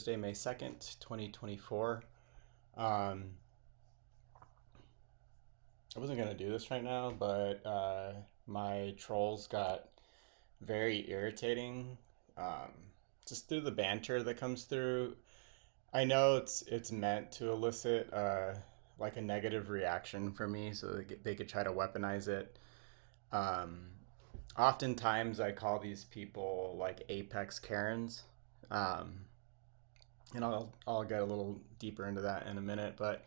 Thursday, May 2nd, 2024. Um, I wasn't going to do this right now, but my trolls got very irritating um, just through the banter that comes through. I know it's meant to elicit like a negative reaction from me so they could try to weaponize it. Um, Oftentimes, I call these people like apex Karens. Um, and I'll get a little deeper into that in a minute. But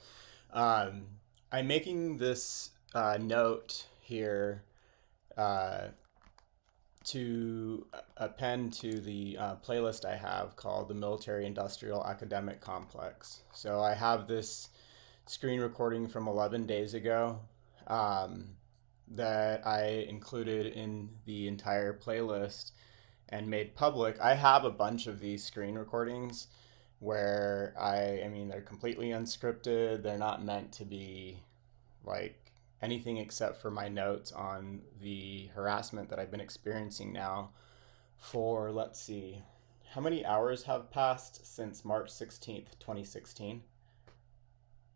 um, I'm making this note here uh, to append to the playlist I have called the Military Industrial Academic Complex. So I have this screen recording from 11 days ago um, that I included in the entire playlist and made public. I have a bunch of these screen recordings where I mean, they're completely unscripted. They're not meant to be like anything except for my notes on the harassment that I've been experiencing now for, let's see, how many hours have passed since March 16th, 2016?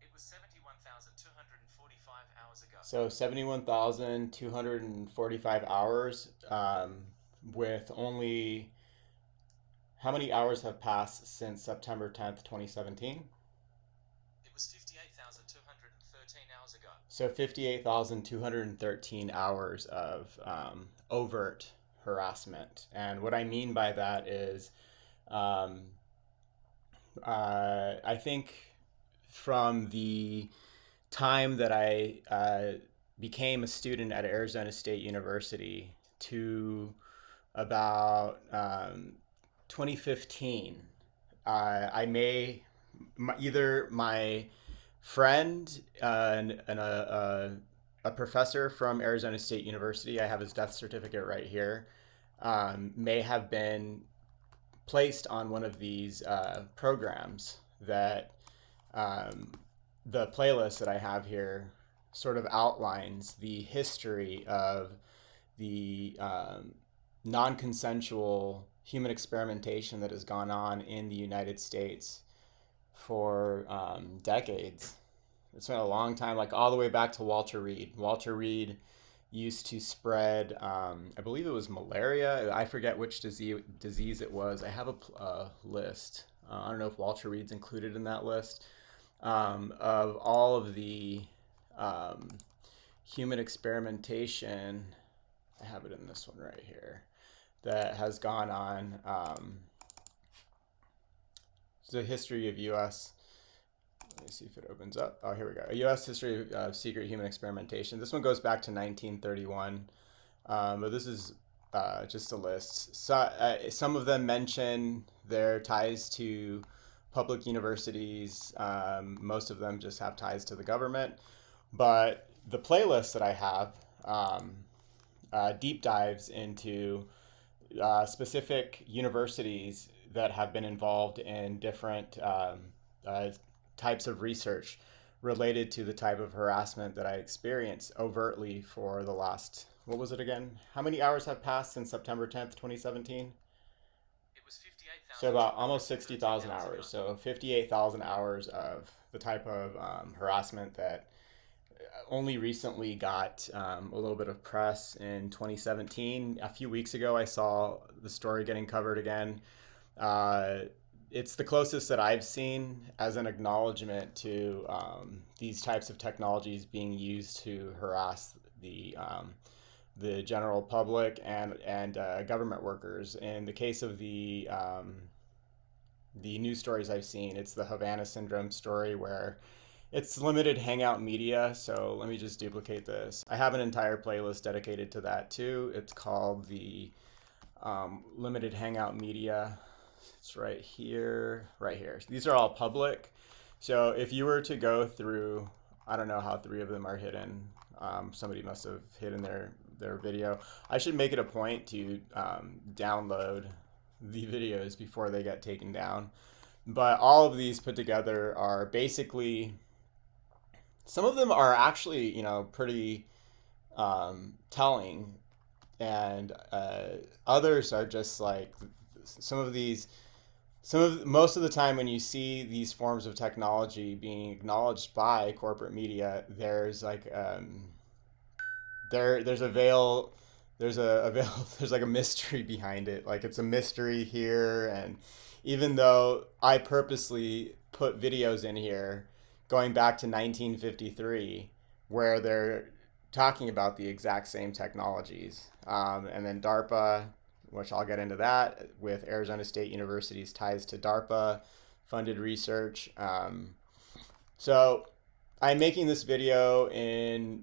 It was 71,245 hours ago. So 71,245 hours with only how many hours have passed since September 10th, 2017? It was 58,213 hours ago. So 58,213 hours of overt harassment. And what I mean by that is, um, I think from the time that I became a student at Arizona State University to about 2015, I may either my friend a professor from Arizona State University, I have his death certificate right here, may have been placed on one of these programs that um, the playlist that I have here sort of outlines the history of the non consensual human experimentation that has gone on in the United States for decades. It's been a long time, like all the way back to Walter Reed. Walter Reed used to spread, I believe it was malaria. I forget which disease it was. I have a list. I don't know if Walter Reed's included in that list of all of the um, human experimentation. I have it in this one right here that has gone on. The history of U.S. Let me see if it opens up. Oh, here we go. A U.S. history of secret human experimentation. This one goes back to 1931, but this is just a list. So, some of them mention their ties to public universities. Most of them just have ties to the government. But the playlist that I have deep dives into specific universities that have been involved in different uh, types of research related to the type of harassment that I experienced overtly for the last, what was it again? How many hours have passed since September 10th, 2017? It was So about almost 60,000 58,213 hours hours. ago. So 58,000 hours of the type of harassment that only recently got a little bit of press in 2017. A few weeks ago, I saw the story getting covered again. Uh, it's the closest that I've seen as an acknowledgement to these types of technologies being used to harass the general public and government workers. In the case of the news stories I've seen, it's the Havana syndrome story where it's limited hangout media. So let me just duplicate this. I have an entire playlist dedicated to that too. It's called the limited hangout media. It's right here, right here. So these are all public. So if you were to go through, I don't know how three of them are hidden. Somebody must have hidden their video. I should make it a point to download the videos before they get taken down. But all of these put together are basically, some of them are actually, pretty telling, and others are just like some of these most of the time when you see these forms of technology being acknowledged by corporate media, there's like there's a veil, a veil, there's like a mystery behind it. Like it's a mystery here, and even though I purposely put videos in here going back to 1953 where they're talking about the exact same technologies, and then DARPA, which I'll get into that with Arizona State University's ties to DARPA funded research. So I'm making this video in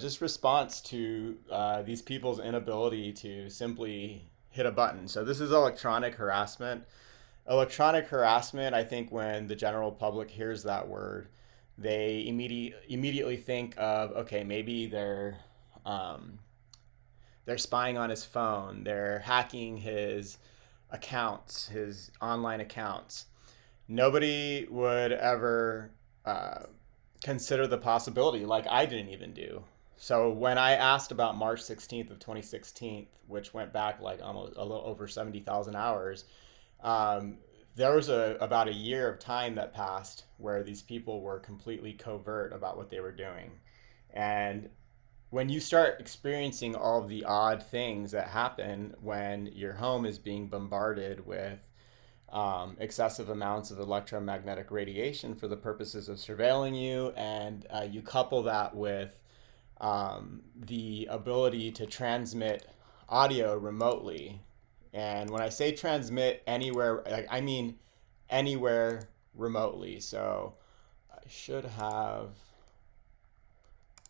just response to these people's inability to simply hit a button. So this is electronic harassment. Electronic harassment, I think when the general public hears that word, they immediately think of, okay, maybe they're spying on his phone, they're hacking his accounts, his online accounts. Nobody would ever consider the possibility, like I didn't even do. So when I asked about March 16th of 2016, which went back like almost a little over 70,000 hours, um, there was about a year of time that passed where these people were completely covert about what they were doing. And when you start experiencing all of the odd things that happen when your home is being bombarded with excessive amounts of electromagnetic radiation for the purposes of surveilling you, and you couple that with the ability to transmit audio remotely. And when I say transmit anywhere, like, I mean anywhere remotely. So I should have,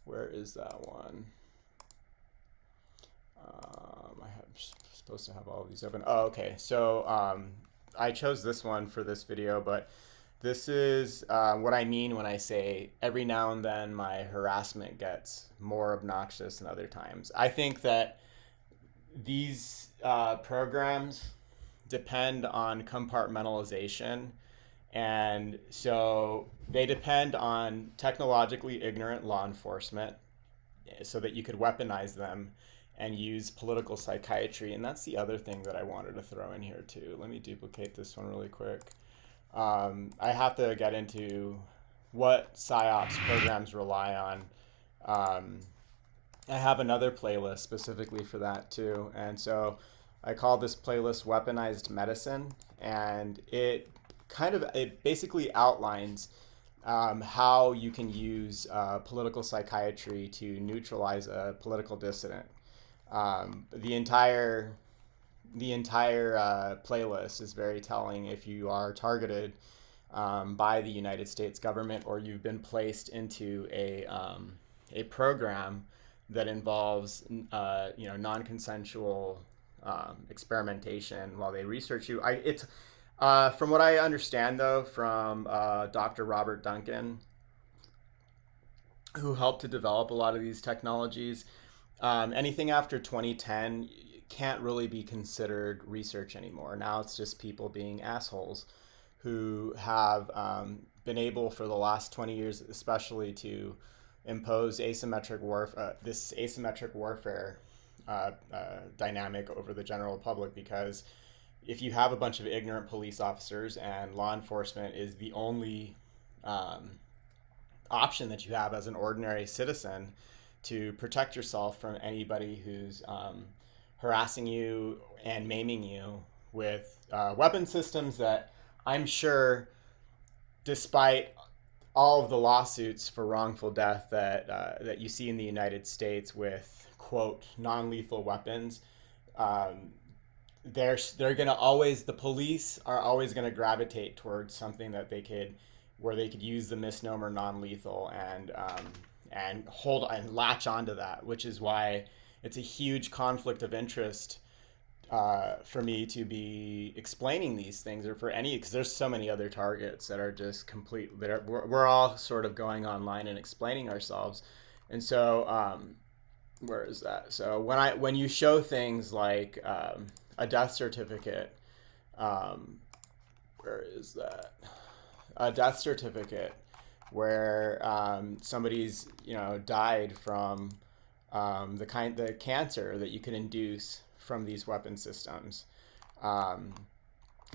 where is that one? I have supposed to have all of these open. Oh, okay. So I chose this one for this video, but this is what I mean when I say every now and then my harassment gets more obnoxious than other times. I think that these programs depend on compartmentalization, and so they depend on technologically ignorant law enforcement so that you could weaponize them and use political psychiatry. And that's the other thing that I wanted to throw in here too. Let me duplicate this one really quick. I have to get into what psyops programs rely on. I have another playlist specifically for that too. And so I call this playlist Weaponized Medicine, and it basically outlines how you can use political psychiatry to neutralize a political dissident. The entire playlist is very telling if you are targeted by the United States government, or you've been placed into a program that involves non-consensual experimentation while they research you. It's from what I understand, though, from Dr. Robert Duncan, who helped to develop a lot of these technologies, anything after 2010 can't really be considered research anymore. Now it's just people being assholes who have been able for the last 20 years especially to impose this asymmetric warfare dynamic over the general public, because if you have a bunch of ignorant police officers and law enforcement is the only option that you have as an ordinary citizen to protect yourself from anybody who's harassing you and maiming you with weapon systems that I'm sure, despite all of the lawsuits for wrongful death that you see in the United States with, quote, non-lethal weapons, they're gonna always, the police are always gonna gravitate towards something that where they could use the misnomer non-lethal and hold and latch onto that, which is why it's a huge conflict of interest for me to be explaining these things, or for any, because there's so many other targets that are just we're all sort of going online and explaining ourselves. And so where is that? So when you show things like a death certificate, where is that? A death certificate where somebody's died from the cancer that you can induce from these weapon systems.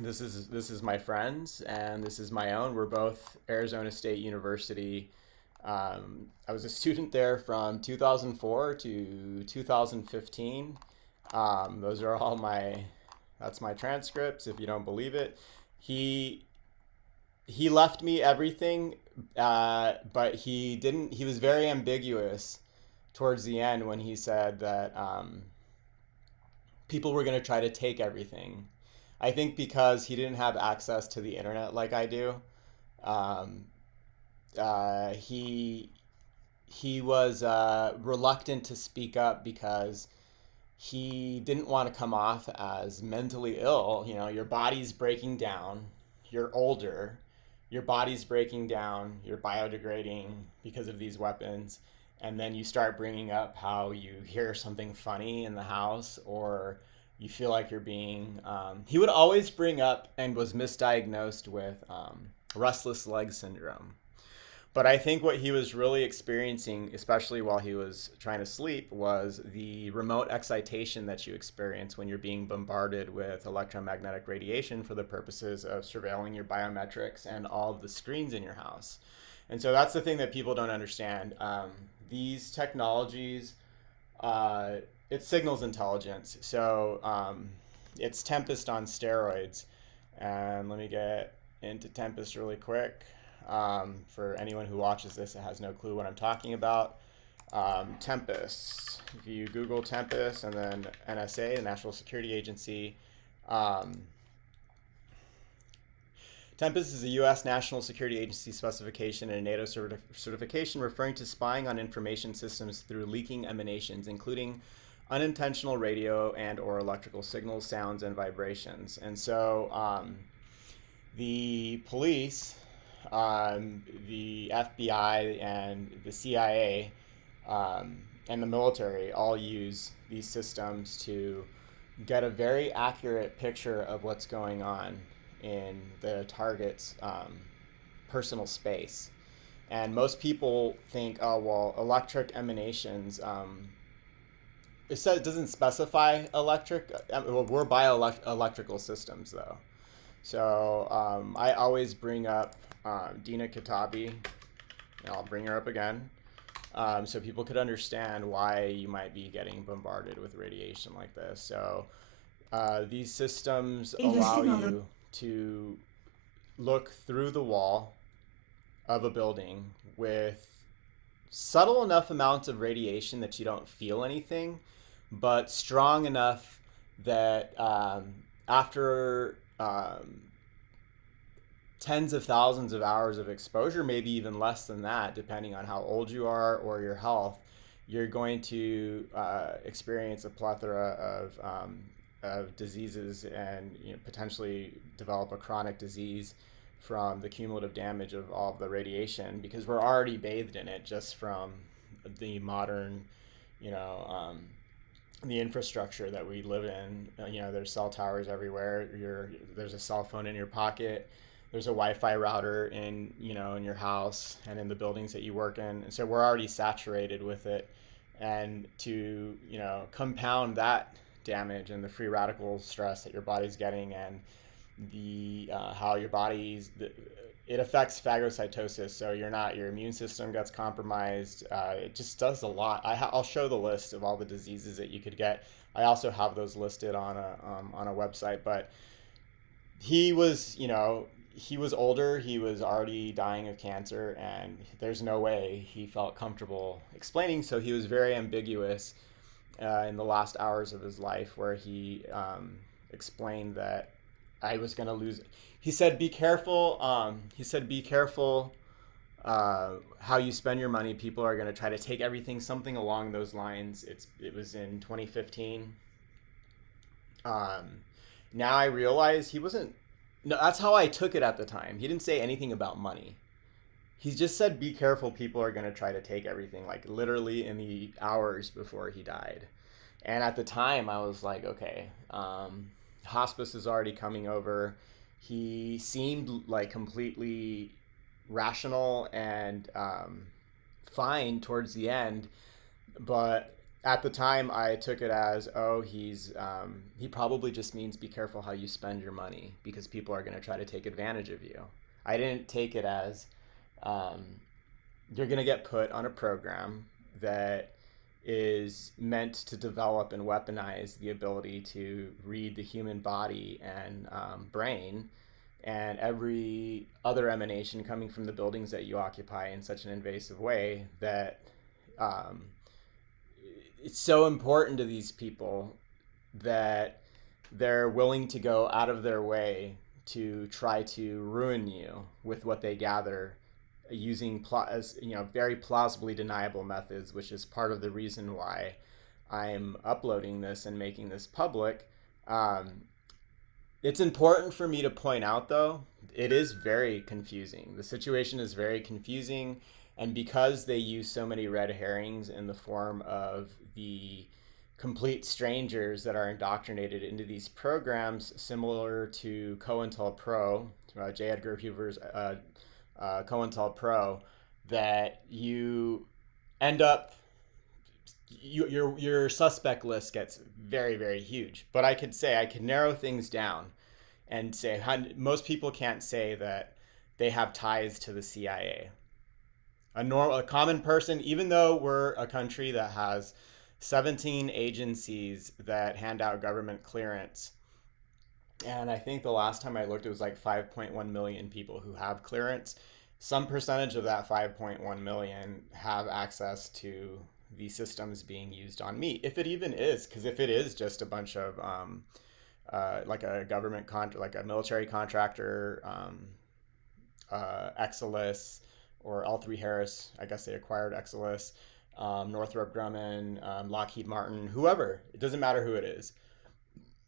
This is my friends, and this is my own. We're both Arizona State University. I was a student there from 2004 to 2015. Those are all my That's my transcripts. If you don't believe it, he he left me everything, but he didn't. He was very ambiguous towards the end when he said that people were going to try to take everything. I think because he didn't have access to the internet like I do. Um, he was reluctant to speak up because he didn't want to come off as mentally ill. You know, your body's breaking down, you're older, your body's breaking down, you're biodegrading because of these weapons, and then you start bringing up how you hear something funny in the house or you feel like you're being. He would always bring up and was misdiagnosed with restless leg syndrome. But I think what he was really experiencing, especially while he was trying to sleep, was the remote excitation that you experience when you're being bombarded with electromagnetic radiation for the purposes of surveilling your biometrics and all of the screens in your house. And so that's the thing that people don't understand. These technologies, uh, it's signals intelligence. So it's Tempest on steroids. And let me get into Tempest really quick. For anyone who watches this that has no clue what I'm talking about, Tempest. If you Google Tempest and then NSA, the National Security Agency, um, Tempest is a U.S. National Security Agency specification and a NATO certification referring to spying on information systems through leaking emanations, including unintentional radio and or electrical signals, sounds, and vibrations. And so the police, the FBI, and the CIA, and the military all use these systems to get a very accurate picture of what's going on in the target's personal space. And most people think, oh, well, electric emanations. It doesn't specify electric. Well, we're bioelectrical systems, though. So I always bring up Dina Katabi, and I'll bring her up again, so people could understand why you might be getting bombarded with radiation like this. So these systems allow you to look through the wall of a building with subtle enough amounts of radiation that you don't feel anything, but strong enough that after tens of thousands of hours of exposure, maybe even less than that, depending on how old you are or your health, you're going to experience a plethora of diseases and potentially develop a chronic disease from the cumulative damage of all of the radiation, because we're already bathed in it just from the modern, you know, the infrastructure that we live in. There's cell towers everywhere. There's a cell phone in your pocket. There's a Wi-Fi router in your house and in the buildings that you work in. And so we're already saturated with it. And to, compound that damage and the free radical stress that your body's getting, and the how your body's it affects phagocytosis. So your immune system gets compromised. It just does a lot. I'll show the list of all the diseases that you could get. I also have those listed on a website. But he was, he was older. He was already dying of cancer, and there's no way he felt comfortable explaining. So he was very ambiguous in the last hours of his life, where he explained that I was going to lose. He said, "Be careful." Be careful how you spend your money. People are going to try to take everything." Something along those lines. It was in 2015. Now I realize he wasn't. No, that's how I took it at the time. He didn't say anything about money. He just said, "Be careful. People are going to try to take everything." Like literally in the hours before he died. And at the time, I was like, okay, hospice is already coming over. He seemed like completely rational and fine towards the end, but At the time, I took it as, oh, he probably just means be careful how you spend your money because people are going to try to take advantage of you. I didn't take it as um, you're going to get put on a program that is meant to develop and weaponize the ability to read the human body and brain and every other emanation coming from the buildings that you occupy in such an invasive way that um, it's so important to these people that they're willing to go out of their way to try to ruin you with what they gather using very plausibly deniable methods, which is part of the reason why I'm uploading this and making this public. Um, it's important for me to point out, though, it is very confusing. The situation is very confusing, and because they use so many red herrings in the form of the complete strangers that are indoctrinated into these programs, similar to COINTELPRO, J. Edgar Hoover's COINTELPRO, that you end up your suspect list gets very, very huge. But I could narrow things down and say most people can't say that they have ties to the CIA. A common person, even though we're a country that has 17 agencies that hand out government clearance, and I think the last time I looked, it was like 5.1 million people who have clearance. Some percentage of that 5.1 million have access to the systems being used on me, if it even is. Because if it is just a bunch of like a like a military contractor, Exelis or L3Harris. I guess they acquired Exelis, Northrop Grumman, Lockheed Martin, whoever. It doesn't matter who it is.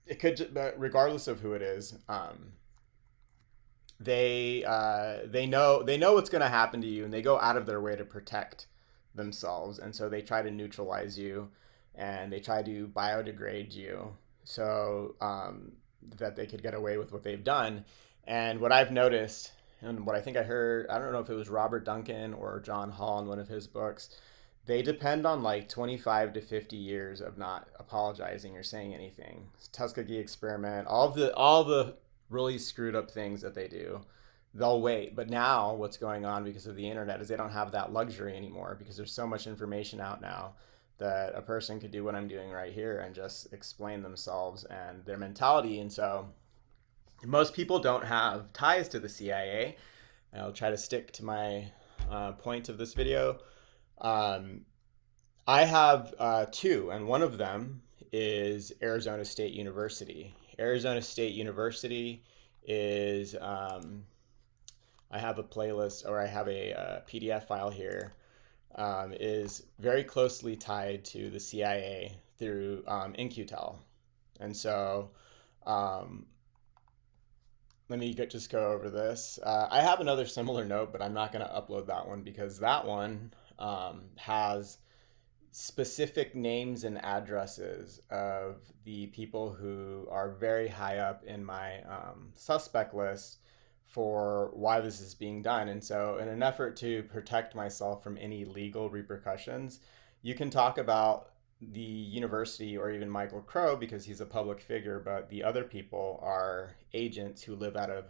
It could, but regardless of who it is, they know what's going to happen to you, and they go out of their way to protect themselves, and so they try to neutralize you, and they try to biodegrade you, so that they could get away with what they've done. And what I've noticed, and what I think I heard, I don't know if it was Robert Duncan or John Hall in one of his books, they depend on like 25 to 50 years of not apologizing or saying anything. Tuskegee experiment, all the really screwed up things that they do, they'll wait. But now what's going on because of the internet is they don't have that luxury anymore because there's so much information out now that a person could do what I'm doing right here and just explain themselves and their mentality. And so most people don't have ties to the CIA. I'll try to stick to my point of this video. Um, I have two, and one of them is Arizona State University. Arizona State University is, I have a playlist or I have a PDF file here, is very closely tied to the CIA through In-Q-Tel. And so um, let me just go over this. I have another similar note, but I'm not going to upload that one because that one has specific names and addresses of the people who are very high up in my suspect list for why this is being done. And so, in an effort to protect myself from any legal repercussions, you can talk about the university or even Michael Crow because he's a public figure, but the other people are agents who live out of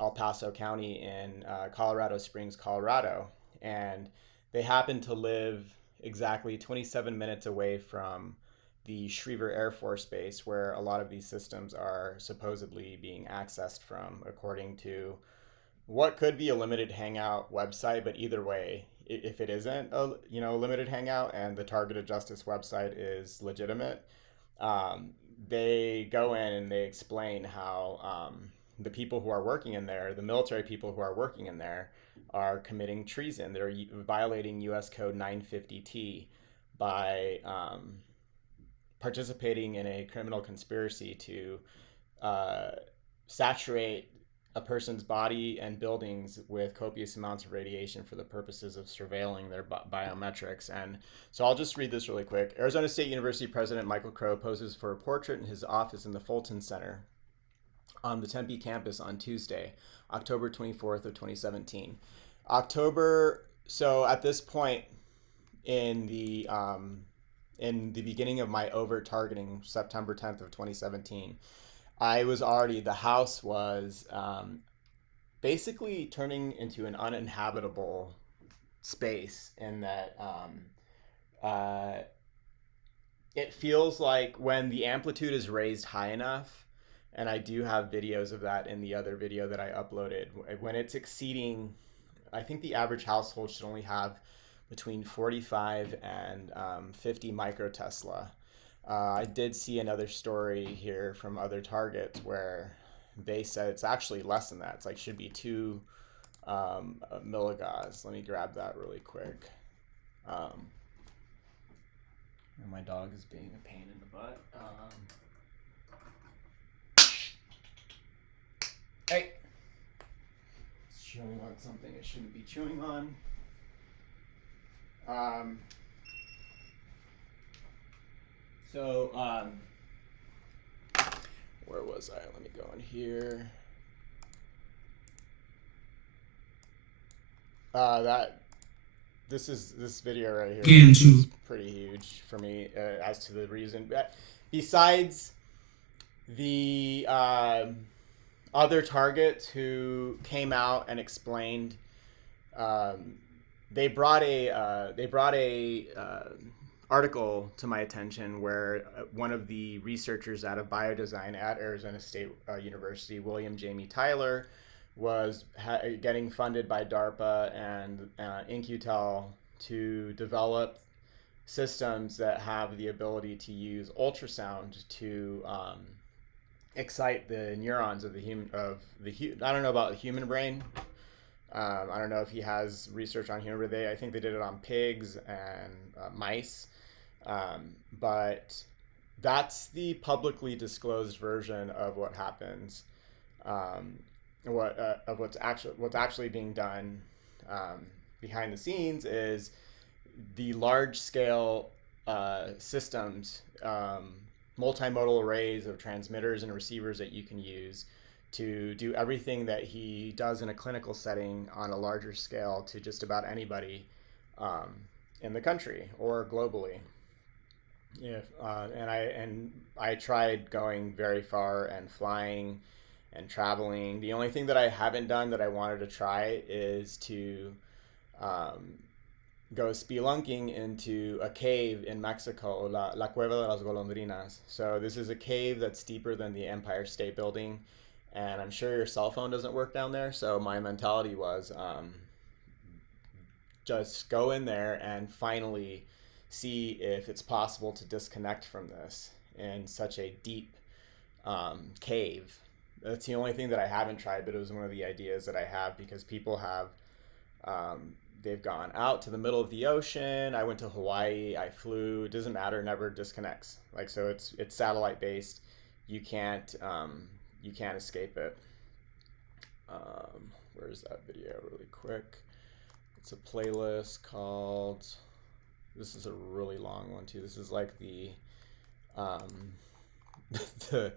El Paso County in Colorado Springs, Colorado. And they happen to live exactly 27 minutes away from the Schriever Air Force Base, where a lot of these systems are supposedly being accessed from, according to what could be a limited hangout website. But either way, if it isn't a limited hangout and the Targeted Justice website is legitimate, they go in and they explain how the people who are working in there, the military people who are working in there, are committing treason. They're violating U.S. Code 950T by participating in a criminal conspiracy to saturate a person's body and buildings with copious amounts of radiation for the purposes of surveilling their biometrics. And so I'll just read this really quick. Arizona State University President Michael Crow poses for a portrait in his office in the Fulton Center on the Tempe campus on Tuesday, October 24th of 2017. So at this point in the in the beginning of my over targeting, September 10th of 2017, I was already, the house was basically turning into an uninhabitable space in that uh, it feels like when the amplitude is raised high enough, and I do have videos of that in the other video that I uploaded, when it's exceeding, I think the average household should only have between 45 and 50 microtesla. I did see another story here from other targets where they said it's actually less than that. It's like should be 2 milligauss. Let me grab that really quick. And my dog is being a pain in the butt. Hey, it's chewing on something it shouldn't be chewing on. Um, so, where was I? Let me go in here. This video right here is pretty huge for me as to the reason. Besides the other targets who came out and explained, um, they brought a article to my attention where one of the researchers out of biodesign at Arizona State University, William Jamie Tyler, was getting funded by DARPA and In-Q-Tel to develop systems that have the ability to use ultrasound to excite the neurons of the human I don't know about the human brain. I don't know if he has research on human brain. I think they did it on pigs and mice, but that's the publicly disclosed version of what happens. What's actually being done behind the scenes is the large scale systems, multimodal arrays of transmitters and receivers that you can use to do everything that he does in a clinical setting on a larger scale to just about anybody in the country or globally. If and I tried going very far and flying and traveling. The only thing that I haven't done that I wanted to try is to um, go spelunking into a cave in Mexico, La Cueva de las Golondrinas. So this is a cave that's deeper than the Empire State Building, and I'm sure your cell phone doesn't work down there. So my mentality was just go in there and finally see if it's possible to disconnect from this in such a deep cave. That's the only thing that I haven't tried, but it was one of the ideas that I have because people have they've gone out to the middle of the ocean. I went to Hawaii. I flew. It doesn't matter. Never disconnects. Like so, it's satellite based. You can't escape it. Where's that video? Really quick. It's a playlist called. This is a really long one too. This is like the the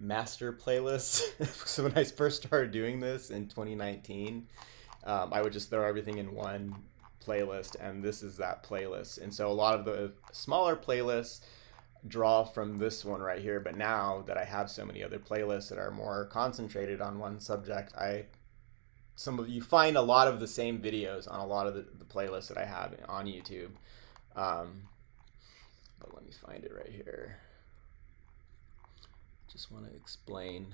master playlist. So when I first started doing this in 2019, I would just throw everything in one playlist, and this is that playlist. And so a lot of the smaller playlists draw from this one right here. But now that I have so many other playlists that are more concentrated on one subject, you find a lot of the same videos on a lot of the playlists that I have on YouTube. But let me find it right here. Just want to explain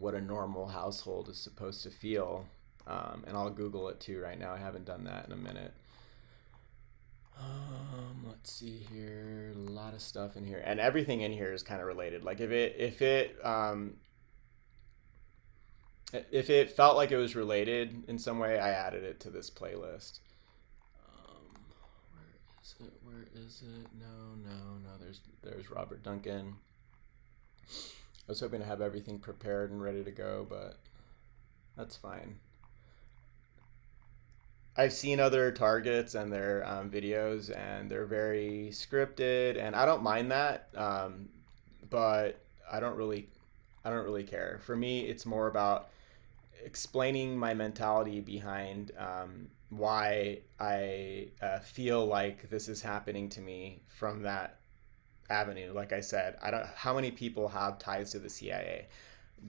what a normal household is supposed to feel. And I'll Google it too right now. I haven't done that in a minute. Let's see here. A lot of stuff in here. And everything in here is kind of related. Like if it felt like it was related in some way, I added it to this playlist. Where is it? No. There's Robert Duncan. I was hoping to have everything prepared and ready to go, but that's fine. I've seen other targets and their videos, and they're very scripted, and I don't mind that, but I don't really care. For me, it's more about explaining my mentality behind why I feel like this is happening to me from that avenue. Like I said, I don't. How many people have ties to the CIA?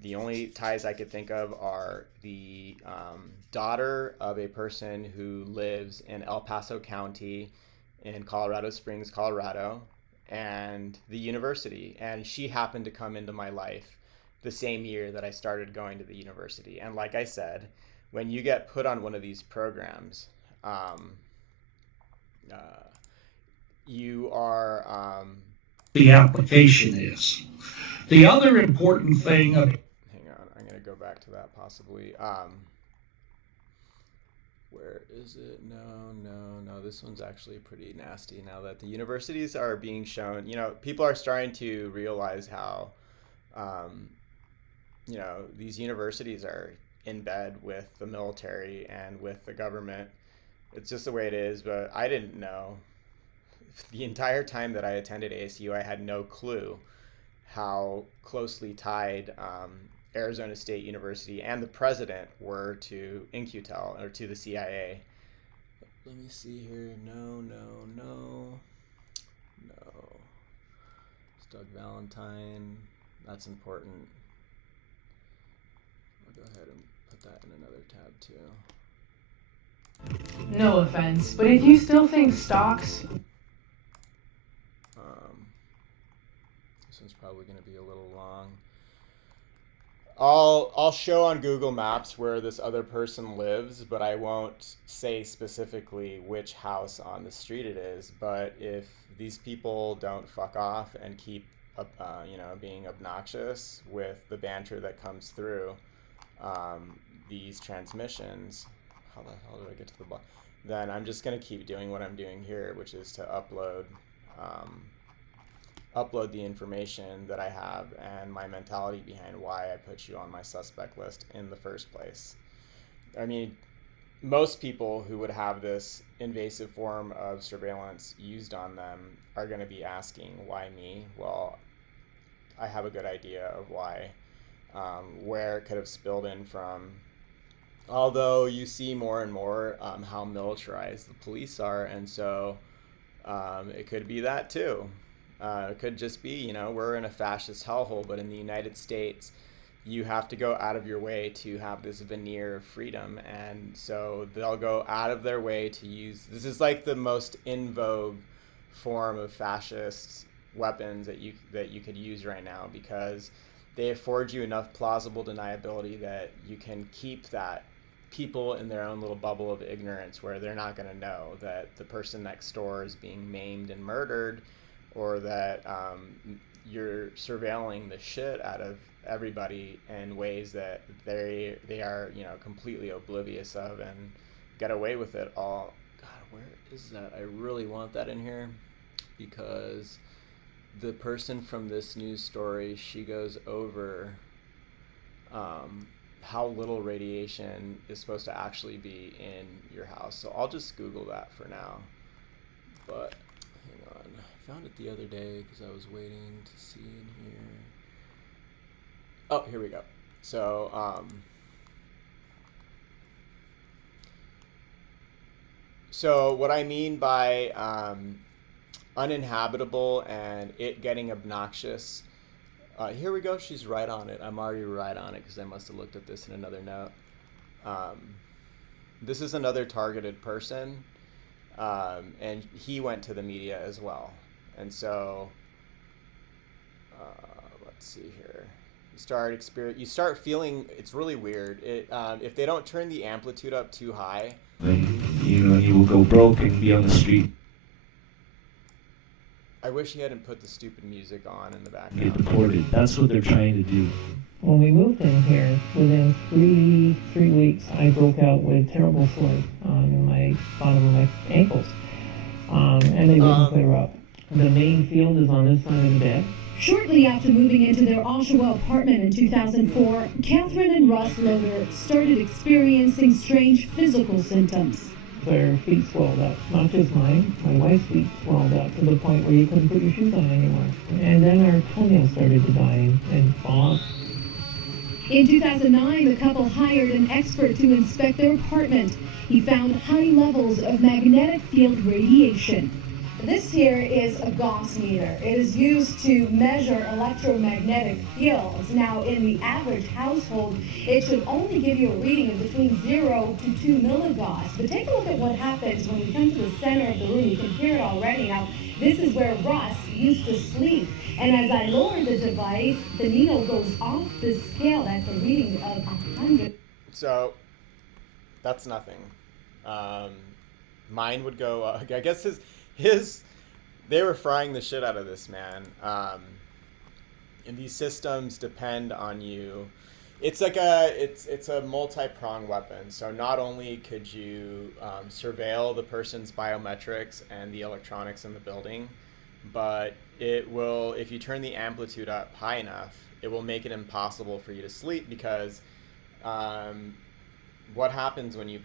The only ties I could think of are the daughter of a person who lives in El Paso County in Colorado Springs, Colorado, and the university. And she happened to come into my life the same year that I started going to the university. And like I said, when you get put on one of these programs, uh, you are. The application is. The other important thing. Hang on, I'm going to go back to that possibly. Where is it? No. This one's actually pretty nasty now that the universities are being shown. People are starting to realize how, these universities are in bed with the military and with the government. It's just the way it is, but I didn't know. The entire time that I attended ASU, I had no clue how closely tied Arizona State University and the president were to In-Q-Tel or to the CIA. Let me see here. No. It's Doug Valentine. That's important. I'll go ahead and put that in another tab too. No offense, but if you still think stocks... This one's probably going to be a little long. I'll show on Google Maps where this other person lives, but I won't say specifically which house on the street it is. But if these people don't fuck off and keep, being obnoxious with the banter that comes through these transmissions, how the hell did I get to the bottom? Then I'm just going to keep doing what I'm doing here, which is to upload the information that I have and my mentality behind why I put you on my suspect list in the first place. I mean, most people who would have this invasive form of surveillance used on them are going to be asking, why me? Well, I have a good idea of why, where it could have spilled in from. Although you see more and more how militarized the police are, and so it could be that too. It could just be, we're in a fascist hellhole, but in the United States, you have to go out of your way to have this veneer of freedom. And so they'll go out of their way to use, this is like the most in vogue form of fascist weapons that you could use right now, because they afford you enough plausible deniability that you can keep that people in their own little bubble of ignorance where they're not going to know that the person next door is being maimed and murdered, or that you're surveilling the shit out of everybody in ways that they are completely oblivious of and get away with it all. God, where is that? I really want that in here, because the person from this news story, she goes over how little radiation is supposed to actually be in your house. So I'll just Google that for now. But hang on, I found it the other day because I was waiting to see in here. Oh, here we go. So what I mean by uninhabitable and it getting obnoxious, here we go. She's right on it. I'm already right on it because I must have looked at this in another note. This is another targeted person, and he went to the media as well. And so, let's see here. You start feeling, it's really weird. If they don't turn the amplitude up too high, You will go broke and be on the street. I wish he hadn't put the stupid music on in the Get background. deported. That's what they're trying to do. When we moved in here, within three weeks, I broke out with terrible sores on my bottom of my ankles, and they wouldn't clear up. The main field is on this side of the bed. Shortly after moving into their Oshawa apartment in 2004, Catherine and Russ Loder started experiencing strange physical symptoms. Their feet swelled up, not just mine, my wife's feet swelled up to the point where you couldn't put your shoes on anymore. And then our toenails started to die and fall off. In 2009, the couple hired an expert to inspect their apartment. He found high levels of magnetic field radiation. This here is a Gauss meter. It is used to measure electromagnetic fields. Now, in the average household, it should only give you a reading of between 0 to 2 milligauss. But take a look at what happens when we come to the center of the room. You can hear it already. Now, this is where Russ used to sleep. And as I lower the device, the needle goes off the scale. That's a reading of 100. So that's nothing. Mine would go. I guess his they were frying the shit out of this man. And these systems depend on you. It's like it's a multi-pronged weapon. So not only could you surveil the person's biometrics and the electronics in the building, but it will, if you turn the amplitude up high enough, it will make it impossible for you to sleep, because what happens when you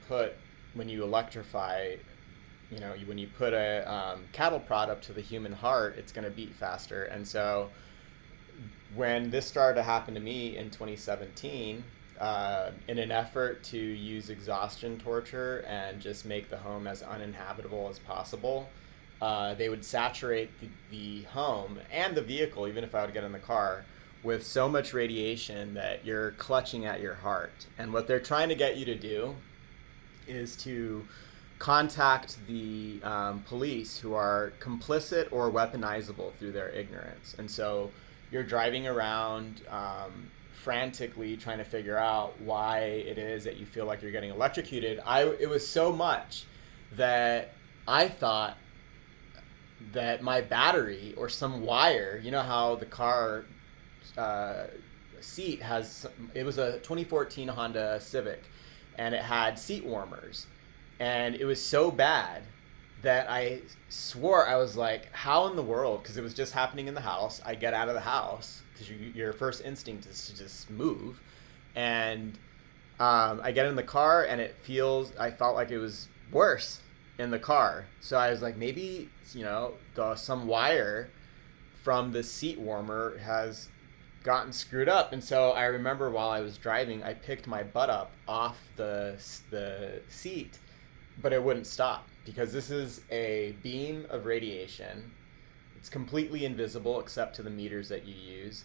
electrify, when you put a cattle prod up to the human heart, it's going to beat faster. And so when this started to happen to me in 2017, in an effort to use exhaustion torture and just make the home as uninhabitable as possible, they would saturate the home and the vehicle, even if I would get in the car, with so much radiation that you're clutching at your heart. And what they're trying to get you to do is to contact the police, who are complicit or weaponizable through their ignorance. And so you're driving around frantically trying to figure out why it is that you feel like you're getting electrocuted. It was so much that I thought that my battery or some wire, you know how the car seat has, it was a 2014 Honda Civic, and it had seat warmers, and it was so bad that I swore, I was like, how in the world, because it was just happening in the house. I get out of the house, because your first instinct is to just move, and I get in the car, and I felt like it was worse in the car. So I was like, maybe some wire from the seat warmer has gotten screwed up. And so I remember while I was driving, I picked my butt up off the seat, but it wouldn't stop, because this is a beam of radiation. It's completely invisible except to the meters that you use,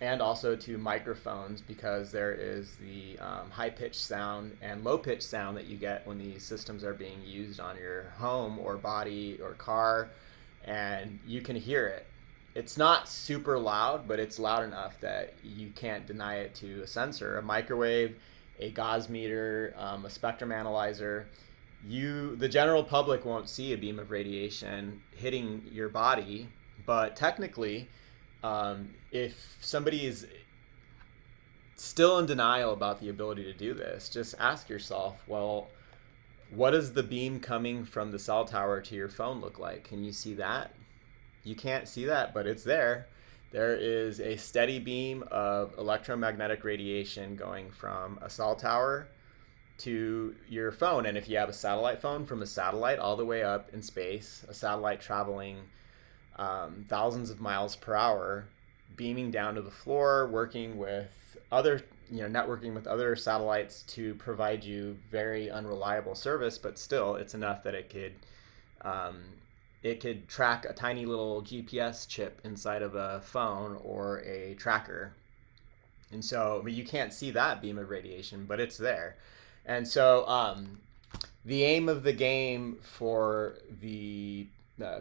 and also to microphones, because there is the high-pitched sound and low-pitched sound that you get when these systems are being used on your home or body or car, and you can hear it. It's not super loud, but it's loud enough that you can't deny it to a sensor, a microwave, a gauge meter, a spectrum analyzer. The general public won't see a beam of radiation hitting your body, but technically, if somebody is still in denial about the ability to do this, just ask yourself, well, what does the beam coming from the cell tower to your phone look like? Can you see that? You can't see that, but it's there. There is a steady beam of electromagnetic radiation going from a cell tower to your phone. And if you have a satellite phone, from a satellite all the way up in space, a satellite traveling thousands of miles per hour, beaming down to the floor, working with other, networking with other satellites to provide you very unreliable service, but still it's enough that it could track a tiny little GPS chip inside of a phone or a tracker. And so, you can't see that beam of radiation, but it's there. And so the aim of the game for the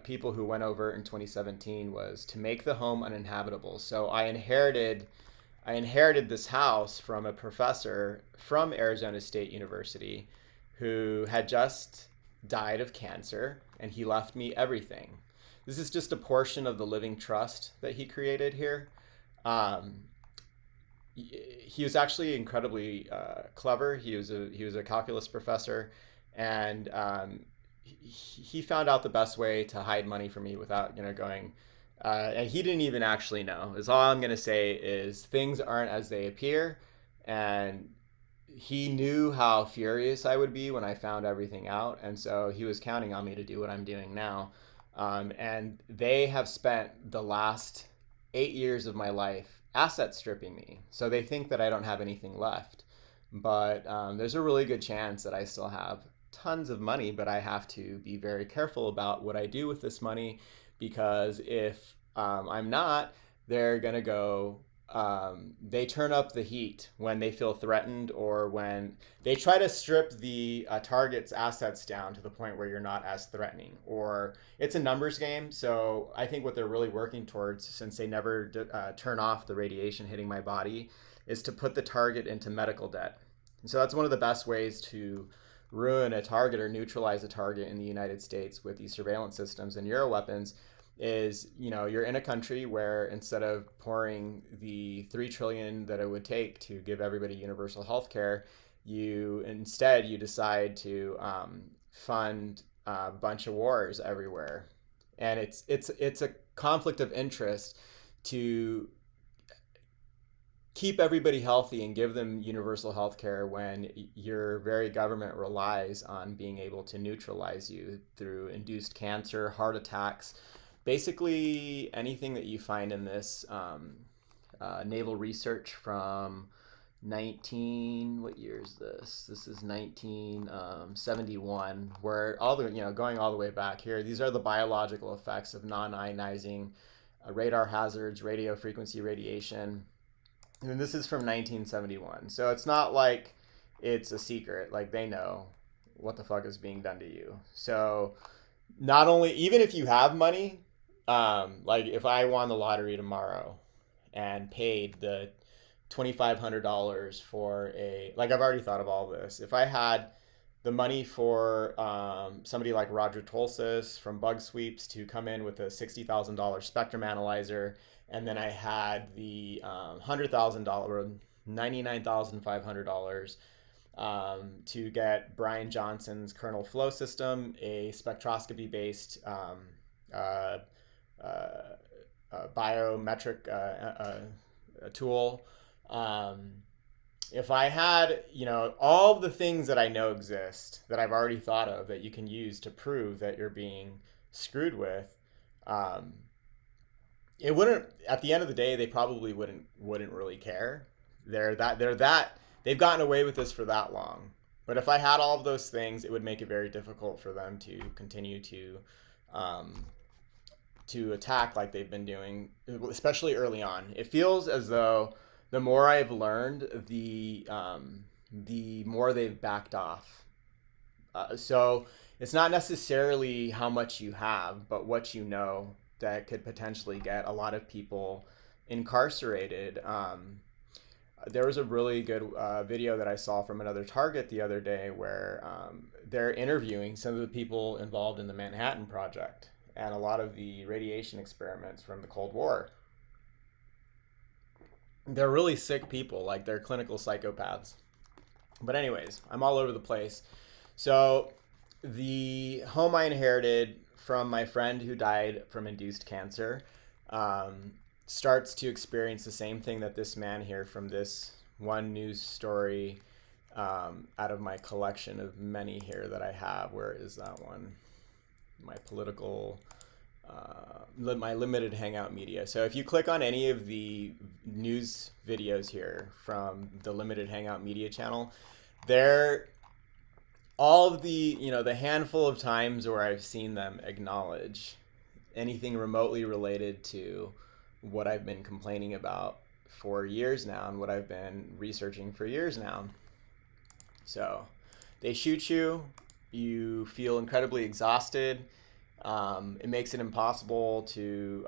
people who went over in 2017 was to make the home uninhabitable. So I inherited this house from a professor from Arizona State University who had just died of cancer, and he left me everything. This is just a portion of the living trust that he created here. He was actually incredibly clever. He was a calculus professor, and he found out the best way to hide money from me without going. And he didn't even actually know. Is all I'm gonna say is things aren't as they appear, and he knew how furious I would be when I found everything out, and so he was counting on me to do what I'm doing now. And they have spent the last 8 years of my life asset stripping me. So they think that I don't have anything left, but there's a really good chance that I still have tons of money, but I have to be very careful about what I do with this money, because if I'm not, they're going to go, they turn up the heat when they feel threatened, or when they try to strip the target's assets down to the point where you're not as threatening, or it's a numbers game. So I think what they're really working towards, since they never turn off the radiation hitting my body, is to put the target into medical debt. And so that's one of the best ways to ruin a target or neutralize a target in the United States with these surveillance systems and Euro weapons. Is, you're in a country where instead of pouring the $3 trillion that it would take to give everybody universal health care, you decide to fund a bunch of wars everywhere. And it's a conflict of interest to keep everybody healthy and give them universal health care when your very government relies on being able to neutralize you through induced cancer, heart attacks, basically anything that you find in this naval research from what year is this? This is 1971, where all the, going all the way back here, these are the biological effects of non-ionizing radar hazards, radio frequency radiation. And this is from 1971. So it's not like it's a secret. Like, they know what the fuck is being done to you. So not only, even if you have money, like if I won the lottery tomorrow and paid the $2,500 for like, I've already thought of all this. If I had the money for somebody like Roger Tolsis from Bug Sweeps to come in with a $60,000 spectrum analyzer, and then I had the $100,000, $99,500 to get Brian Johnson's kernel flow system, a spectroscopy-based biometric tool. If I had, all of the things that I know exist, that I've already thought of, that you can use to prove that you're being screwed with, it wouldn't, at the end of the day, they probably wouldn't really care. They've gotten away with this for that long. But if I had all of those things, it would make it very difficult for them to continue to attack like they've been doing, especially early on. It feels as though the more I've learned, the more they've backed off. So it's not necessarily how much you have, but what you know that could potentially get a lot of people incarcerated. There was a really good video that I saw from another target the other day where they're interviewing some of the people involved in the Manhattan Project and a lot of the radiation experiments from the Cold War. They're really sick people, like they're clinical psychopaths. But anyways, I'm all over the place. So the home I inherited from my friend who died from induced cancer starts to experience the same thing that this man here from this one news story out of my collection of many here that I have. Where is that one? My political, my limited hangout media. So if you click on any of the news videos here from the limited hangout media channel, they're all of the, the handful of times where I've seen them acknowledge anything remotely related to what I've been complaining about for years now and what I've been researching for years now. So they shoot you, you feel incredibly exhausted. It makes it impossible to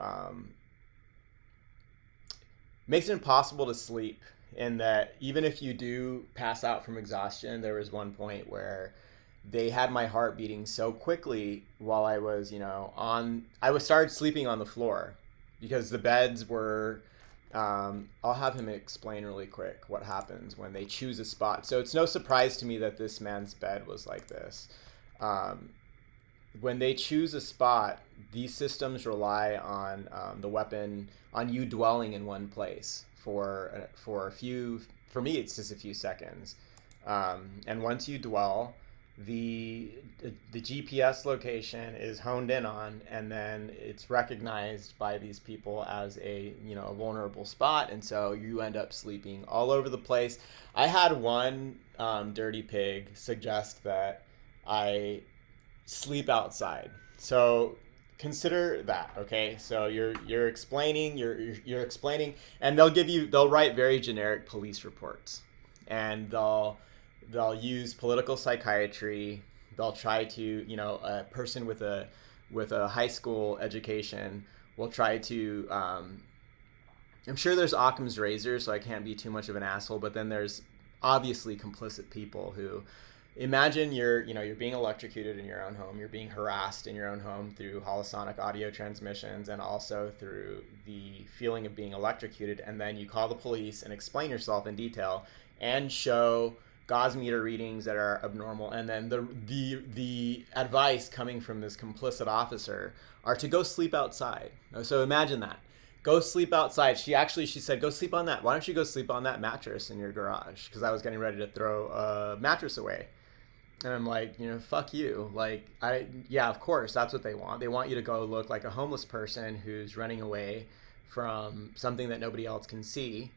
sleep, in that even if you do pass out from exhaustion, there was one point where they had my heart beating so quickly while I was, started sleeping on the floor because the beds were, I'll have him explain really quick what happens when they choose a spot. So it's no surprise to me that this man's bed was like this. When they choose a spot, these systems rely on the weapon, on you dwelling in one place for me, it's just a few seconds. And once you dwell, the GPS location is honed in on, and then it's recognized by these people as a vulnerable spot, and so you end up sleeping all over the place. I had one dirty pig suggest that I sleep outside. So consider that, okay? So you're explaining, you're explaining, and they'll write very generic police reports, and they'll use political psychiatry. They'll try to, a person with a high school education will try to. I'm sure there's Occam's razor, so I can't be too much of an asshole. But then there's obviously complicit people who imagine you're being electrocuted in your own home. You're being harassed in your own home through holosonic audio transmissions and also through the feeling of being electrocuted. And then you call the police and explain yourself in detail and show Gauss meter readings that are abnormal. And then the advice coming from this complicit officer are to go sleep outside. So imagine that. Go sleep outside. She said, go sleep on that. Why don't you go sleep on that mattress in your garage? Because I was getting ready to throw a mattress away. And I'm like, fuck you. Like, yeah, of course, that's what they want. They want you to go look like a homeless person who's running away from something that nobody else can see.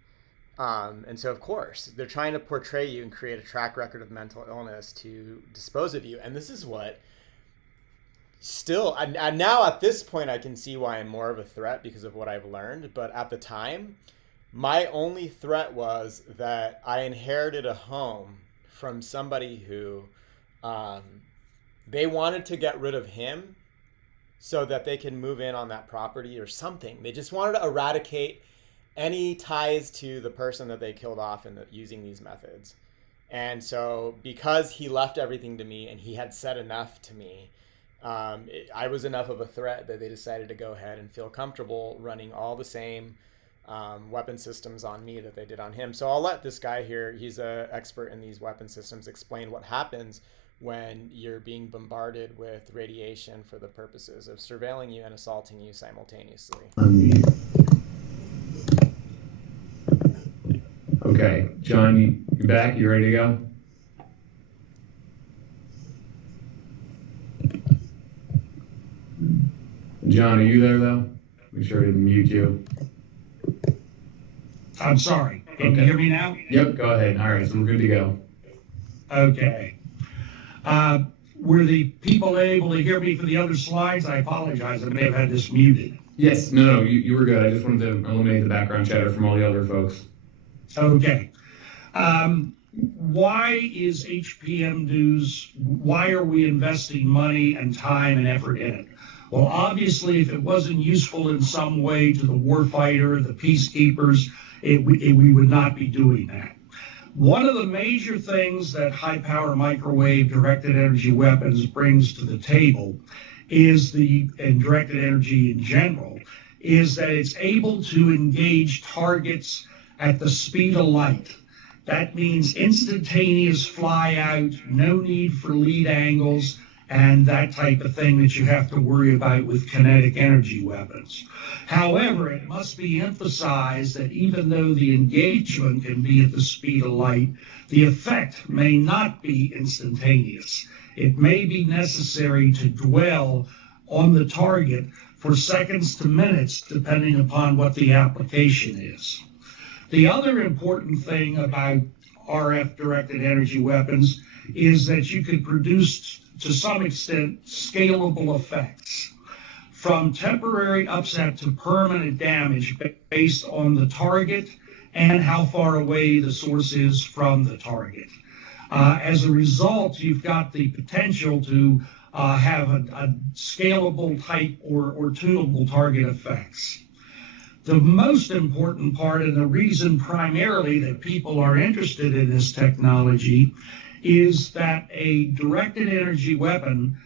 And so, of course, they're trying to portray you and create a track record of mental illness to dispose of you. And this is what still, and now at this point, I can see why I'm more of a threat because of what I've learned. But at the time, my only threat was that I inherited a home from somebody who they wanted to get rid of him so that they can move in on that property or something. They just wanted to eradicate any ties to the person that they killed off using these methods. And so because he left everything to me and he had said enough to me, I was enough of a threat that they decided to go ahead and feel comfortable running all the same weapon systems on me that they did on him. So I'll let this guy here, he's an expert in these weapon systems, explain what happens when you're being bombarded with radiation for the purposes of surveilling you and assaulting you simultaneously. Okay, John, you back? You ready to go? John, are you there though? Make sure to mute you. I'm sorry. Can you hear me now? Yep, go ahead. All right, so we're good to go. Okay. Were the people able to hear me for the other slides? I apologize. I may have had this muted. Yes, no, you were good. I just wanted to eliminate the background chatter from all the other folks. Okay. Why is HPM News, why are we investing money and time and effort in it? Well, obviously, if it wasn't useful in some way to the warfighter, the peacekeepers, we would not be doing that. One of the major things that high-power microwave directed energy weapons brings to the table and directed energy in general, is that it's able to engage targets at the speed of light. That means instantaneous fly out, no need for lead angles, and that type of thing that you have to worry about with kinetic energy weapons. However, it must be emphasized that even though the engagement can be at the speed of light, the effect may not be instantaneous. It may be necessary to dwell on the target for seconds to minutes, depending upon what the application is. The other important thing about RF directed energy weapons is that you can produce, to some extent, scalable effects, from temporary upset to permanent damage based on the target and how far away the source is from the target. As a result, you've got the potential to have a scalable type or tunable target effects. The most important part, and the reason primarily that people are interested in this technology, is that a directed energy weapon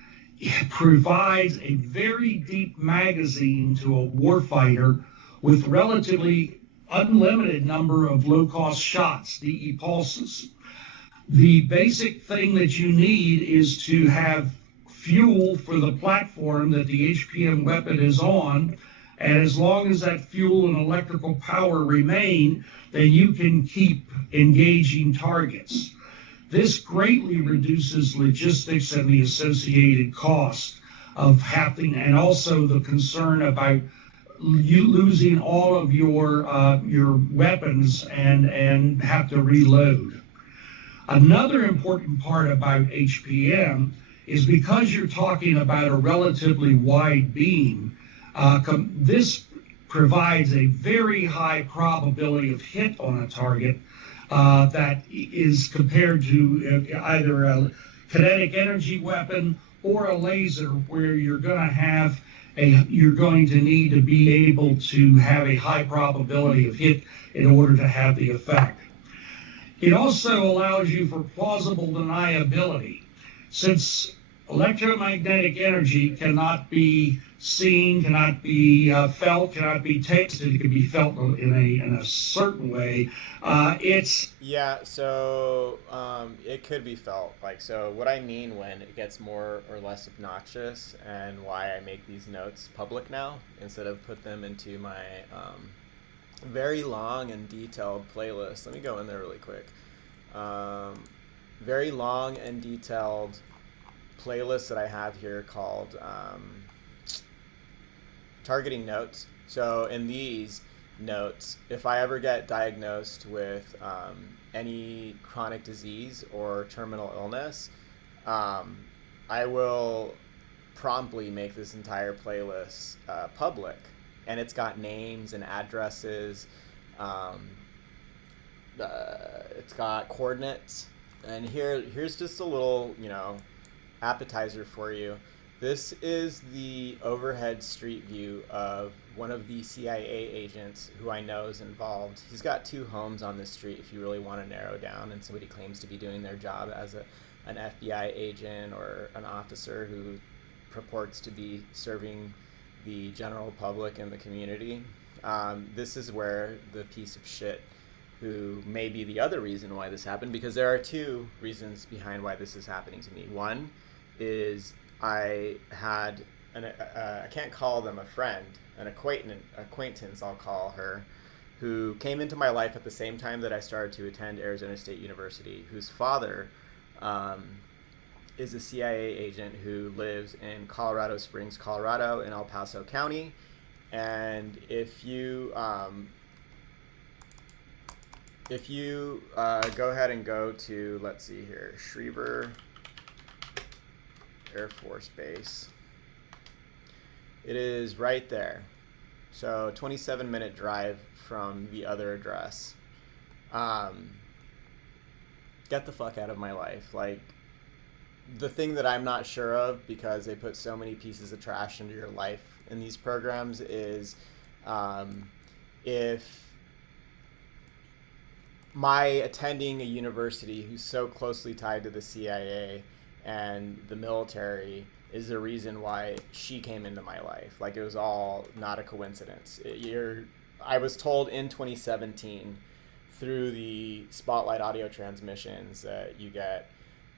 provides a very deep magazine to a warfighter with relatively unlimited number of low-cost shots, DE pulses. The basic thing that you need is to have fuel for the platform that the HPM weapon is on, and as long as that fuel and electrical power remain, then you can keep engaging targets. This greatly reduces logistics and the associated cost of having, and also the concern about you losing all of your weapons and have to reload. Another important part about HPM is because you're talking about a relatively wide beam, this provides a very high probability of hit on a target that is compared to either a kinetic energy weapon or a laser, where you're going to need to be able to have a high probability of hit in order to have the effect. It also allows you for plausible deniability. Since electromagnetic energy cannot be seen, cannot be felt, cannot be tasted, it can be felt in a certain way, Yeah, so it could be felt. Like, so what I mean when it gets more or less obnoxious, and why I make these notes public now instead of put them into my very long and detailed playlist. Let me go in there really quick. Very long and detailed playlist that I have here called Targeting Notes. So in these notes, if I ever get diagnosed with any chronic disease or terminal illness, I will promptly make this entire playlist public, and it's got names and addresses. It's got coordinates, and here's just a little, appetizer for you. This is the overhead street view of one of the CIA agents who I know is involved. He's got 2 homes on this street if you really want to narrow down, and somebody claims to be doing their job as an FBI agent or an officer who purports to be serving the general public and the community. This is where the piece of shit, who may be the other reason why this happened, because there are 2 reasons behind why this is happening to me. One is I had I can't call them a friend, an acquaintance I'll call her, who came into my life at the same time that I started to attend Arizona State University, whose father is a CIA agent who lives in Colorado Springs, Colorado, in El Paso County. And if you go ahead and go to, let's see here, Schriever Air Force Base, it is right there. So 27-minute drive from the other address. Get the fuck out of my life. Like, the thing that I'm not sure of, because they put so many pieces of trash into your life in these programs, is if my attending a university who's so closely tied to the CIA and the military is the reason why she came into my life. Like, it was all not a coincidence. I was told in 2017 through the Spotlight audio transmissions that you get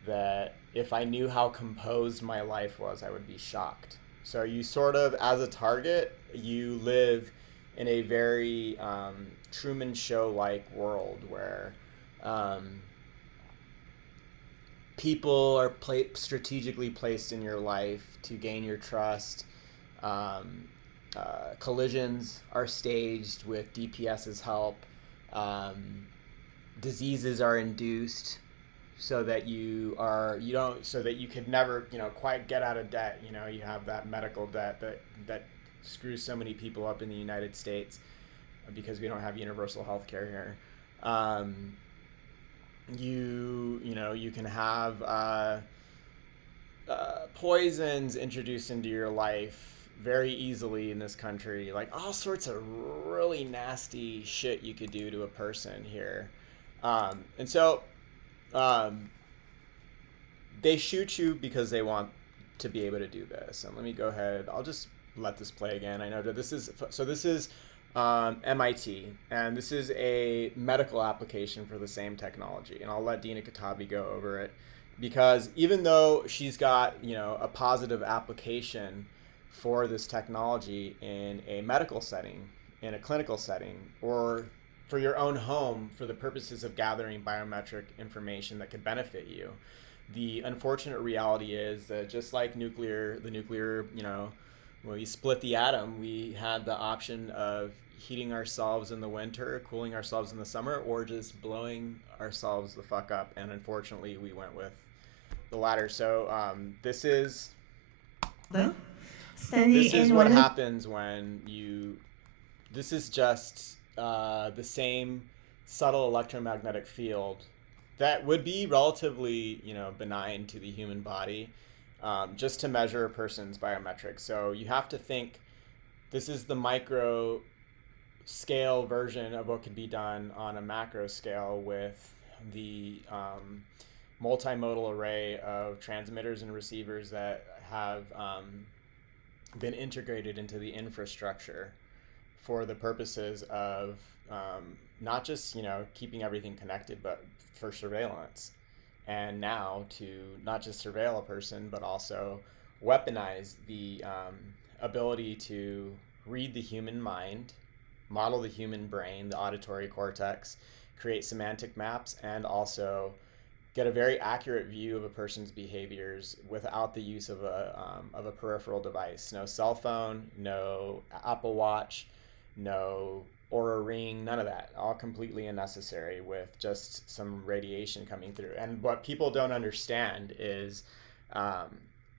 that if I knew how composed my life was, I would be shocked. So you sort of, as a target, you live in a very Truman Show-like world where people are strategically placed in your life to gain your trust. Collisions are staged with DPS's help. Diseases are induced so that you could never, quite get out of debt. You have that medical debt that screws so many people up in the United States because we don't have universal health care here. You can have poisons introduced into your life very easily in this country, like all sorts of really nasty shit you could do to a person here. And so they shoot you because they want to be able to do this. And let me go ahead, I'll just let this play again. I know that this is MIT, and this is a medical application for the same technology. And I'll let Dina Katabi go over it, because even though she's got, a positive application for this technology in a medical setting, in a clinical setting, or for your own home for the purposes of gathering biometric information that could benefit you, the unfortunate reality is that just like the nuclear, when we split the atom, we had the option of heating ourselves in the winter, cooling ourselves in the summer, or just blowing ourselves the fuck up. And unfortunately, we went with the latter. So this is Standing this is in what one of happens when you. This is just the same subtle electromagnetic field that would be relatively, benign to the human body, just to measure a person's biometrics. So you have to think this is the micro scale version of what could be done on a macro scale with the multimodal array of transmitters and receivers that have been integrated into the infrastructure for the purposes of not just keeping everything connected, but for surveillance, and now to not just surveil a person, but also weaponize the ability to read the human mind, model the human brain, the auditory cortex, create semantic maps, and also get a very accurate view of a person's behaviors without the use of a peripheral device. No cell phone, no Apple Watch, no Oura Ring, none of that. All completely unnecessary with just some radiation coming through. And what people don't understand is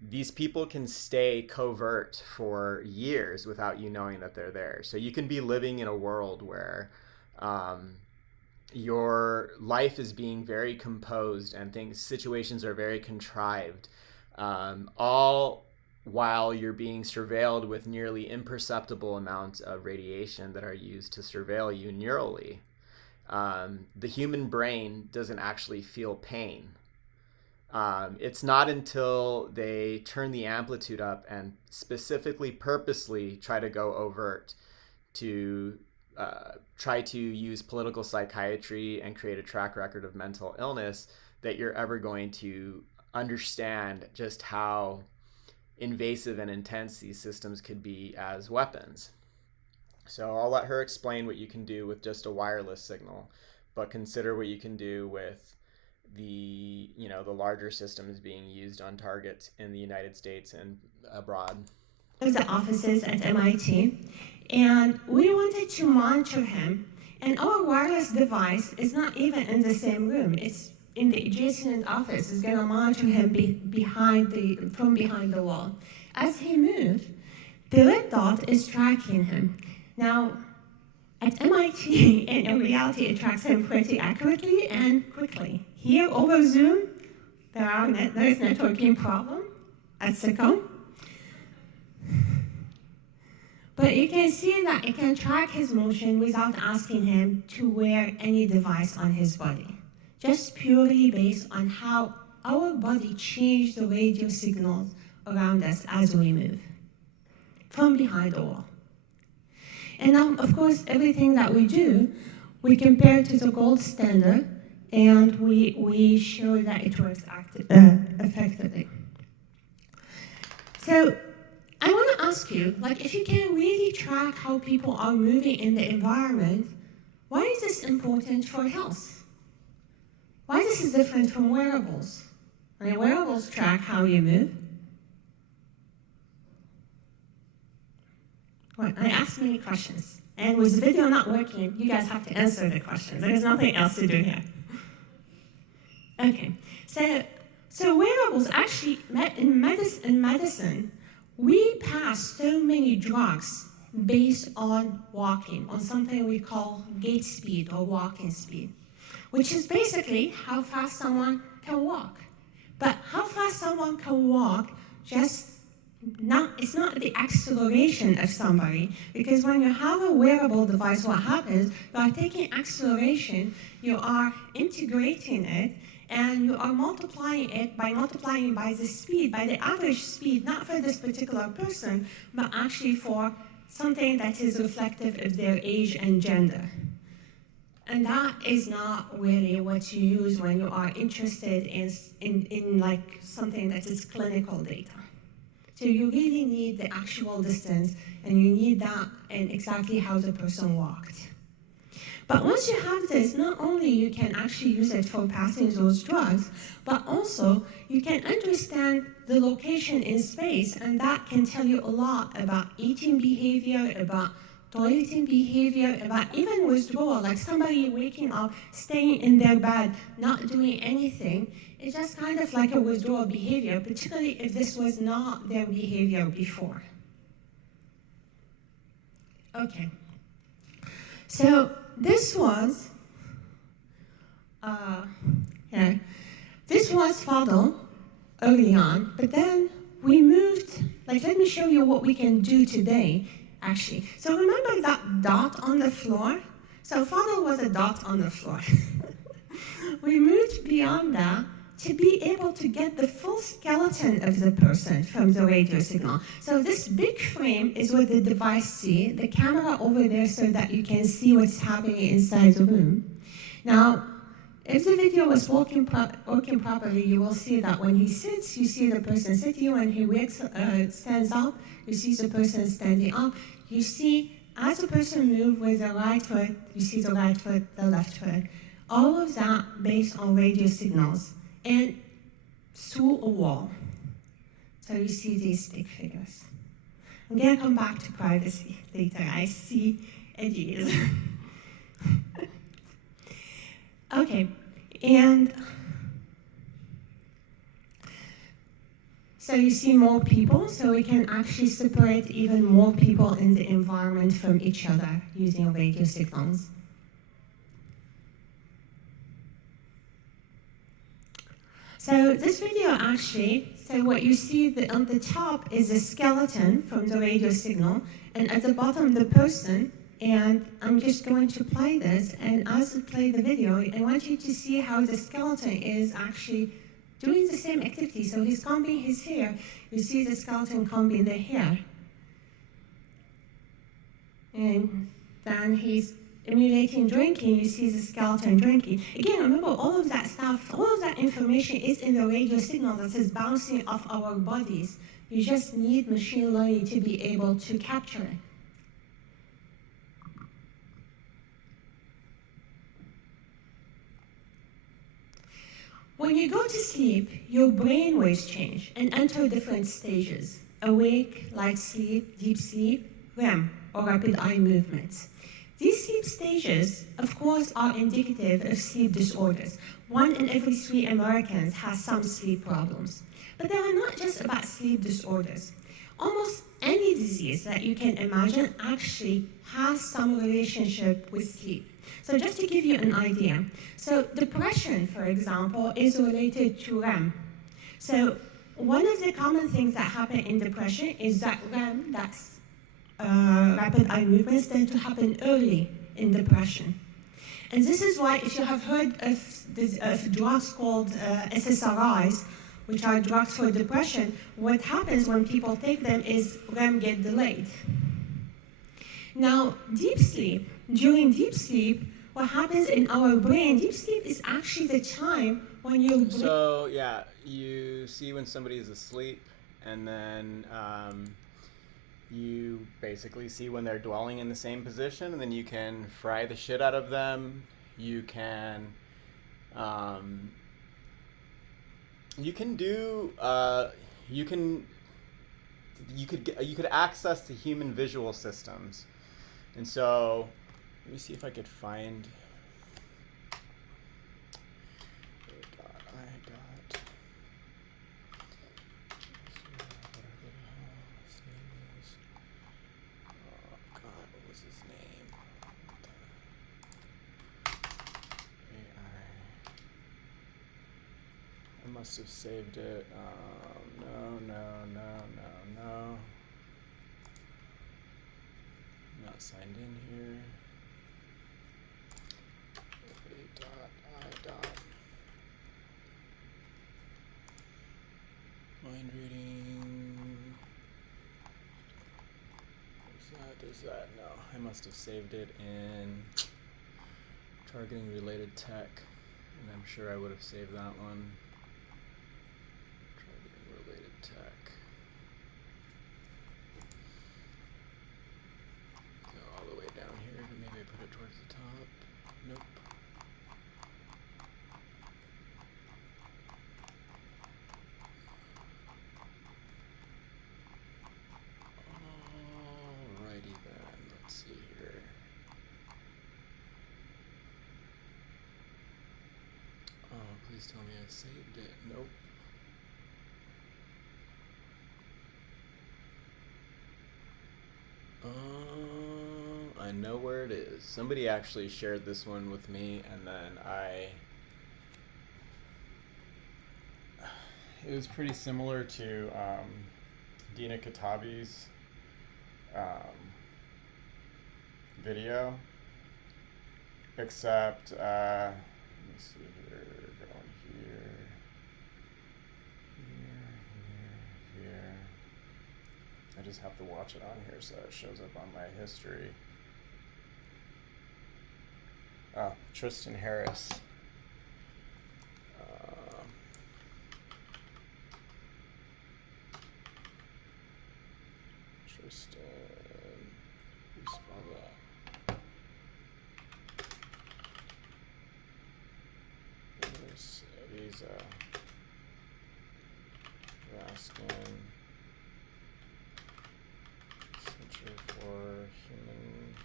these people can stay covert for years without you knowing that they're there. So you can be living in a world where your life is being very composed and situations are very contrived, all while you're being surveilled with nearly imperceptible amounts of radiation that are used to surveil you neurally. The human brain doesn't actually feel pain. It's not until they turn the amplitude up and specifically, purposely try to go overt to try to use political psychiatry and create a track record of mental illness that you're ever going to understand just how invasive and intense these systems could be as weapons. So I'll let her explain what you can do with just a wireless signal, but consider what you can do with the larger systems being used on targets in the United States and abroad. the offices at MIT, and we wanted to monitor him. And our wireless device is not even in the same room. It's in the adjacent office. It's going to monitor him from behind the wall. As he moves, the red dot is tracking him. Now, at MIT, in reality, it tracks him pretty accurately and quickly. Here over Zoom, there is networking problem at SICO. But you can see that it can track his motion without asking him to wear any device on his body, just purely based on how our body changes the radio signals around us as we move from behind the wall. And now, of course, everything that we do, we compare to the gold standard, and we show that it works effectively. So I want to ask you, if you can really track how people are moving in the environment, why is this important for health? Why this is different from wearables? Wearables track how you move. Well, I asked many questions, and with the video not working, you guys have to answer the questions. There's nothing else to do here. Okay, so wearables actually, in medicine, we pass so many drugs based on walking, on something we call gait speed or walking speed, which is basically how fast someone can walk. But how fast someone can walk it's not the acceleration of somebody, because when you have a wearable device, what happens, you are taking acceleration, you are integrating it, and you are multiplying it by the speed, by the average speed, not for this particular person, but actually for something that is reflective of their age and gender. And that is not really what you use when you are interested in something that is clinical data. So you really need the actual distance, and you need that and exactly how the person walked. But once you have this, not only you can actually use it for passing those drugs, but also you can understand the location in space, and that can tell you a lot about eating behavior, about toileting behavior, about even withdrawal, like somebody waking up, staying in their bed, not doing anything. It's just kind of like a withdrawal behavior, particularly if this was not their behavior before. Okay. So this was, this was Fadl early on, but then we moved, like let me show you what we can do today, actually. So remember that dot on the floor? So Fadl was a dot on the floor. We moved beyond that to be able to get the full skeleton of the person from the radio signal. So this big frame is what the device sees, the camera over there so that you can see what's happening inside the room. Now, if the video was working properly, you will see that when he sits, you see the person sitting. When he stands up, you see the person standing up. You see, as the person moves with the right foot, you see the right foot, the left foot. All of that based on radio signals and through a wall. So you see these stick figures. I'm gonna come back to privacy later. I see ideas. Okay, and so you see more people, so we can actually separate even more people in the environment from each other using radio signals. So this video actually, so what you see on the top is the skeleton from the radio signal, and at the bottom the person, and I'm just going to play this, and as I play the video, I want you to see how the skeleton is actually doing the same activity. So he's combing his hair, you see the skeleton combing the hair. And then he's emulating drinking, you see the skeleton drinking. Again, remember all of that stuff, all of that information is in the radio signal that is bouncing off our bodies. You just need machine learning to be able to capture it. When you go to sleep, your brain waves change and enter different stages: awake, light sleep, deep sleep, REM, or rapid eye movements. These sleep stages, of course, are indicative of sleep disorders. 1 in every 3 Americans has some sleep problems. But they are not just about sleep disorders. Almost any disease that you can imagine actually has some relationship with sleep. So just to give you an idea, so depression, for example, is related to REM. So one of the common things that happen in depression is that REM, that's rapid eye movements, tend to happen early in depression. And this is why, if you have heard of drugs called SSRIs, which are drugs for depression, what happens when people take them is REM get delayed. Now, deep sleep, during deep sleep, what happens in our brain, deep sleep is actually the time when your brain... So, yeah, you see when somebody is asleep, and then you basically see when they're dwelling in the same position, and then you can fry the shit out of them. You can do you could access the human visual systems. And so let me see if I could find must have saved it. No. I'm not signed in here. Mind reading. There's that. No, I must have saved it in targeting related tech. And I'm sure I would have saved that one. Related tech. Go all the way down here to maybe put it towards the top. Nope. Alrighty then, let's see here. Oh, please tell me I saved it. Nope. I know where it is. Somebody actually shared this one with me, and then it was pretty similar to Dina Katabi's video, except let me see here, going here. I just have to watch it on here so it shows up on my history. Oh, Tristan Harris. Tristan, how do you spell that? There's Eliza Raskin, Center for Human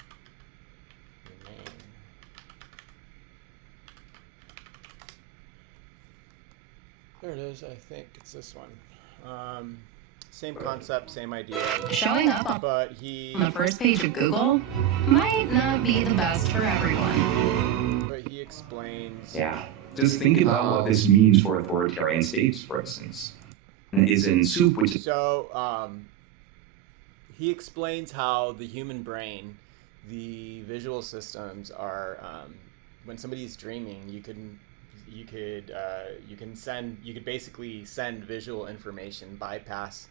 Humane. There it is. I think it's this one. Same concept, same idea. Showing up on But he the first page of Google might not be the best for everyone. But he explains. Yeah. Just think about what this means for authoritarian states, for instance. Is in soup, which is So he explains how the human brain, the visual systems are when somebody's dreaming, you could basically send visual information, bypass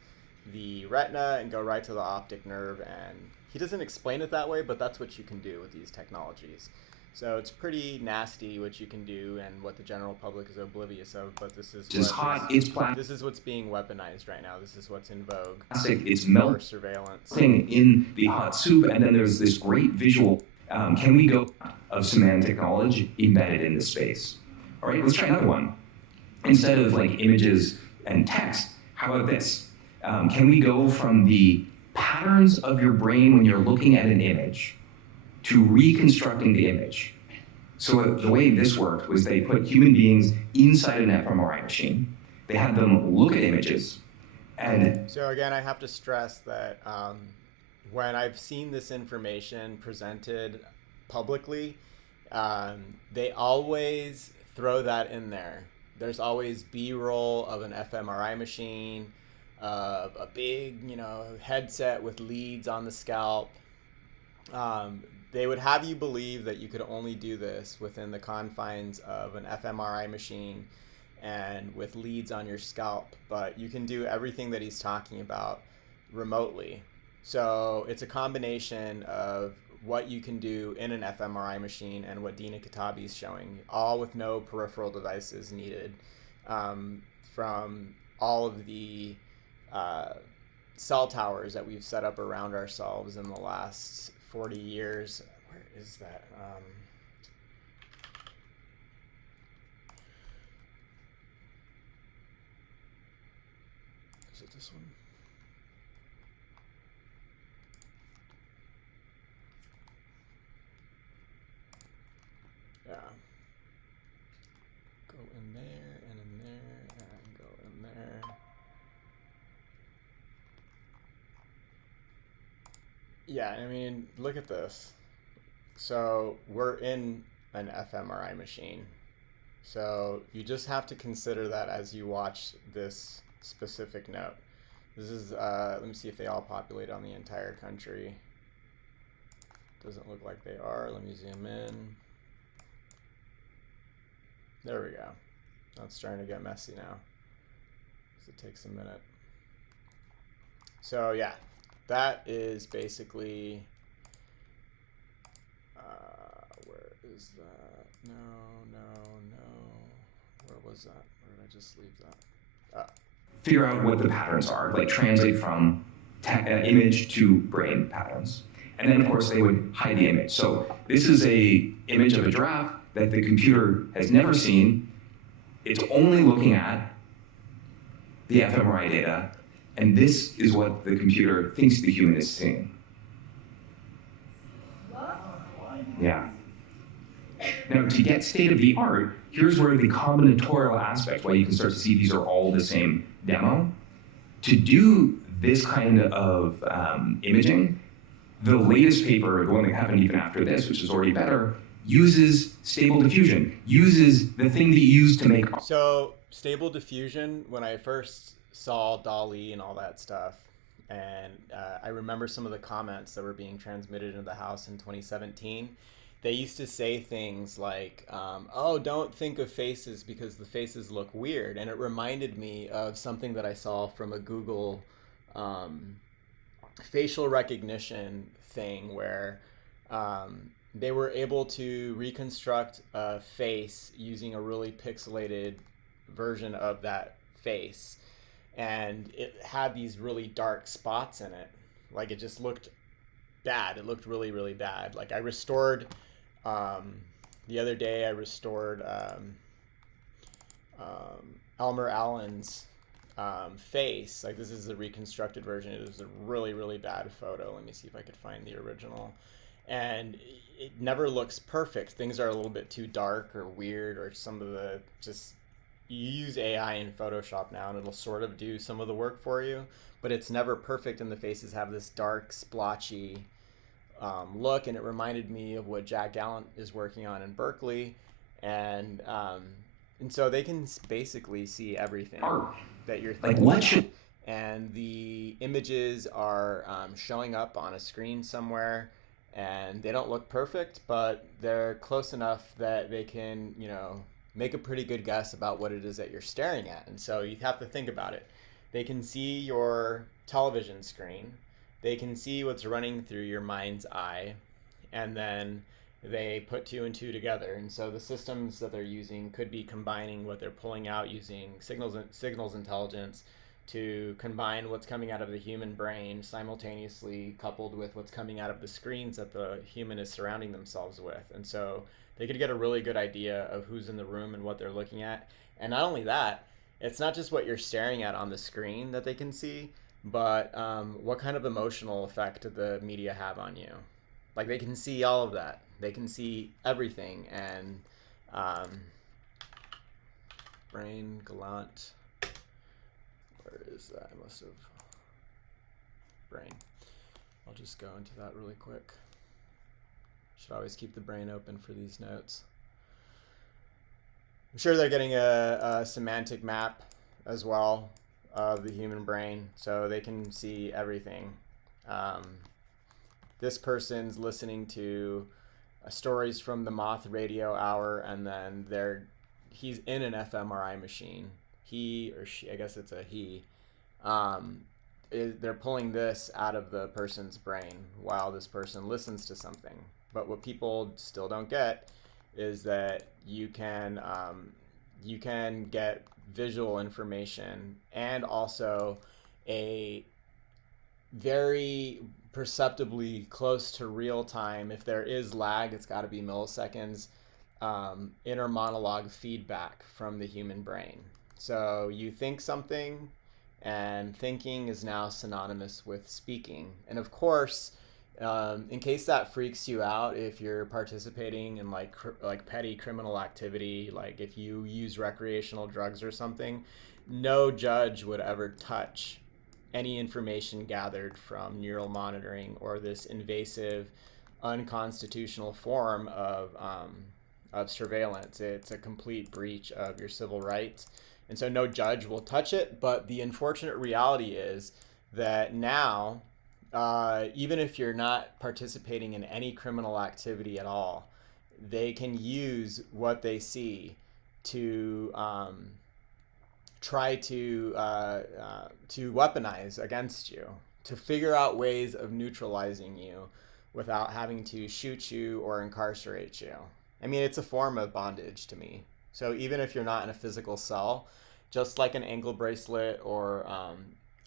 the retina and go right to the optic nerve, and he doesn't explain it that way, but that's what you can do with these technologies. So it's pretty nasty what you can do and what the general public is oblivious of, but this is just hot. It's plastic. This is what's being weaponized right now. This is what's in vogue It's for melting surveillance. in the hot soup, and then there's this great visual. Can we go of semantic knowledge embedded in the space? All right, let's try another one. Instead of like images and text, how about this? Can we go from the patterns of your brain when you're looking at an image to reconstructing the image? So the way this worked was they put human beings inside an fMRI machine. They had them look at images, and So again, I have to stress that when I've seen this information presented publicly, they always throw that in there. There's always B-roll of an fMRI machine, a big, headset with leads on the scalp. They would have you believe that you could only do this within the confines of an fMRI machine and with leads on your scalp, but you can do everything that he's talking about remotely. So it's a combination of what you can do in an fMRI machine and what Dina Katabi is showing, all with no peripheral devices needed, from all of the cell towers that we've set up around ourselves in the last 40 years. Where is that? Is it this one? Yeah. Go in there, and in there, and go in there. Yeah, I mean, look at this. So we're in an fMRI machine. So you just have to consider that as you watch this specific note. This is, let me see if they all populate on the entire country. Doesn't look like they are. Let me zoom in. There we go. Now it's starting to get messy now, because it takes a minute. So yeah, that is basically, where is that? No. Where was that? Where did I just leave that? figure out what the patterns are, like translate from image to brain patterns. And then of course they would hide the image. So this is a image of a giraffe that the computer has never seen. It's only looking at the fMRI data, and this is what the computer thinks the human is seeing. Yeah. Now, to get state of the art, Here's where the combinatorial aspect, why you can start to see these are all the same demo. To do this kind of imaging, the latest paper, the one that happened even after this, which is already better, uses stable diffusion, uses the thing that you used to make. So stable diffusion, when I first saw DALL-E and all that stuff, and I remember some of the comments that were being transmitted into the house in 2017, they used to say things like, oh, don't think of faces because the faces look weird. And it reminded me of something that I saw from a Google facial recognition thing where they were able to reconstruct a face using a really pixelated version of that face. And it had these really dark spots in it. Like, it just looked bad. It looked really, really bad. Like, I restored... the other day I restored Elmer Allen's face. Like, this is a reconstructed version. It was a really, really bad photo. Let me see if I could find the original. And it never looks perfect. Things are a little bit too dark or weird, or some of the just... You use AI in Photoshop now and it'll sort of do some of the work for you, but it's never perfect, and the faces have this dark, splotchy look, and it reminded me of what Jack Gallant is working on in Berkeley, and so they can basically see everything that you're thinking. Like, what should... And the images are showing up on a screen somewhere, and they don't look perfect, but they're close enough that they can, you know, make a pretty good guess about what it is that you're staring at. And so you have to think about it. They can see your television screen. They can see what's running through your mind's eye, and then they put two and two together. And so the systems that they're using could be combining what they're pulling out using signals intelligence to combine what's coming out of the human brain simultaneously coupled with what's coming out of the screens that the human is surrounding themselves with. And so they could get a really good idea of who's in the room and what they're looking at. And not only that, it's not just what you're staring at on the screen that they can see, but what kind of emotional effect did the media have on you? Like, they can see all of that. They can see everything. And Brain Gallant, where is that? I must have... Brain. I'll just go into that really quick. Should always keep the brain open for these notes. I'm sure they're getting a semantic map as well of the human brain, so they can see everything. This person's listening to stories from the Moth Radio Hour, and then he's in an fMRI machine. He or she, I guess it's a he, they're pulling this out of the person's brain while this person listens to something. But what people still don't get is that you can get visual information and also a very perceptibly close to real time. If there is lag, it's got to be milliseconds. Inner monologue feedback from the human brain. So you think something, and thinking is now synonymous with speaking. And of course, in case that freaks you out, if you're participating in like petty criminal activity, like if you use recreational drugs or something, no judge would ever touch any information gathered from neural monitoring or this invasive, unconstitutional form of surveillance. It's a complete breach of your civil rights, and so no judge will touch it. But the unfortunate reality is that now, even if you're not participating in any criminal activity at all, they can use what they see to try to weaponize against you, to figure out ways of neutralizing you without having to shoot you or incarcerate you. I mean, it's a form of bondage to me. So even if you're not in a physical cell, just like an ankle bracelet or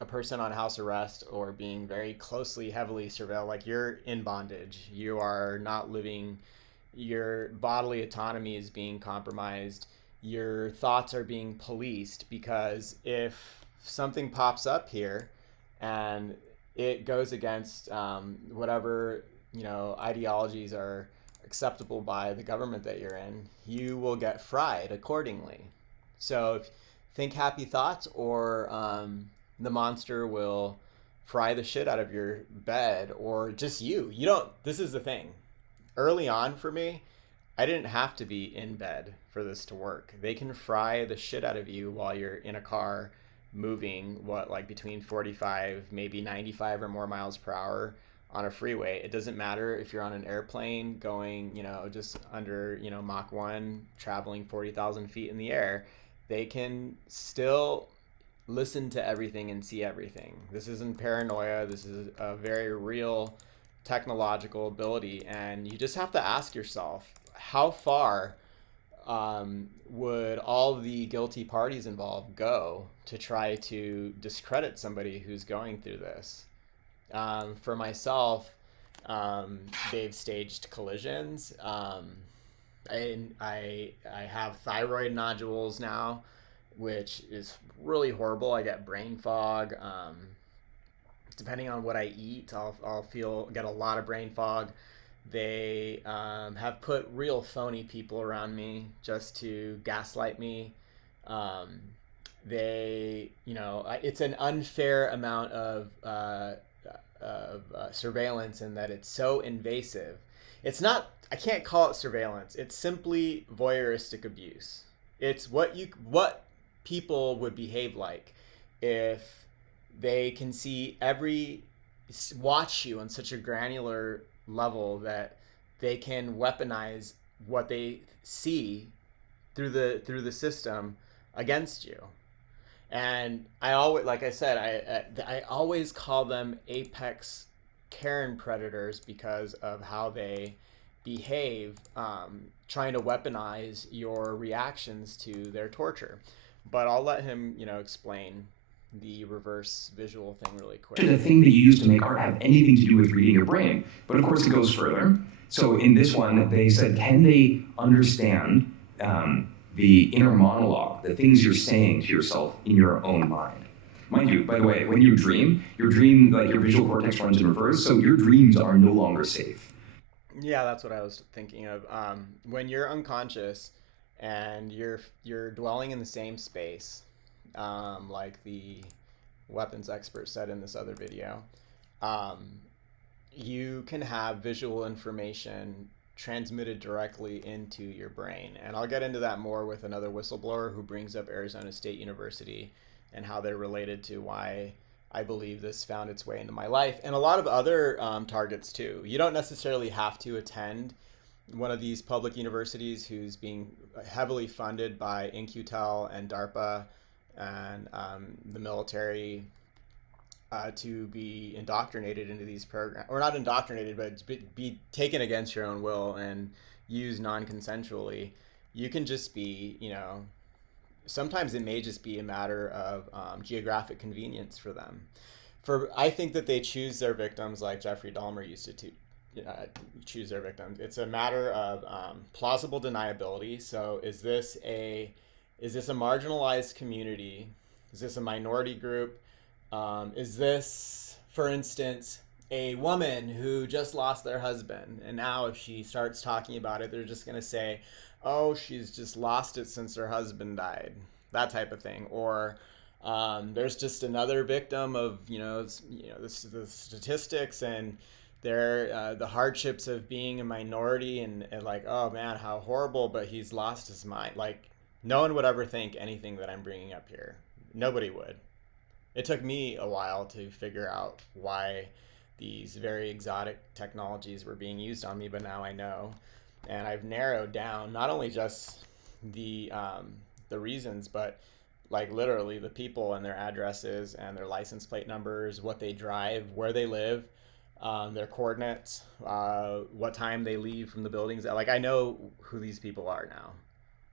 a person on house arrest or being very closely, heavily surveilled, like you're in bondage. You are not living, your bodily autonomy is being compromised. Your thoughts are being policed, because if something pops up here and it goes against whatever, ideologies are acceptable by the government that you're in, you will get fried accordingly. So think happy thoughts, or the monster will fry the shit out of your bed, or just you. You don't. This is the thing. Early on for me, I didn't have to be in bed for this to work. They can fry the shit out of you while you're in a car moving, like between 45, maybe 95 or more miles per hour on a freeway. It doesn't matter if you're on an airplane going, just under, Mach 1, traveling 40,000 feet in the air. They can still listen to everything and see everything. This isn't paranoia. This is a very real technological ability. And you just have to ask yourself, how far would all the guilty parties involved go to try to discredit somebody who's going through this? For myself, they've staged collisions. I have thyroid nodules now, which is really horrible. I get brain fog. Depending on what I eat, I'll get a lot of brain fog. They have put real phony people around me just to gaslight me. It's an unfair amount of surveillance in that it's so invasive. It's not, I can't call it surveillance. It's simply voyeuristic abuse. It's what people would behave like if they can watch you on such a granular level that they can weaponize what they see through the system against you. And I always, like I said, I always call them apex Karen predators because of how they behave, trying to weaponize your reactions to their torture. But I'll let him, explain the reverse visual thing really quick. The thing that you use to make art have anything to do with reading your brain. But of course it goes further. So in this one, they said, can they understand the inner monologue, the things you're saying to yourself in your own mind? Mind you, by the way, when you dream, like your visual cortex runs in reverse, so your dreams are no longer safe. Yeah, that's what I was thinking of. When you're unconscious and you're dwelling in the same space, like the weapons expert said in this other video, you can have visual information transmitted directly into your brain. And I'll get into that more with another whistleblower who brings up Arizona State University and how they're related to why I believe this found its way into my life, and a lot of other targets too. You don't necessarily have to attend one of these public universities who's being heavily funded by In-Q-Tel and DARPA and the military to be indoctrinated into these programs, or not indoctrinated, but be taken against your own will and used non-consensually. You can just be, sometimes it may just be a matter of geographic convenience for them. I think that they choose their victims like Jeffrey Dahmer used to choose their victims. It's a matter of plausible deniability. So is this a marginalized community? Is this a minority group? Is this, for instance, a woman who just lost their husband, and now if she starts talking about it, they're just going to say, oh, she's just lost it since her husband died, that type of thing. Or there's just another victim of the statistics and the hardships of being a minority, and like, oh man, how horrible, but he's lost his mind. Like, no one would ever think anything that I'm bringing up here. Nobody would. It took me a while to figure out why these very exotic technologies were being used on me, but now I know. And I've narrowed down not only just the reasons, but like literally the people and their addresses and their license plate numbers, what they drive, where they live, their coordinates, what time they leave from the buildings. Like, I know who these people are now.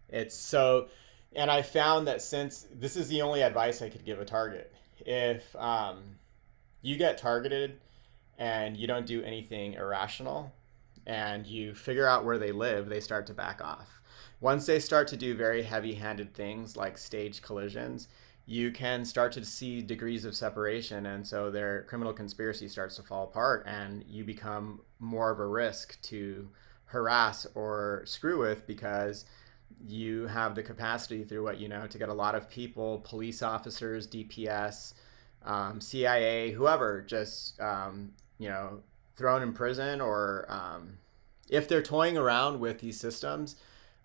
It's so, and I found that since this is the only advice I could give a target, if you get targeted and you don't do anything irrational and you figure out where they live, they start to back off. Once they start to do very heavy-handed things like stage collisions, you can start to see degrees of separation, and so their criminal conspiracy starts to fall apart, and you become more of a risk to harass or screw with, because you have the capacity through what you know to get a lot of people, police officers, DPS, CIA, whoever, just thrown in prison, or if they're toying around with these systems.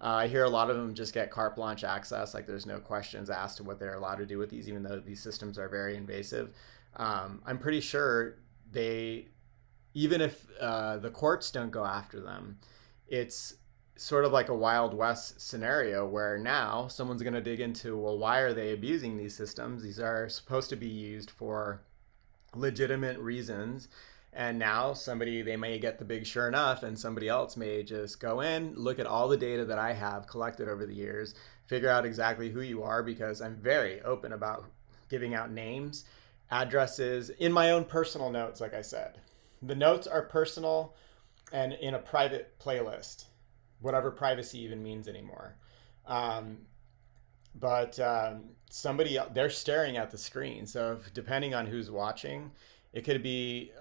I hear a lot of them just get carte blanche access, like there's no questions asked to what they're allowed to do with these, even though these systems are very invasive. I'm pretty sure even if the courts don't go after them, it's sort of like a Wild West scenario where now someone's going to dig into, well, why are they abusing these systems? These are supposed to be used for legitimate reasons. And now they may get the big sure enough, and somebody else may just go in, look at all the data that I have collected over the years, figure out exactly who you are, because I'm very open about giving out names, addresses, in my own personal notes, like I said. The notes are personal and in a private playlist, whatever privacy even means anymore. But somebody, they're staring at the screen. So depending on who's watching, it could be,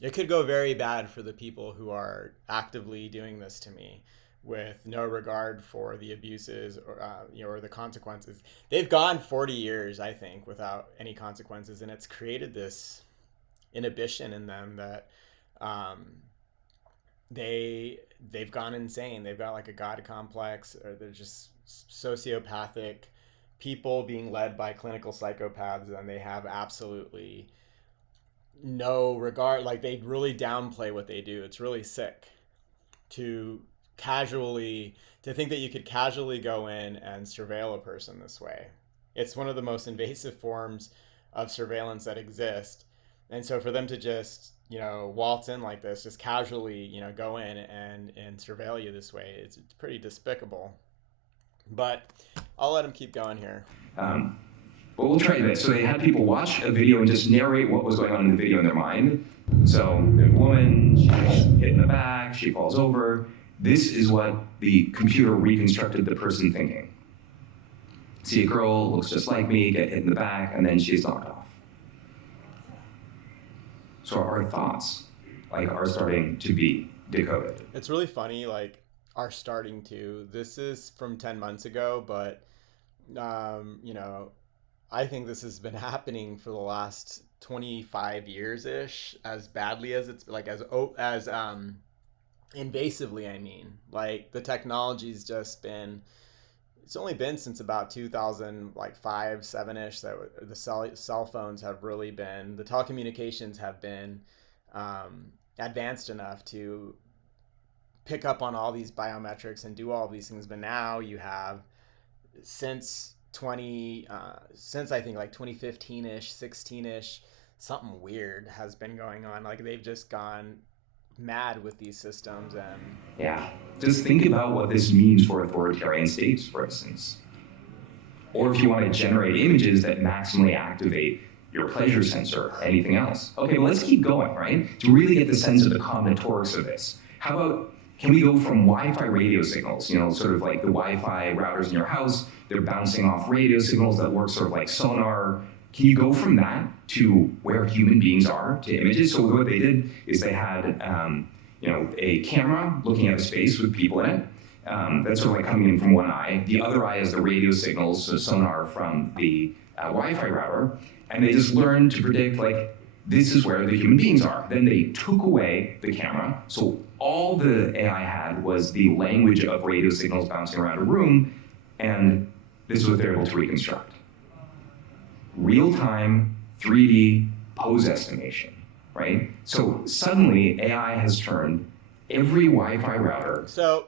it could go very bad for the people who are actively doing this to me with no regard for the abuses or the consequences. They've gone 40 years, I think, without any consequences, and it's created this inhibition in them that they've gone insane. They've got like a god complex, or they're just sociopathic people being led by clinical psychopaths, and they have absolutely no regard. Like, they really downplay what they do. It's really sick to think that you could casually go in and surveil a person this way. It's one of the most invasive forms of surveillance that exist. And so for them to just, waltz in like this, just casually, go in and surveil you this way, it's pretty despicable. But I'll let them keep going here. But we'll try this. So they had people watch a video and just narrate what was going on in the video in their mind. So there's a woman, she's hit in the back, she falls over. This is what the computer reconstructed the person thinking. See a girl, looks just like me, get hit in the back, and then she's knocked off. So our thoughts, are starting to be decoded. It's really funny, are starting to. This is from 10 months ago, but, I think this has been happening for the last 25 years-ish, as badly as it's, as invasively, I mean. The technology's just been, it's only been since about 2005, 7-ish, that the cell phones have really been, the telecommunications have been advanced enough to pick up on all these biometrics and do all these things. But now you have, since I think 2015-ish, 16-ish, something weird has been going on. They've just gone mad with these systems. And yeah, just think about what this means for authoritarian states, for instance. Or if you want to generate images that maximally activate your pleasure sensor, anything else. Okay, well, let's keep going, right? To really get the sense of the combinatorics of this. How about, can we go from Wi-Fi radio signals, sort of like the Wi-Fi routers in your house, they're bouncing off radio signals that work sort of like sonar. Can you go from that to where human beings are, to images? So what they did is they had, a camera looking at a space with people in it. That's sort of like coming in from one eye. The other eye is the radio signals, so sonar from the Wi-Fi router. And they just learned to predict, this is where the human beings are. Then they took away the camera. So all the AI had was the language of radio signals bouncing around a room. And this is what they're able to reconstruct. Real-time 3D pose estimation, right? So suddenly AI has turned every Wi-Fi router. So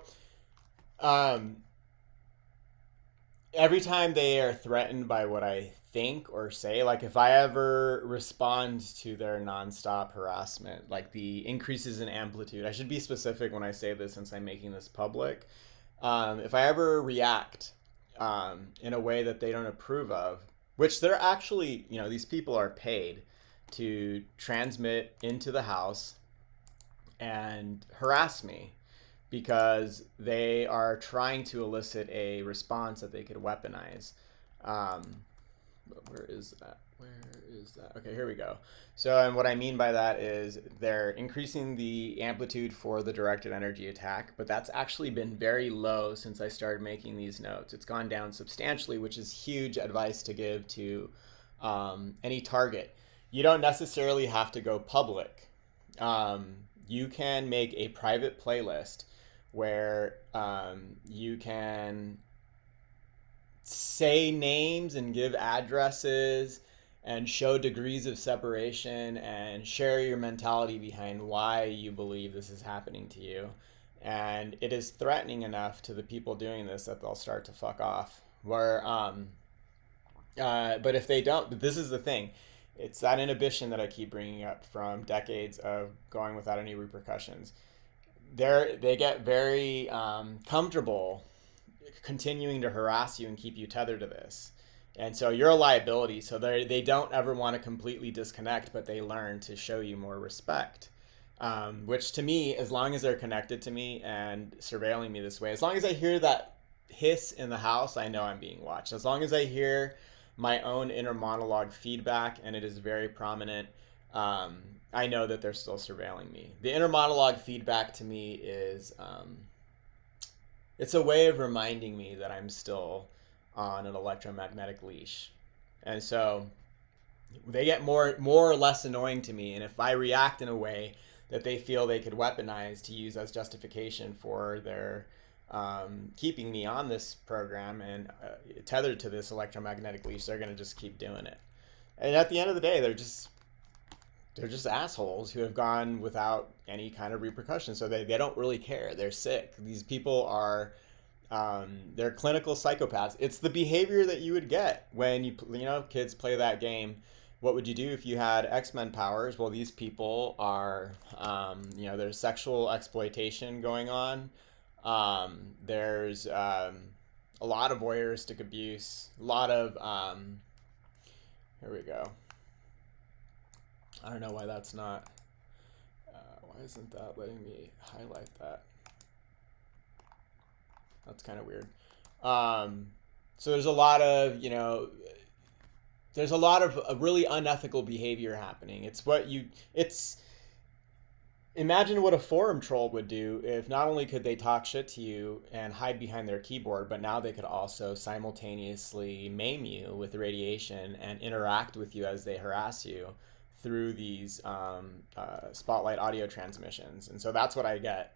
every time they are threatened by what I think or say, if I ever respond to their nonstop harassment, the increases in amplitude, I should be specific when I say this since I'm making this public. If I ever react in a way that they don't approve of, which they're actually, these people are paid to transmit into the house and harass me because they are trying to elicit a response that they could weaponize. Where is that where is that? Okay, here we go. So, and what I mean by that is they're increasing the amplitude for the directed energy attack, but that's actually been very low since I started making these notes. It's gone down substantially, which is huge advice to give to any target. You don't necessarily have to go public. You can make a private playlist where you can say names and give addresses and show degrees of separation and share your mentality behind why you believe this is happening to you. And it is threatening enough to the people doing this that they'll start to fuck off. But if they don't, this is the thing. It's that inhibition that I keep bringing up from decades of going without any repercussions. They get very comfortable continuing to harass you and keep you tethered to this. And so you're a liability. So they don't ever want to completely disconnect, but they learn to show you more respect. Which to me, as long as they're connected to me and surveilling me this way, as long as I hear that hiss in the house, I know I'm being watched. As long as I hear my own inner monologue feedback and it is very prominent, I know that they're still surveilling me. The inner monologue feedback to me is, it's a way of reminding me that I'm still on an electromagnetic leash. And so they get more or less annoying to me. And if I react in a way that they feel they could weaponize to use as justification for their keeping me on this program and tethered to this electromagnetic leash, they're going to just keep doing it. And at the end of the day, they're just assholes who have gone without any kind of repercussion. So they don't really care. They're sick. These people are, they're clinical psychopaths. It's the behavior that you would get when kids play that game. What would you do if you had X-Men powers? Well, these people are, there's sexual exploitation going on. There's a lot of voyeuristic abuse, a lot of, here we go. I don't know why that's not, why isn't that letting me highlight that? That's kind of weird. So there's a lot of, there's a lot of really unethical behavior happening. Imagine what a forum troll would do if not only could they talk shit to you and hide behind their keyboard, but now they could also simultaneously maim you with radiation and interact with you as they harass you through these Spotlight audio transmissions. And so that's what I get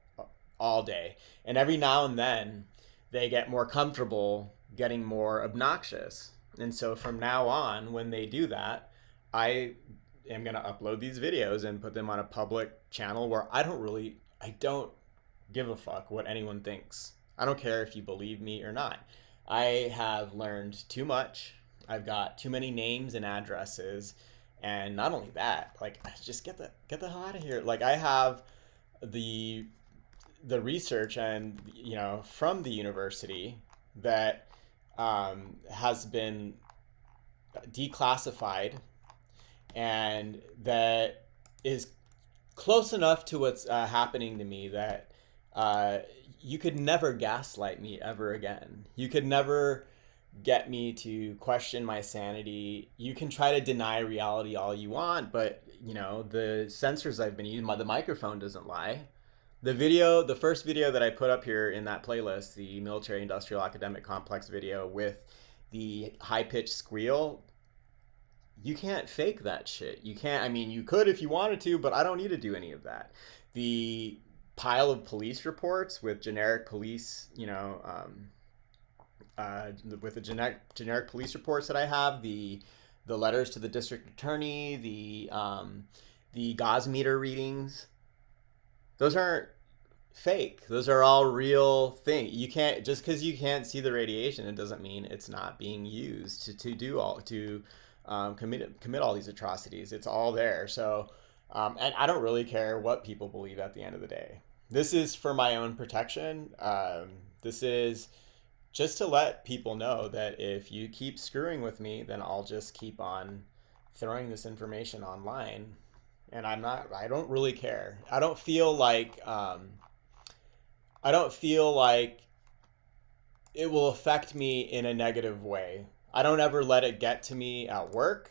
all day. And every now and then they get more comfortable getting more obnoxious. And so from now on, when they do that, I am going to upload these videos and put them on a public channel where I don't give a fuck what anyone thinks. I don't care if you believe me or not. I have learned too much. I've got too many names and addresses. And not only that, like, just get the hell out of here. Like, I have the research and, from the university that has been declassified and that is close enough to what's happening to me that you could never gaslight me ever again. You could never get me to question my sanity. You can try to deny reality all you want, but the sensors I've been using, the microphone doesn't lie. The first video that I put up here in that playlist, the military industrial academic complex video with the high-pitched squeal, you can't fake that shit. You can't, you could if you wanted to, but I don't need to do any of that. The pile of police reports with generic police, with the generic police reports that I have, the letters to the district attorney, the Gauss meter readings, those aren't fake. Those are all real things. You can't, just because you can't see the radiation, it doesn't mean it's not being used to commit all these atrocities. It's all there. So, and I don't really care what people believe at the end of the day. This is for my own protection. This is just to let people know that if you keep screwing with me, then I'll just keep on throwing this information online. And I don't really care. I don't feel like it will affect me in a negative way. I don't ever let it get to me at work.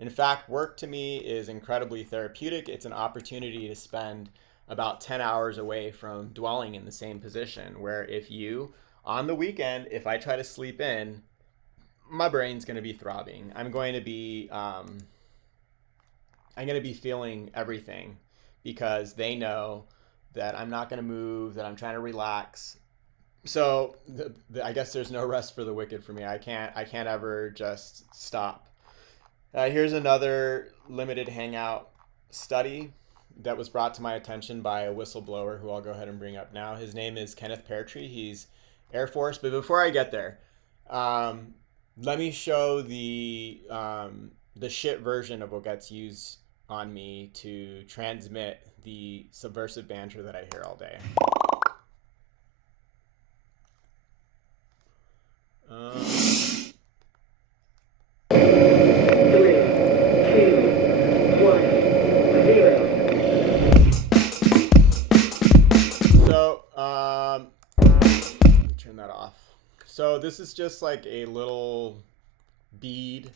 In fact, work to me is incredibly therapeutic. It's an opportunity to spend about 10 hours away from dwelling in the same position, where on the weekend, if I try to sleep in, my brain's going to be throbbing. I'm going to be feeling everything because they know that I'm not going to move, that I'm trying to relax. So I guess there's no rest for the wicked for me. I can't ever just stop. Here's another limited hangout study that was brought to my attention by a whistleblower who I'll go ahead and bring up now. His name is Kenneth Peartree. He's Air Force. But before I get there, let me show the shit version of what gets used on me to transmit the subversive banter that I hear all day. Turn that off. So this is just like a little bead.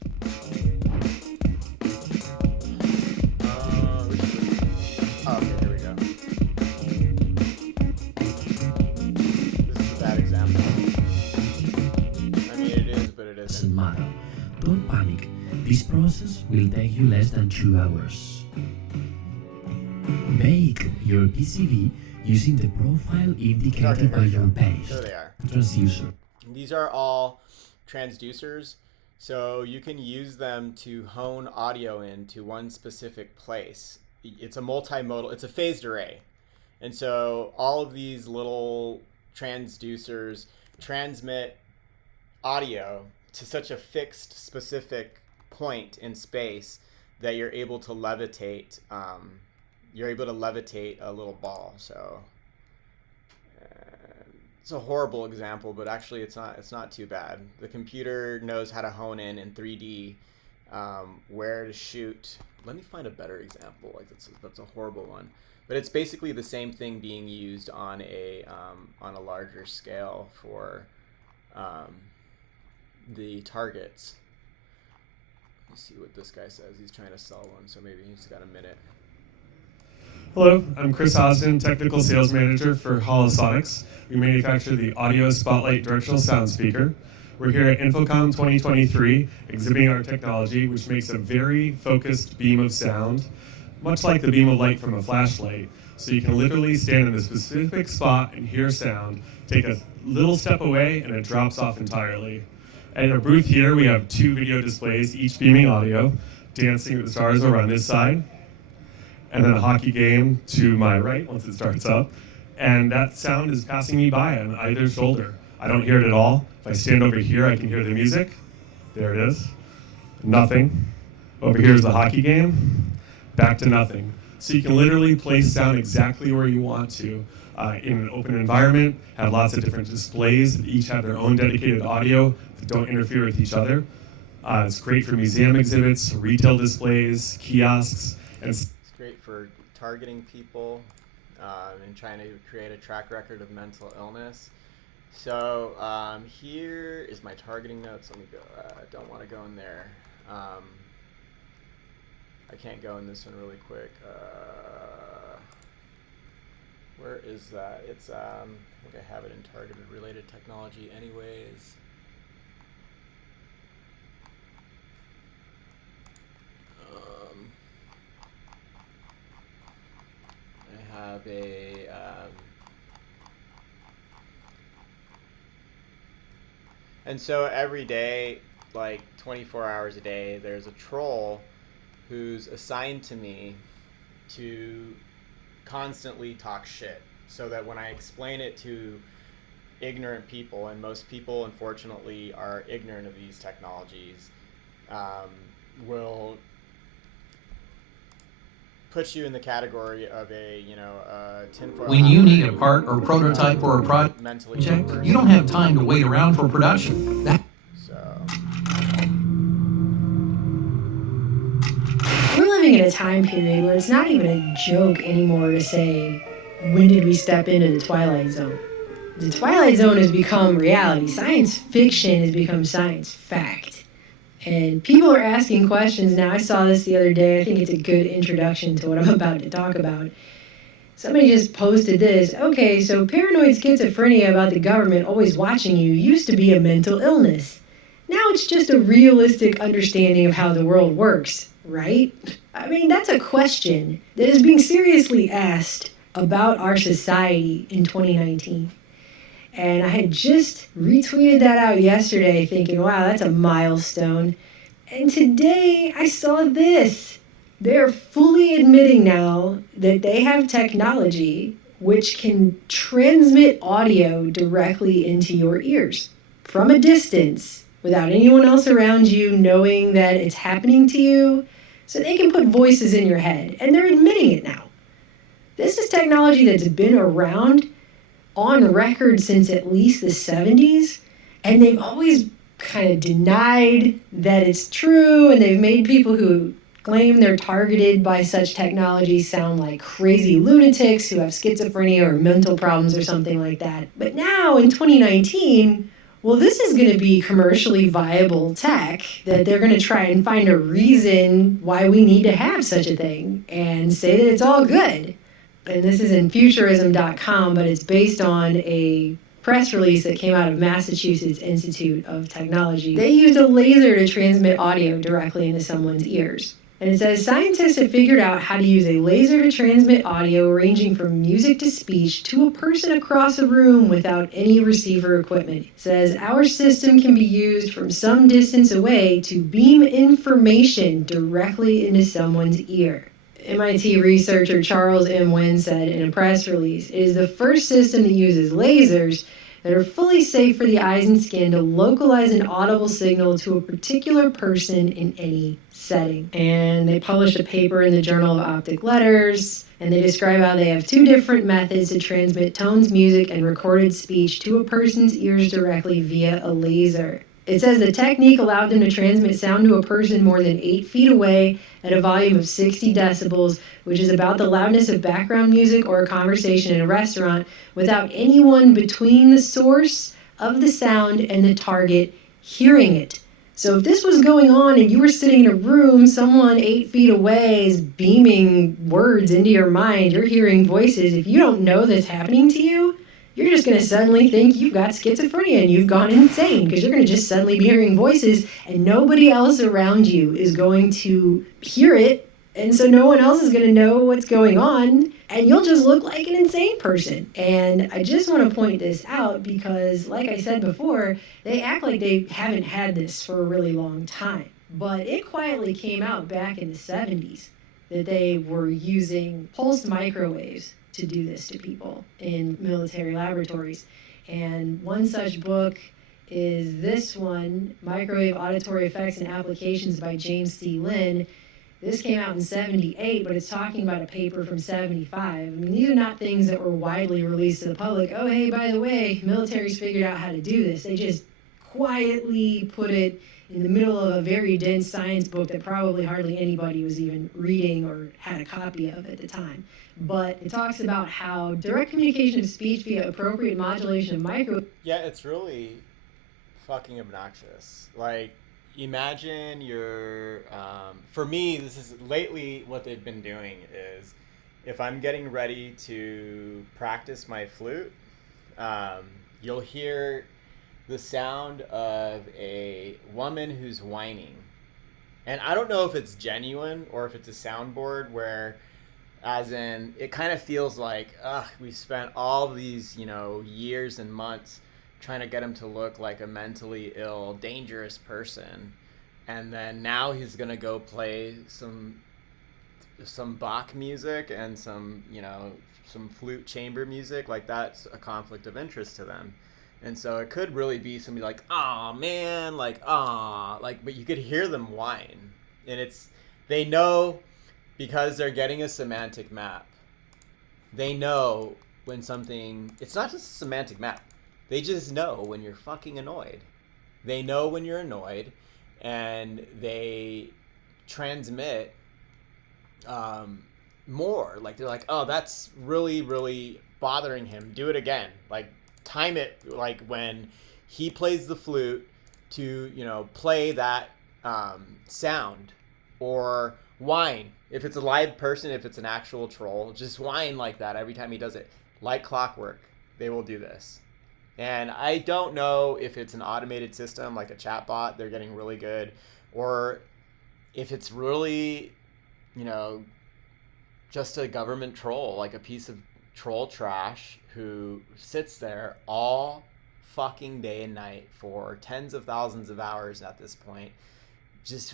Okay, here we go. This is a bad example. I mean, it is, but it isn't. Doesn't matter. Don't panic. This process will take you less than 2 hours. Make your PCB using the profile indicated by your page. There they are. Transducer. These are all transducers, so you can use them to hone audio into one specific place. It's a multimodal, it's a phased array. And so all of these little transducers transmit audio to such a fixed specific point in space that you're able to levitate a little ball. So it's a horrible example, but actually it's not too bad. The computer knows how to hone in 3D where to shoot. Let me find a better example. Like that's a horrible one, but it's basically the same thing being used on a larger scale for the targets. Let's see what this guy says. He's trying to sell one, so maybe he's got a minute. Hello, I'm Chris Osden, Technical Sales Manager for Holosonics. We manufacture the Audio Spotlight Directional Sound Speaker. We're here at InfoComm 2023, exhibiting our technology, which makes a very focused beam of sound, much like the beam of light from a flashlight. So you can literally stand in a specific spot and hear sound, take a little step away, and it drops off entirely. At our booth here, we have 2 video displays, each beaming audio. Dancing with the Stars over on this side, and then a hockey game to my right once it starts up. And that sound is passing me by on either shoulder. I don't hear it at all. If I stand over here, I can hear the music. There it is. Nothing. Over here is the hockey game. Back to nothing. So you can literally place sound exactly where you want to in an open environment, have lots of different displays that each have their own dedicated audio that don't interfere with each other. It's great for museum exhibits, retail displays, kiosks, and it's great for targeting people and trying to create a track record of mental illness. So here is my targeting notes. Let me go. I don't want to go in there. I can't go in this one really quick. Where is that? It's I think I have it in targeted related technology anyways. I have a and so every day, like 24 hours a day, there's a troll who's assigned to me to constantly talk shit, so that when I explain it to ignorant people, and most people unfortunately are ignorant of these technologies, will put you in the category of a, tinfoil. When you need a part or prototype or a project, you don't have time to wait around for production. We're living in a time period where it's not even a joke anymore to say, when did we step into the Twilight Zone? The Twilight Zone has become reality. Science fiction has become science fact. And people are asking questions now. I saw this the other day. I think it's a good introduction to what I'm about to talk about. Somebody just posted this. Okay, so paranoid schizophrenia about the government always watching you used to be a mental illness. Now it's just a realistic understanding of how the world works, right? I mean, that's a question that is being seriously asked about our society in 2019. And I had just retweeted that out yesterday thinking, wow, that's a milestone. And today I saw this. They're fully admitting now that they have technology which can transmit audio directly into your ears from a distance without anyone else around you knowing that it's happening to you. So they can put voices in your head, and they're admitting it now. This is technology that's been around on record since at least the 70s, and they've always kind of denied that it's true, and they've made people who claim they're targeted by such technology sound like crazy lunatics who have schizophrenia or mental problems or something like that. But now in 2019, well, this is going to be commercially viable tech that they're going to try and find a reason why we need to have such a thing and say that it's all good. And this is in futurism.com, but it's based on a press release that came out of Massachusetts Institute of Technology. They used a laser to transmit audio directly into someone's ears. And it says, scientists have figured out how to use a laser to transmit audio ranging from music to speech to a person across a room without any receiver equipment. It says, our system can be used from some distance away to beam information directly into someone's ear. MIT researcher Charles M. Wynn said in a press release, it is the first system that uses lasers that are fully safe for the eyes and skin to localize an audible signal to a particular person in any setting. And they published a paper in the Journal of Optic Letters, and they describe how they have two different methods to transmit tones, music, and recorded speech to a person's ears directly via a laser. It says the technique allowed them to transmit sound to a person more than 8 feet away at a volume of 60 decibels, which is about the loudness of background music or a conversation in a restaurant, without anyone between the source of the sound and the target hearing it. So if this was going on and you were sitting in a room, someone 8 feet away is beaming words into your mind, you're hearing voices. If you don't know that's happening to you, you're just going to suddenly think you've got schizophrenia and you've gone insane because you're going to just suddenly be hearing voices and nobody else around you is going to hear it. And so no one else is going to know what's going on and you'll just look like an insane person. And I just want to point this out because, like I said before, they act like they haven't had this for a really long time. But it quietly came out back in the 70s that they were using pulsed microwaves to do this to people in military laboratories. And one such book is this one, Microwave Auditory Effects and Applications by James C. Lynn. This came out in 78, but it's talking about a paper from 75. I mean, these are not things that were widely released to the public. Oh, hey, by the way, military's figured out how to do this. They just quietly put it in the middle of a very dense science book that probably hardly anybody was even reading or had a copy of at the time. But it talks about how direct communication of speech via appropriate modulation of micro... Yeah, it's really fucking obnoxious. Like, imagine you're... for me, this is lately what they've been doing is if I'm getting ready to practice my flute, you'll hear the sound of a woman who's whining. And I don't know if it's genuine or if it's a soundboard where, as in, it kind of feels like, we've spent all these, years and months trying to get him to look like a mentally ill, dangerous person. And then now he's going to go play some Bach music and some flute chamber music. Like, that's a conflict of interest to them. And so it could really be somebody like, "Aw, man," like, "Aw," like, but you could hear them whine. And they know, because they're getting a semantic map, they know when something, it's not just a semantic map. They just know when you're fucking annoyed. They know when you're annoyed, and they transmit more. Like, they're like, "Oh, that's really, really bothering him. Do it again." Like, time it like when he plays the flute to play that sound or whine. If it's a live person, if it's an actual troll, just whine like that every time he does it. Like clockwork, they will do this. And I don't know if it's an automated system like a chatbot, they're getting really good, or if it's really, just a government troll, like a piece of troll trash who sits there all fucking day and night for tens of thousands of hours at this point, just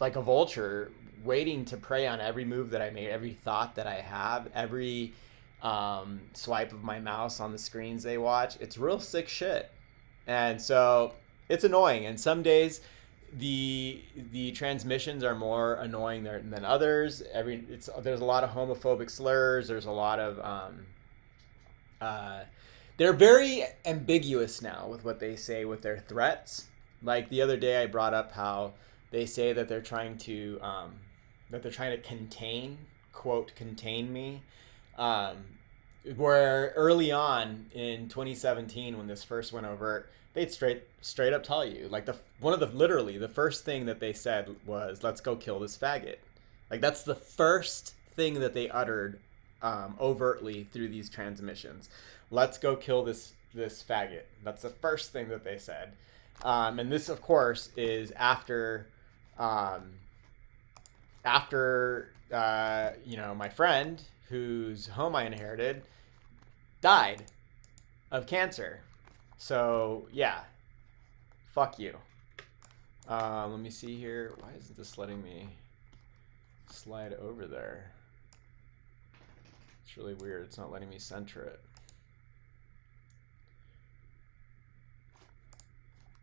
like a vulture waiting to prey on every move that I made, every thought that I have, every swipe of my mouse on the screens they watch. It's real sick shit. And so it's annoying. And some days the transmissions are more annoying than others. There's a lot of homophobic slurs. There's a lot of they're very ambiguous now with what they say with their threats. Like the other day I brought up how they say that they're trying to contain me. Where early on in 2017, when this first went over, they'd straight up tell you, like literally the first thing that they said was, "Let's go kill this faggot." Like that's the first thing that they uttered overtly through these transmissions. Let's go kill this faggot. That's the first thing that they said. And this, of course, is after my friend whose home I inherited died of cancer. So yeah, fuck you. Let me see here. Why isn't this letting me slide over there? It's really weird. It's not letting me center it.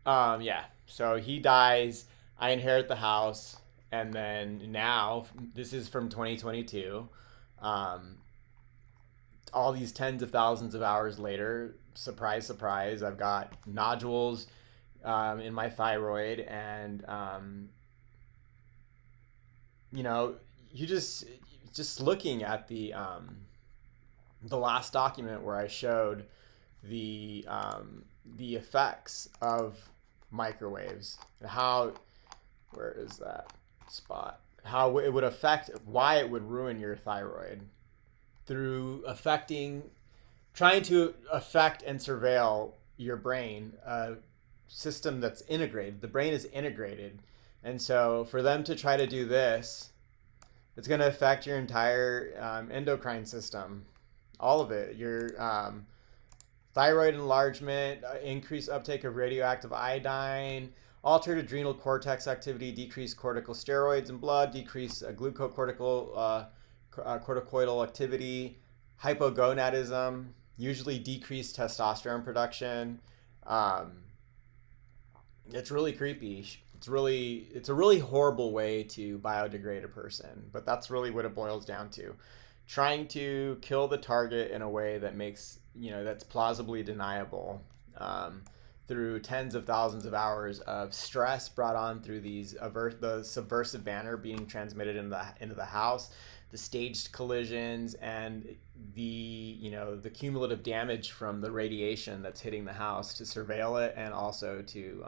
Yeah, so he dies, I inherit the house, and then now, this is from 2022, all these tens of thousands of hours later, surprise, surprise, I've got nodules in my thyroid, and, you just looking at the last document where I showed the effects of microwaves and where is that spot, how it would affect, why it would ruin your thyroid through trying to affect and surveil your brain, a system that's integrated. The brain is integrated. And so for them to try to do this, it's going to affect your entire endocrine system, all of it, your thyroid enlargement, increased uptake of radioactive iodine, altered adrenal cortex activity, decreased corticosteroids in blood, decreased glucocorticoidal activity, hypogonadism, usually decreased testosterone production. It's really creepy. It's a really horrible way to biodegrade a person, but that's really what it boils down to. Trying to kill the target in a way that makes, that's plausibly deniable, through tens of thousands of hours of stress brought on through the subversive banner being transmitted into the house, the staged collisions, and the cumulative damage from the radiation that's hitting the house to surveil it and also to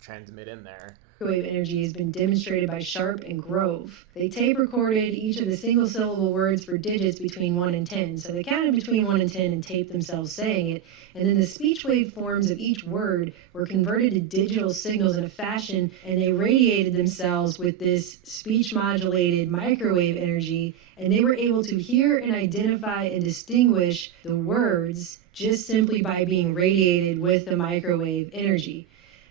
transmit in there. Microwave energy has been demonstrated by Sharp and Grove. They tape recorded each of the single syllable words for digits between 1 and 10. So they counted between 1 and 10 and taped themselves saying it. And then the speech wave forms of each word were converted to digital signals in a fashion, and they radiated themselves with this speech modulated microwave energy. And they were able to hear and identify and distinguish the words just simply by being radiated with the microwave energy.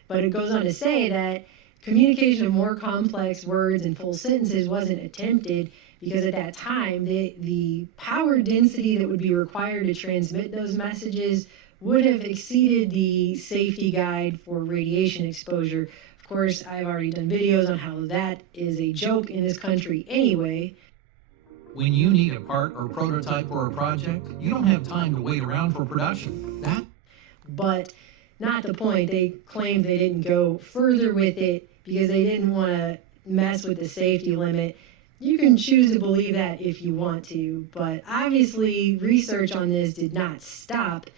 But it goes on to say that communication of more complex words and full sentences wasn't attempted because at that time, the power density that would be required to transmit those messages would have exceeded the safety guide for radiation exposure. Of course, I've already done videos on how that is a joke in this country anyway. When you need a part or prototype or a project, you don't have time to wait around for production. But not the point. They claimed they didn't go further with it because they didn't want to mess with the safety limit. You can choose to believe that if you want to, but obviously research on this did not stop,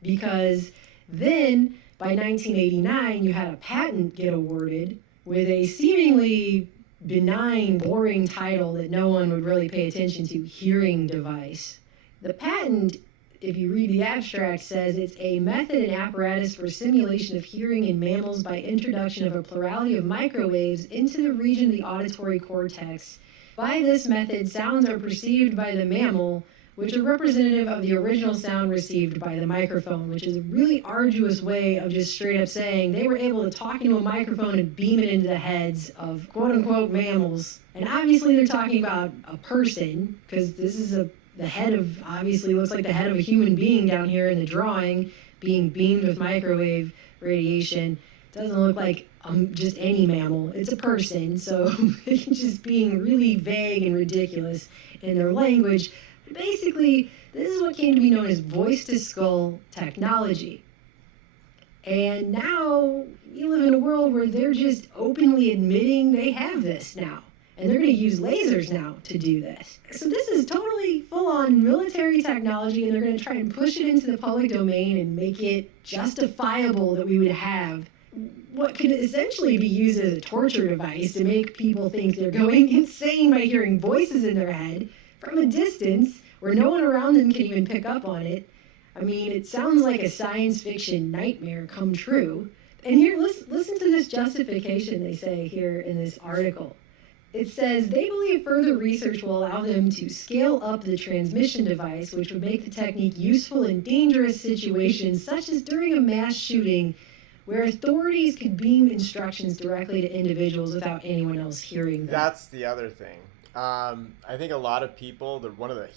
because then by 1989 you had a patent get awarded with a seemingly benign, boring title that no one would really pay attention to, hearing device. The patent, if you read the abstract, says it's a method and apparatus for simulation of hearing in mammals by introduction of a plurality of microwaves into the region of the auditory cortex. By this method, sounds are perceived by the mammal, which are representative of the original sound received by the microphone, which is a really arduous way of just straight up saying they were able to talk into a microphone and beam it into the heads of quote-unquote mammals. And obviously they're talking about a person, because this is the head of, obviously looks like the head of a human being down here in the drawing, being beamed with microwave radiation. Doesn't look like just any mammal. It's a person, so it's just being really vague and ridiculous in their language. Basically, this is what came to be known as voice-to-skull technology. And now we live in a world where they're just openly admitting they have this now. And they're going to use lasers now to do this. So this is totally full-on military technology, and they're going to try and push it into the public domain and make it justifiable that we would have what could essentially be used as a torture device to make people think they're going insane by hearing voices in their head from a distance where no one around them can even pick up on it. I mean, it sounds like a science fiction nightmare come true. And here, listen to this justification they say here in this article. It says they believe further research will allow them to scale up the transmission device, which would make the technique useful in dangerous situations, such as during a mass shooting, where authorities could beam instructions directly to individuals without anyone else hearing them. That's the other thing. I think a lot of people, one of the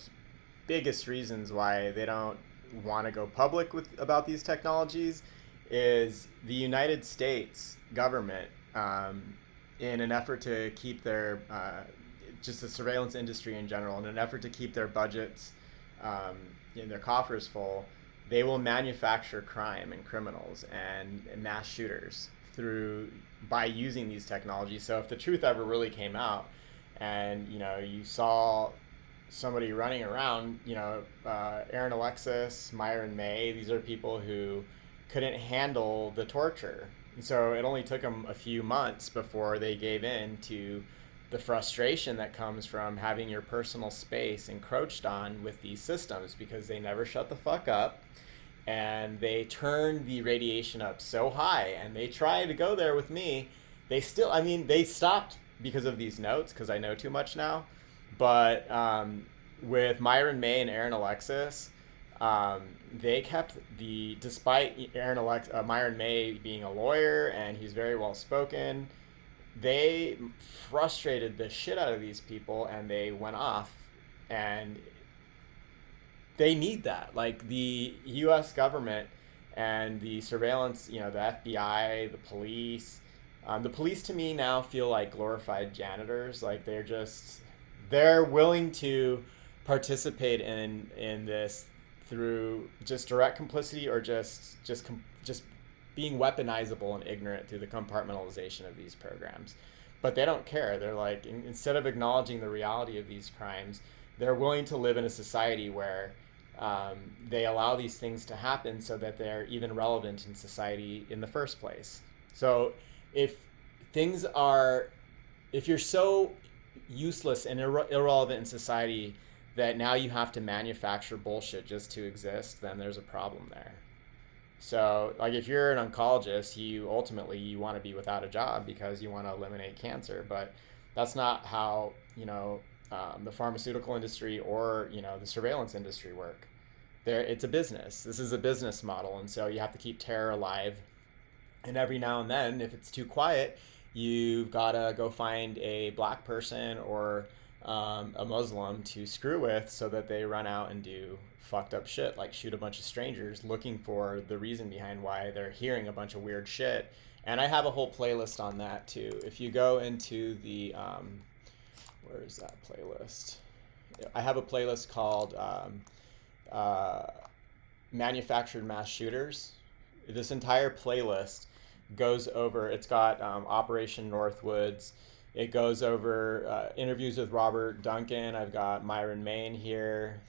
biggest reasons why they don't want to go public about these technologies is the United States government, in an effort to keep their, just the surveillance industry in general, in an effort to keep their budgets in their coffers full, they will manufacture crime and criminals and mass shooters by using these technologies. So if the truth ever really came out, and you saw somebody running around, Aaron Alexis, Myron May, these are people who couldn't handle the torture. And so it only took them a few months before they gave in to the frustration that comes from having your personal space encroached on with these systems, because they never shut the fuck up. And they turned the radiation up so high, and they tried to go there with me. They stopped because of these notes, because I know too much now. But with Myron May and Aaron Alexis, they kept despite Myron May being a lawyer and he's very well spoken, they frustrated the shit out of these people, and they went off. And they need that. Like, the U.S. government and the surveillance, the FBI, the police to me now feel like glorified janitors. Like, they're willing to participate in this through just direct complicity, or just being weaponizable and ignorant through the compartmentalization of these programs. But they don't care. They're like, instead of acknowledging the reality of these crimes, they're willing to live in a society where they allow these things to happen so that they're even relevant in society in the first place. So if you're so useless and irrelevant in society that now you have to manufacture bullshit just to exist, then there's a problem there. So, like, if you're an oncologist, you ultimately want to be without a job because you want to eliminate cancer, but that's not how the pharmaceutical industry or the surveillance industry work. It's a business. This is a business model, and so you have to keep terror alive. And every now and then, if it's too quiet, you've got to go find a black person or a Muslim to screw with, so that they run out and do fucked up shit, like shoot a bunch of strangers, looking for the reason behind why they're hearing a bunch of weird shit. And I have a whole playlist on that too. If you go into the where is that playlist? I have a playlist called Manufactured Mass Shooters. This entire playlist goes over, it's got Operation Northwoods. It goes over interviews with Robert Duncan. I've got Myron May here.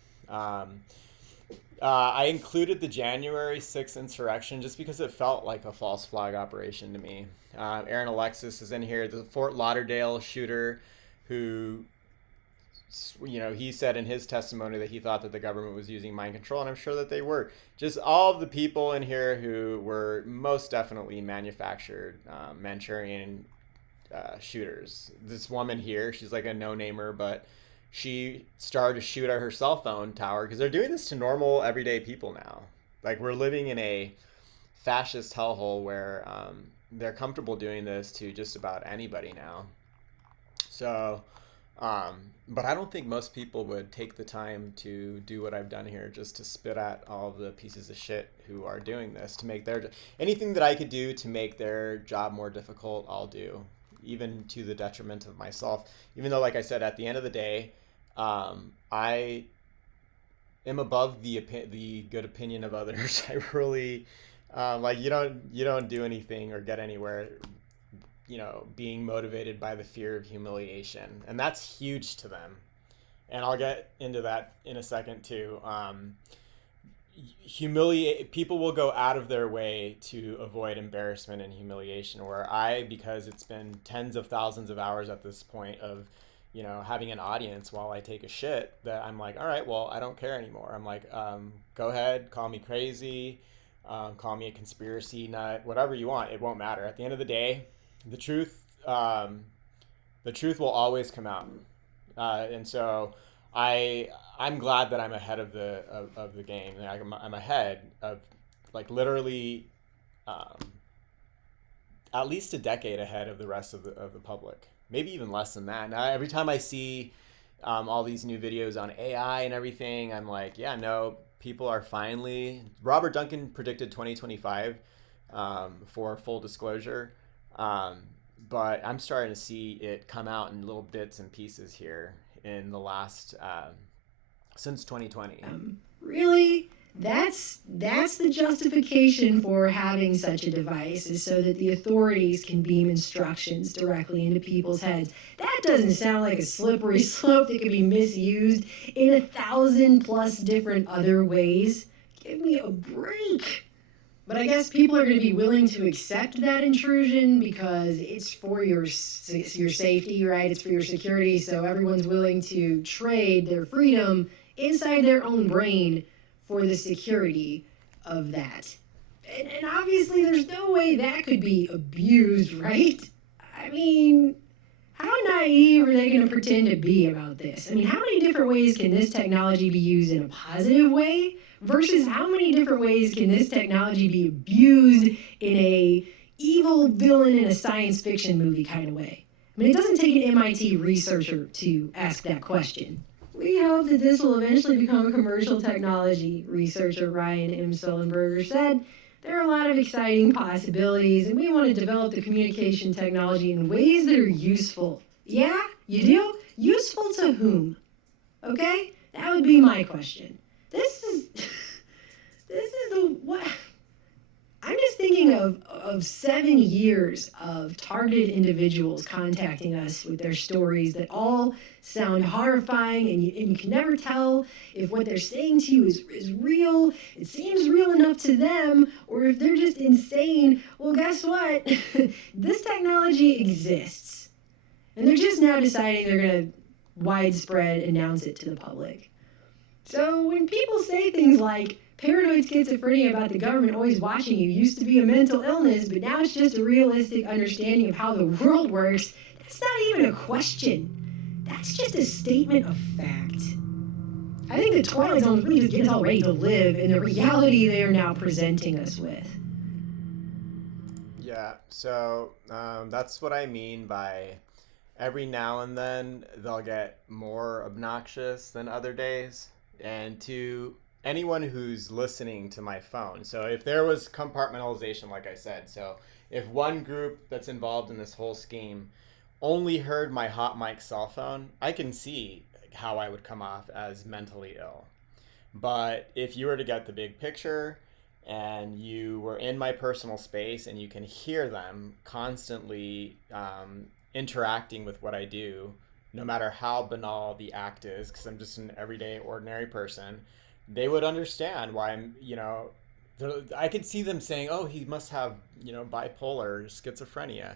I included the January 6th insurrection just because it felt like a false flag operation to me. Aaron Alexis is in here, the Fort Lauderdale shooter who, he said in his testimony that he thought that the government was using mind control, and I'm sure that they were. Just all of the people in here who were most definitely manufactured Manchurian shooters. This woman here, she's like a no-namer, but she started to shoot at her cell phone tower because they're doing this to normal everyday people now. Like, we're living in a fascist hellhole where they're comfortable doing this to just about anybody now. So, but I don't think most people would take the time to do what I've done here, just to spit at all the pieces of shit who are doing this, to make anything that I could do to make their job more difficult, I'll do, even to the detriment of myself. Even though, like I said, at the end of the day, I am above the good opinion of others. I really, you don't do anything or get anywhere, being motivated by the fear of humiliation. And that's huge to them. And I'll get into that in a second too. People will go out of their way to avoid embarrassment and humiliation, where because it's been tens of thousands of hours at this point of, having an audience while I take a shit, that I'm like, all right, well, I don't care anymore. I'm like, go ahead, call me crazy, call me a conspiracy nut, whatever you want. It won't matter. At the end of the day, the truth will always come out. And so I'm glad that I'm ahead of the game. I'm ahead of, like, literally at least a decade ahead of the rest of the public. Maybe even less than that. Now, every time I see all these new videos on AI and everything, I'm like, yeah, no, people are finally... Robert Duncan predicted 2025 for full disclosure. But I'm starting to see it come out in little bits and pieces here in the last... since 2020. Really? That's the justification for having such a device, is so that the authorities can beam instructions directly into people's heads. That doesn't sound like a slippery slope that could be misused in 1,000+ different other ways. Give me a break. But I guess people are going to be willing to accept that intrusion because it's for your safety, right? It's for your security, so everyone's willing to trade their freedom inside their own brain for the security of that. And obviously there's no way that could be abused, right? I mean, how naive are they going to pretend to be about this? I mean, how many different ways can this technology be used in a positive way versus how many different ways can this technology be abused in a evil villain in a science fiction movie kind of way? I mean, it doesn't take an MIT researcher to ask that question. We hope that this will eventually become a commercial technology, researcher Ryan M. Sullenberger said. There are a lot of exciting possibilities, and we want to develop the communication technology in ways that are useful. Yeah, you do? Useful to whom? Okay? That would be my question. This is what... I'm just thinking of 7 years of targeted individuals contacting us with their stories that all sound horrifying, and you can never tell if what they're saying to you is real, it seems real enough to them, or if they're just insane. Well, guess what? This technology exists. And they're just now deciding they're going to widespread announce it to the public. So when people say things like, paranoid schizophrenia about the government always watching you used to be a mental illness, but now it's just a realistic understanding of how the world works, that's not even a question. That's just a statement of fact. I think the Twilight Zone really just gets all ready to live in the reality they are now presenting us with. Yeah, so that's what I mean by every now and then they'll get more obnoxious than other days. And to anyone who's listening to my phone, so if there was compartmentalization, like I said, so if one group that's involved in this whole scheme only heard my hot mic cell phone, I can see how I would come off as mentally ill. But if you were to get the big picture and you were in my personal space and you can hear them constantly interacting with what I do, no matter how banal the act is, because I'm just an everyday ordinary person, they would understand why I'm, I could see them saying, oh, he must have, bipolar schizophrenia.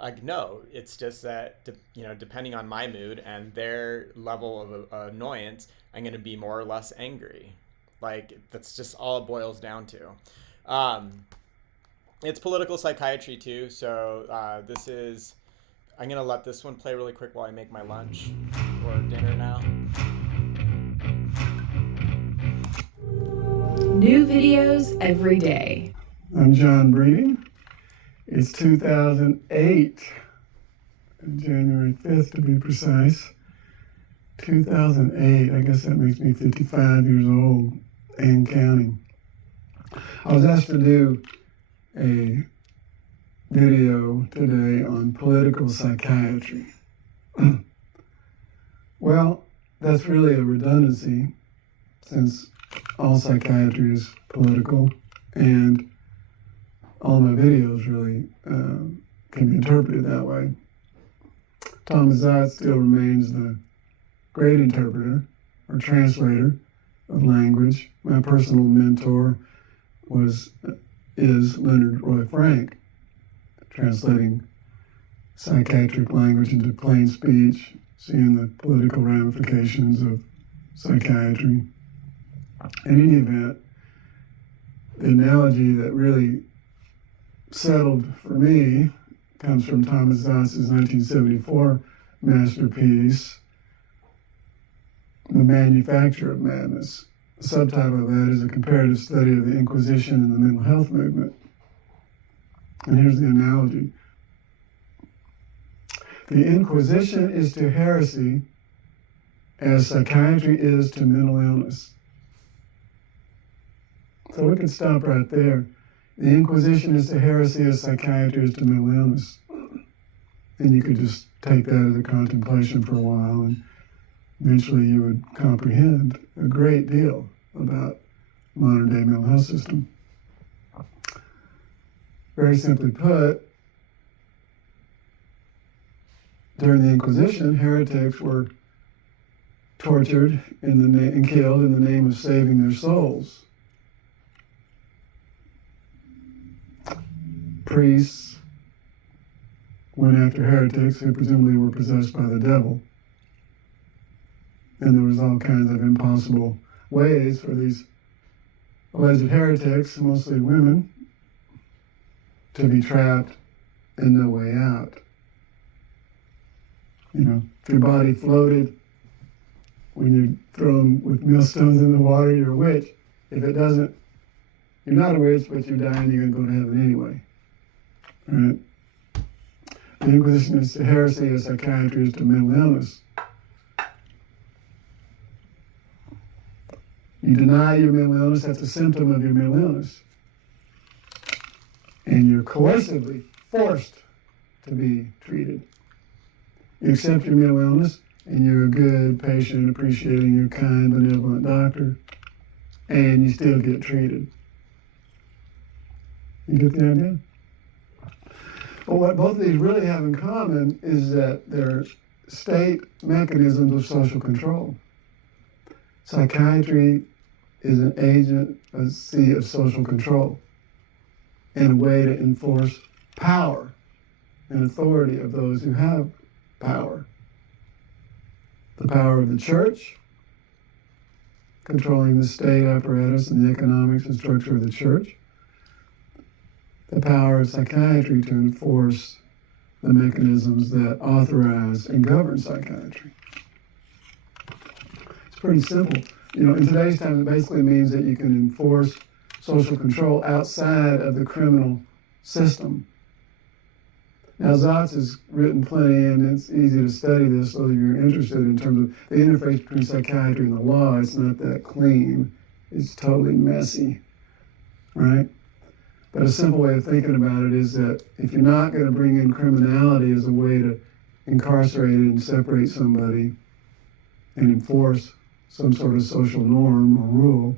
Like, no, it's just that, depending on my mood and their level of annoyance, I'm going to be more or less angry. Like, that's just all it boils down to. It's political psychiatry too, so I'm going to let this one play really quick while I make my lunch or dinner now. New videos every day. I'm John Breeding. It's 2008, January 5th to be precise. 2008, I guess that makes me 55 years old and counting. I was asked to do a video today on political psychiatry. Well, that's really a redundancy since all psychiatry is political, and all my videos really can be interpreted that way. Thomas Zott still remains the great interpreter or translator of language. My personal mentor is Leonard Roy Frank, translating psychiatric language into plain speech, seeing the political ramifications of psychiatry. In any event, the analogy that really settled for me comes from Thomas Zotz's 1974 masterpiece, The Manufacture of Madness. The subtitle of that is A Comparative Study of the Inquisition and the Mental Health Movement. And here's the analogy. The Inquisition is to heresy as psychiatry is to mental illness. So we could stop right there. The Inquisition is to heresy as psychiatry is to mental illness. And you could just take that as a contemplation for a while, and eventually you would comprehend a great deal about modern day mental health system. Very simply put, during the Inquisition, heretics were tortured and killed in the name of saving their souls. Priests went after heretics who presumably were possessed by the devil. And there was all kinds of impossible ways for these alleged heretics, mostly women, to be trapped and no way out. If your body floated when you're thrown with millstones in the water, you're a witch. If it doesn't, you're not a witch, but you die and you're going to go to heaven anyway. Right? The Inquisition is to heresy as psychiatry is to mental illness. You deny your mental illness, that's a symptom of your mental illness. And you're coercively forced to be treated. You accept your mental illness, and you're a good, patient, appreciating, you're kind, benevolent doctor, and you still get treated. You get the idea? But what both of these really have in common is that they're state mechanisms of social control. Psychiatry is an agency of social control and a way to enforce power and authority of those who have power. The power of the church, controlling the state apparatus and the economics and structure of the church. The power of psychiatry to enforce the mechanisms that authorize and govern psychiatry. It's pretty simple. In today's time, it basically means that you can enforce social control outside of the criminal system. Now, Zotz has written plenty, and it's easy to study this so if you're interested in terms of the interface between psychiatry and the law. It's not that clean. It's totally messy, right? But a simple way of thinking about it is that if you're not going to bring in criminality as a way to incarcerate and separate somebody and enforce some sort of social norm or rule,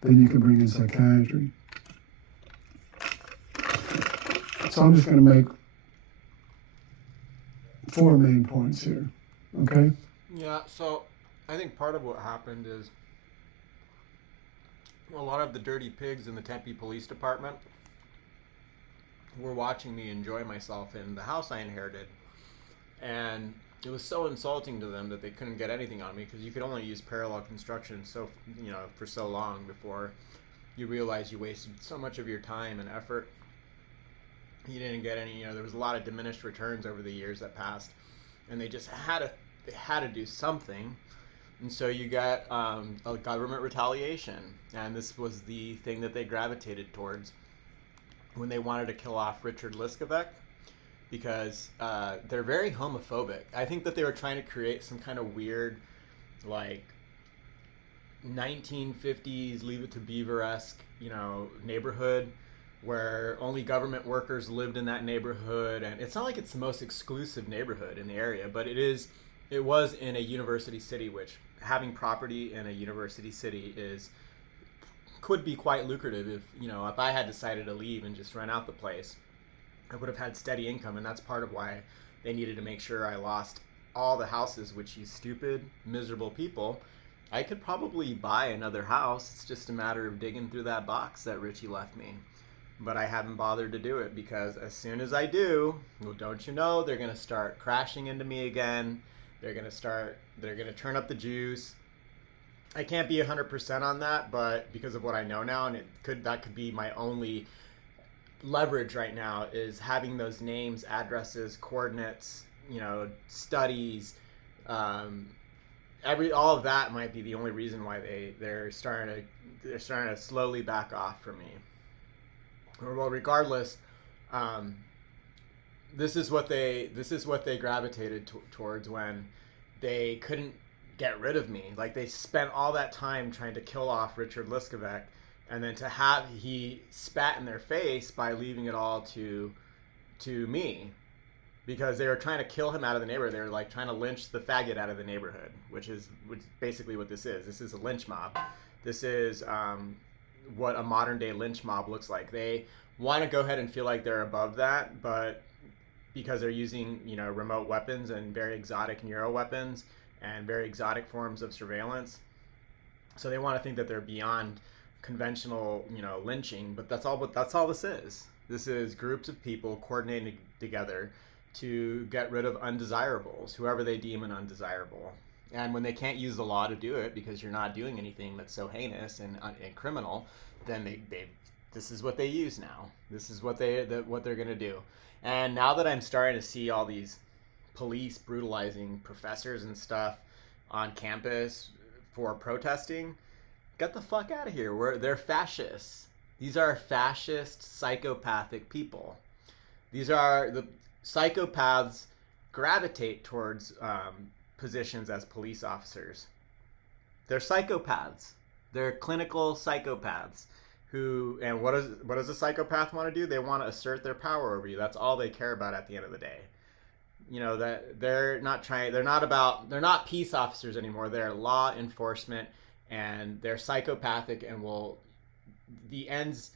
then you can bring in psychiatry. So I'm just going to make 4 main points here, okay? Yeah, so I think part of what happened is a lot of the dirty pigs in the Tempe Police Department were watching me enjoy myself in the house I inherited. And it was so insulting to them that they couldn't get anything on me, because you could only use parallel construction for so long before you realize you wasted so much of your time and effort. You didn't get any, there was a lot of diminished returns over the years that passed, and they just had to do something. And so you got a government retaliation, and this was the thing that they gravitated towards when they wanted to kill off Richard Liskovic, because they're very homophobic. I think that they were trying to create some kind of weird, like, 1950s Leave It to Beaver-esque, neighborhood where only government workers lived in that neighborhood. And it's not like it's the most exclusive neighborhood in the area, but it was in a university city, which having property in a university city could be quite lucrative. If I had decided to leave and just rent out the place, I would have had steady income. And that's part of why they needed to make sure I lost all the houses, which you stupid, miserable people. I could probably buy another house. It's just a matter of digging through that box that Richie left me. But I haven't bothered to do it, because as soon as I do, well, don't you know, they're going to start crashing into me again. They're going to turn up the juice. I can't be 100% on that, but because of what I know now, and that could be my only leverage right now, is having those names, addresses, coordinates, studies, all of that might be the only reason why they're starting to slowly back off from me. Well, regardless, this is what they gravitated towards when they couldn't get rid of me. Like, they spent all that time trying to kill off Richard Liskovic, and then he spat in their face by leaving it all to me, because they were trying to kill him out of the neighborhood. They were like trying to lynch the faggot out of the neighborhood, which is basically what this is. This is a lynch mob. This is what a modern day lynch mob looks like. They want to go ahead and feel like they're above that, but because they're using remote weapons and very exotic neuro weapons and very exotic forms of surveillance, so they want to think that they're beyond conventional lynching. But that's all this is. This is groups of people coordinating together to get rid of undesirables, whoever they deem an undesirable. And when they can't use the law to do it, because you're not doing anything that's so heinous and criminal, then this is what they use now. This is what they're going to do. And now that I'm starting to see all these police brutalizing professors and stuff on campus for protesting, get the fuck out of here. They're fascists. These are fascist, psychopathic people. These are the psychopaths gravitate towards positions as police officers. They're psychopaths. They're clinical psychopaths and what does a psychopath want to do? They want to assert their power over you. That's all they care about at the end of the day. That they're not peace officers anymore. They're law enforcement, and they're psychopathic, and the ends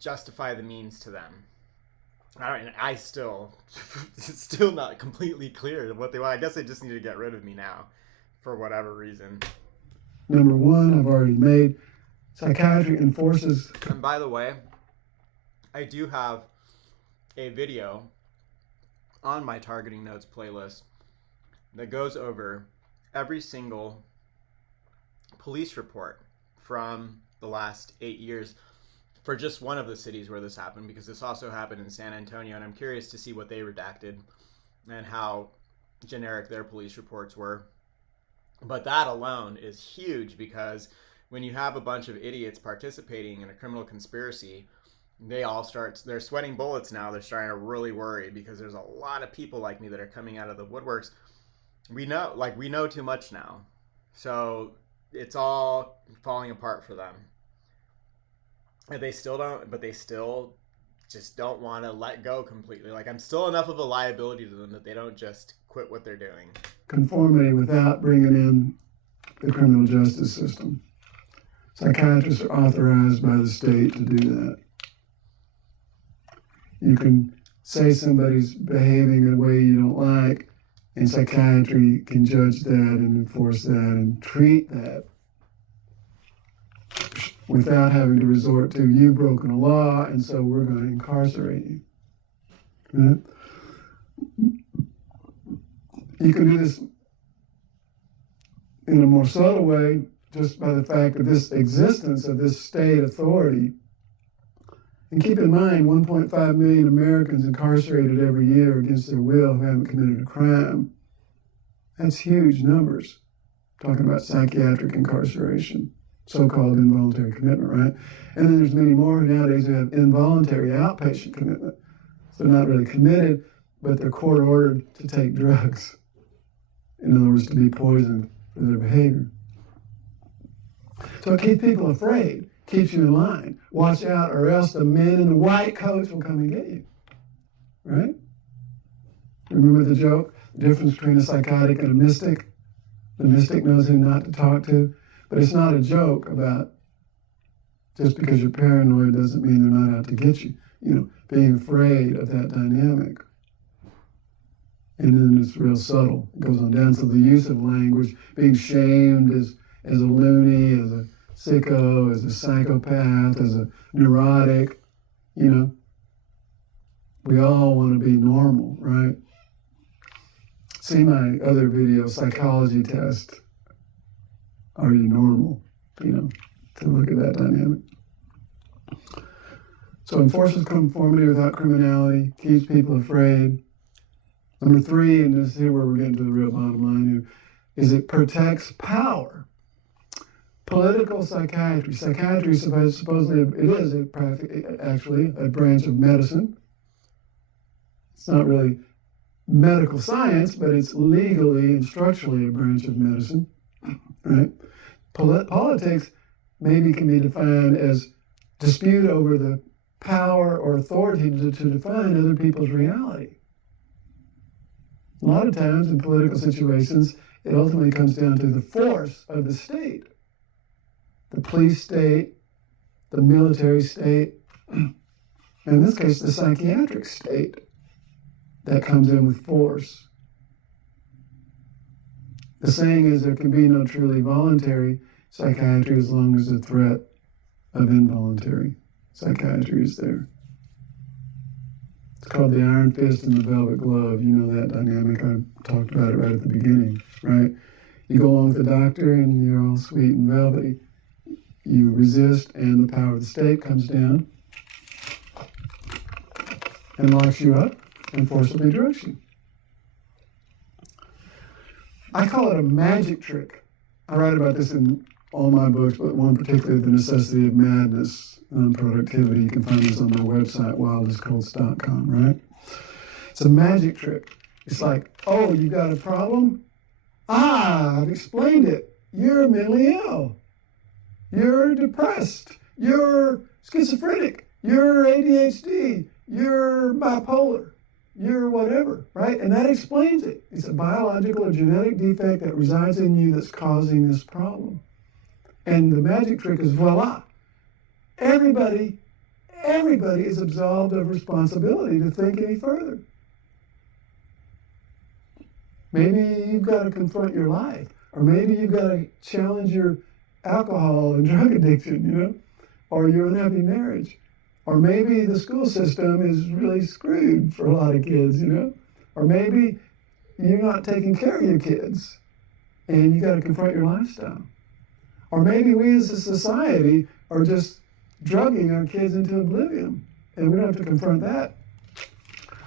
justify the means to them. It's still not completely clear what they want. I guess they just need to get rid of me now, for whatever reason. Number one, I've already made. Psychiatry enforces. And by the way, I do have a video on my Targeting Notes playlist that goes over every single police report from the last 8 years for just one of the cities where this happened, because this also happened in San Antonio, and I'm curious to see what they redacted and how generic their police reports were. But that alone is huge, because when you have a bunch of idiots participating in a criminal conspiracy, they're sweating bullets now. They're starting to really worry, because there's a lot of people like me that are coming out of the woodworks. We know too much now. So it's all falling apart for them. And they still just don't want to let go completely. Like, I'm still enough of a liability to them that they don't just quit what they're doing. Conformity without bringing in the criminal justice system. Psychiatrists are authorized by the state to do that. You can say somebody's behaving in a way you don't like, and psychiatry can judge that and enforce that and treat that. without having to resort to you've broken a law and so we're going to incarcerate you. Right? You can do this in a more subtle way just by the fact of this existence of this state authority. And keep in mind, 1.5 million Americans incarcerated every year against their will who haven't committed a crime. That's huge numbers. Talking about psychiatric incarceration, so-called involuntary commitment, right? And then there's many more nowadays who have involuntary outpatient commitment. So they're not really committed, but they're court-ordered to take drugs. In other words, to be poisoned for their behavior. So it keeps people afraid, keeps you in line. Watch out, or else the men in the white coats will come and get you. Right? Remember the joke? The difference between a psychotic and a mystic? The mystic knows who not to talk to. But it's not a joke about just because you're paranoid doesn't mean they're not out to get you. You know, being afraid of that dynamic. And then it's real subtle. It goes on down to the use of language, being shamed as a loony, as a sicko, as a psychopath, as a neurotic, you know. We all want to be normal, right? See my other video, psychology test. Are you normal? You know, to look at that dynamic. So enforces conformity without criminality, keeps people afraid. Number 3, and this is here where we're getting to the real bottom line here, is it protects power. Political psychiatry. Psychiatry supposedly it is actually a branch of medicine. It's not really medical science, but it's legally and structurally a branch of medicine. Right? Politics maybe can be defined as dispute over the power or authority to define other people's reality. A lot of times in political situations, it ultimately comes down to the force of the state. The police state, the military state, and in this case, the psychiatric state that comes in with force. The saying is there can be no truly voluntary psychiatry as long as the threat of involuntary psychiatry is there. It's called the iron fist and the velvet glove. You know that dynamic. I talked about it right at the beginning, right? You go along with the doctor and you're all sweet and velvety. You resist and the power of the state comes down and locks you up and forcibly drugs you. I call it a magic trick. I write about this in all my books, but one particularly, The Necessity of Madness and Productivity. You can find this on my website, wildestcolts.com, right? It's a magic trick. It's like, oh, you got a problem? Ah, I've explained it. You're mentally ill. You're depressed. You're schizophrenic. You're ADHD. You're bipolar. You're whatever, right? And that explains it. It's a biological or genetic defect that resides in you that's causing this problem. And the magic trick is voila. Everybody is absolved of responsibility to think any further. Maybe you've got to confront your life, or maybe you've got to challenge your alcohol and drug addiction, you know, or your unhappy marriage. Or maybe the school system is really screwed for a lot of kids, you know? Or maybe you're not taking care of your kids and you got to confront your lifestyle. Or maybe we as a society are just drugging our kids into oblivion and we don't have to confront that.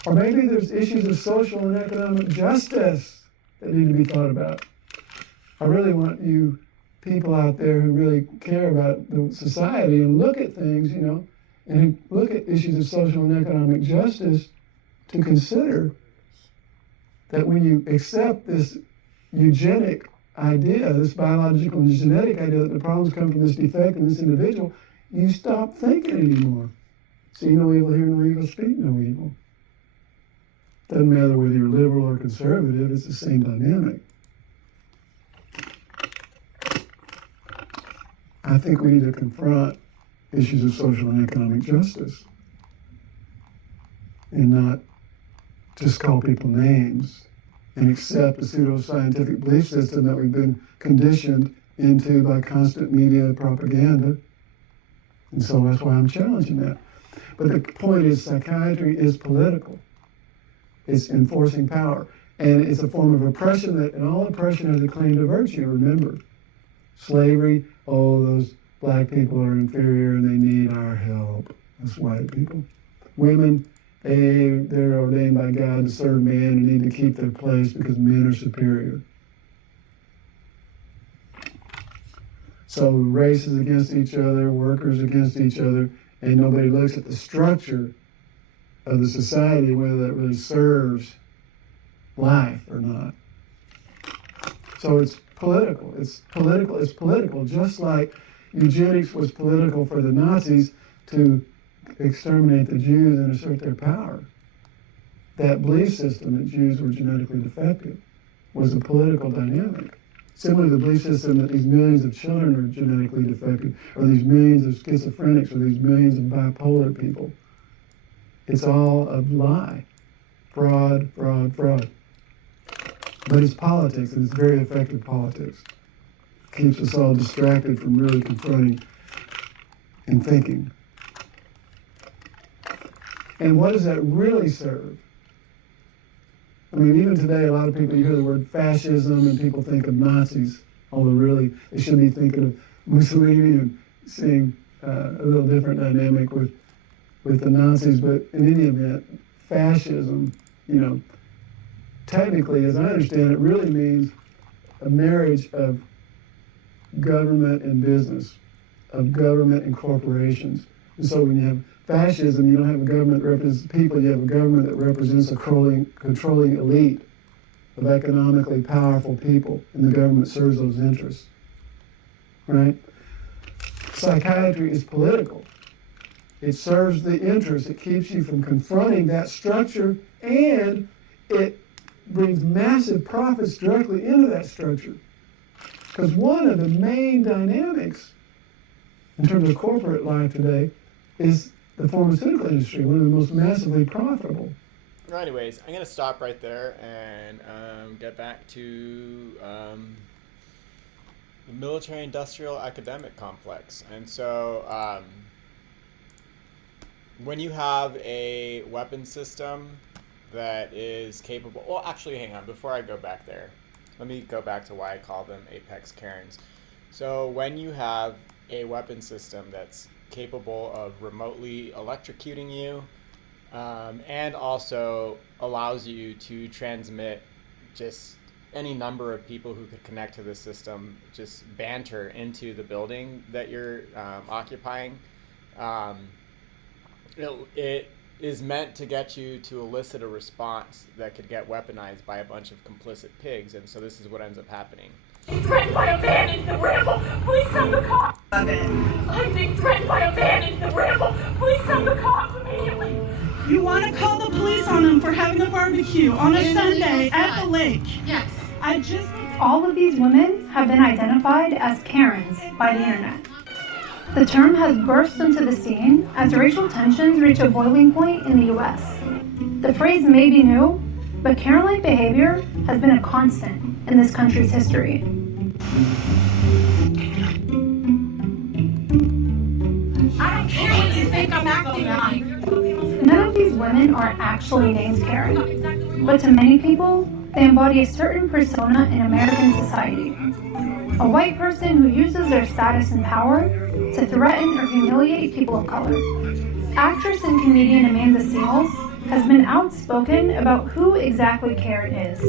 Or maybe there's issues of social and economic justice that need to be thought about. I really want you people out there who really care about the society and look at things, you know, and look at issues of social and economic justice to consider that when you accept this eugenic idea, this biological and genetic idea that the problems come from this defect in this individual, you stop thinking anymore. See no evil, hear no evil, speak no evil. Doesn't matter whether you're liberal or conservative, it's the same dynamic. I think we need to confront issues of social and economic justice and not just call people names and accept a pseudoscientific belief system that we've been conditioned into by constant media propaganda And so that's why I'm challenging that. But the point is, psychiatry is political. It's enforcing power. And it's a form of oppression that, and all oppression has a claim to virtue, remember. Slavery, oh, those black people are inferior and they need our help. That's white people. Women, they're ordained by God to serve man and need to keep their place because men are superior. So races against each other, workers against each other, and nobody looks at the structure of the society, whether that really serves life or not. So it's political. It's political, just like eugenics was political for the Nazis to exterminate the Jews and assert their power. That belief system that Jews were genetically defective was a political dynamic. Similar to the belief system that these millions of children are genetically defective, or these millions of schizophrenics, or these millions of bipolar people. It's all a lie. Fraud, fraud, fraud. But it's politics, and it's very effective politics. Keeps us all distracted from really confronting and thinking. And what does that really serve? I mean, even today, a lot of people, you hear the word fascism and people think of Nazis, although really they should be thinking of Mussolini and seeing a little different dynamic with the Nazis. But in any event, fascism, technically, as I understand it, really means a marriage of government and business, of government and corporations. And so when you have fascism, you don't have a government that represents people, you have a government that represents a controlling elite of economically powerful people, and the government serves those interests, right? Psychiatry is political. It serves the interest. It keeps you from confronting that structure, and it brings massive profits directly into that structure. Because one of the main dynamics in terms of corporate life today is the pharmaceutical industry, one of the most massively profitable. Well, anyways, I'm going to stop right there and get back to the military-industrial academic complex. And so when you have a weapon system that is capable... Well, actually, hang on. Before I go back there, let me go back to why I call them Apex Karens. So when you have a weapon system that's capable of remotely electrocuting you and also allows you to transmit just any number of people who could connect to the system, just banter into the building that you're occupying. It is meant to get you to elicit a response that could get weaponized by a bunch of complicit pigs, and so this is what ends up happening. Threatened by a man in the ramble. Please send the cops. I'm being threatened by a man in the ramble. Please send the cops immediately. You want to call the police on them for having a barbecue on a Sunday at the lake? Yes. All of these women have been identified as Karens by the internet. The term has burst into the scene as racial tensions reach a boiling point in the U.S. The phrase may be new, but Karen-like behavior has been a constant in this country's history. I don't care what you think, I'm acting like. None of these women are actually named Karen, but to many people, they embody a certain persona in American society. A white person who uses their status and power to threaten or humiliate people of color. Actress and comedian Amanda Seales has been outspoken about who exactly Karen is.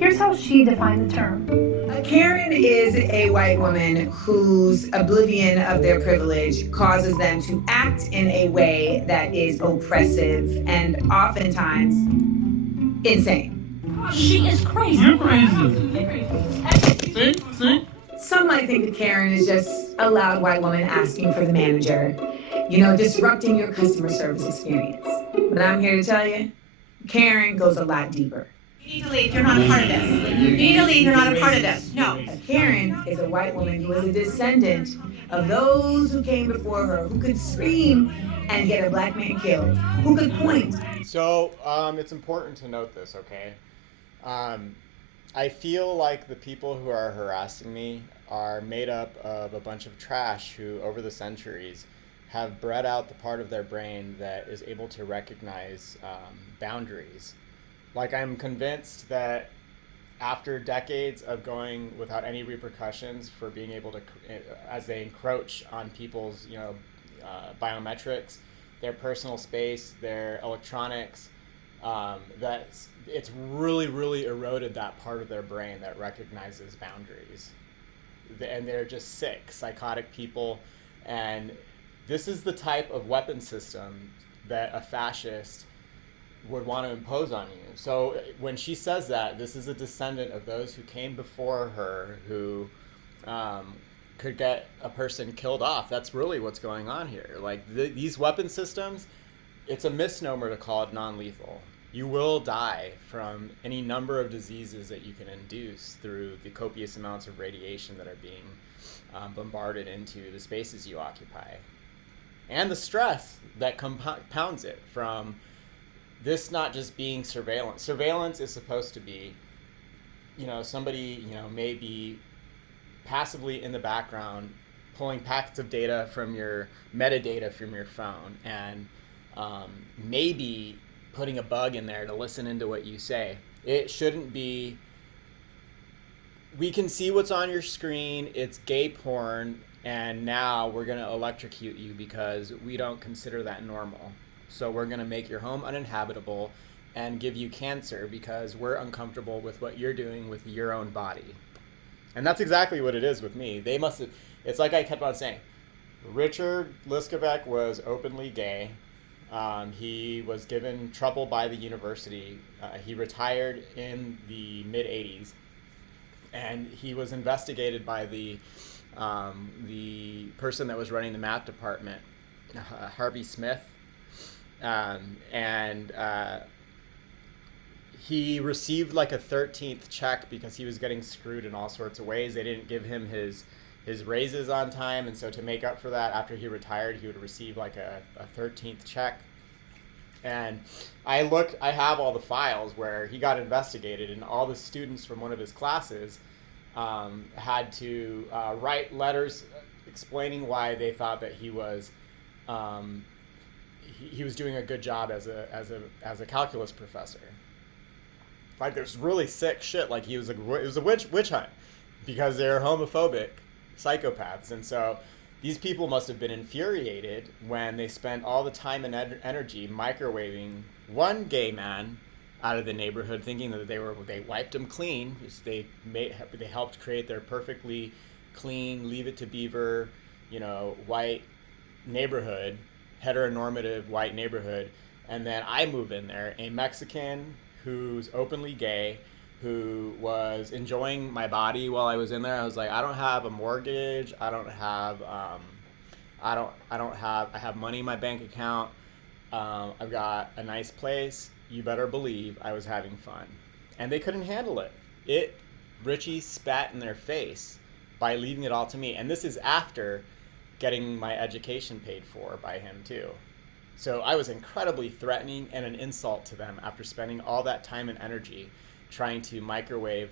Here's how she defined the term. A Karen is a white woman whose oblivion of their privilege causes them to act in a way that is oppressive and oftentimes insane. She is crazy. You're crazy. See? Some might think that Karen is just a loud white woman asking for the manager, disrupting your customer service experience. But I'm here to tell you, Karen goes a lot deeper. You need to leave. You're not a part of this. You need to leave. You're not a part of this. No. A Karen is a white woman who is a descendant of those who came before her, who could scream and get a black man killed, who could point. So it's important to note this, okay? I feel like the people who are harassing me are made up of a bunch of trash who, over the centuries, have bred out the part of their brain that is able to recognize boundaries. Like, I'm convinced that after decades of going without any repercussions for being able to, as they encroach on people's, biometrics, their personal space, their electronics, that it's really, really eroded that part of their brain that recognizes boundaries. And they're just sick, psychotic people. And this is the type of weapon system that a fascist would want to impose on you. So when she says that, this is a descendant of those who came before her who could get a person killed off. That's really what's going on here. Like, these weapon systems, it's a misnomer to call it non-lethal. You will die from any number of diseases that you can induce through the copious amounts of radiation that are being bombarded into the spaces you occupy. And the stress that compounds it from this not just being surveillance. Surveillance is supposed to be, somebody, may be passively in the background pulling packets of data from your metadata from your phone and maybe putting a bug in there to listen into what you say. It shouldn't be, we can see what's on your screen, it's gay porn, and now we're going to electrocute you because we don't consider that normal. So we're going to make your home uninhabitable and give you cancer because we're uncomfortable with what you're doing with your own body. And that's exactly what it is with me. They must have, it's like I kept on saying, Richard Liskovec was openly gay. He was given trouble by the university. He retired in the mid-'80s. And he was investigated by the person that was running the math department, Harvey Smith. He received like a 13th check because he was getting screwed in all sorts of ways. They didn't give him his raises on time, and so to make up for that, after he retired, he would receive like a 13th check. And I have all the files where he got investigated, and all the students from one of his classes had to write letters explaining why they thought that he was doing a good job as a calculus professor. Like, there's really sick shit. Like, it was a witch hunt because they're homophobic psychopaths. And so these people must have been infuriated when they spent all the time and energy microwaving one gay man out of the neighborhood, thinking that they wiped him clean. They helped create their perfectly clean, Leave It to Beaver, white neighborhood, heteronormative white neighborhood. And then I move in there, a Mexican who's openly gay, who was enjoying my body while I was in there. I was like, I don't have a mortgage. I have money in my bank account. I've got a nice place. You better believe I was having fun. And they couldn't handle it. Richie spat in their face by leaving it all to me. And this is after getting my education paid for by him too. So I was incredibly threatening and an insult to them after spending all that time and energy trying to microwave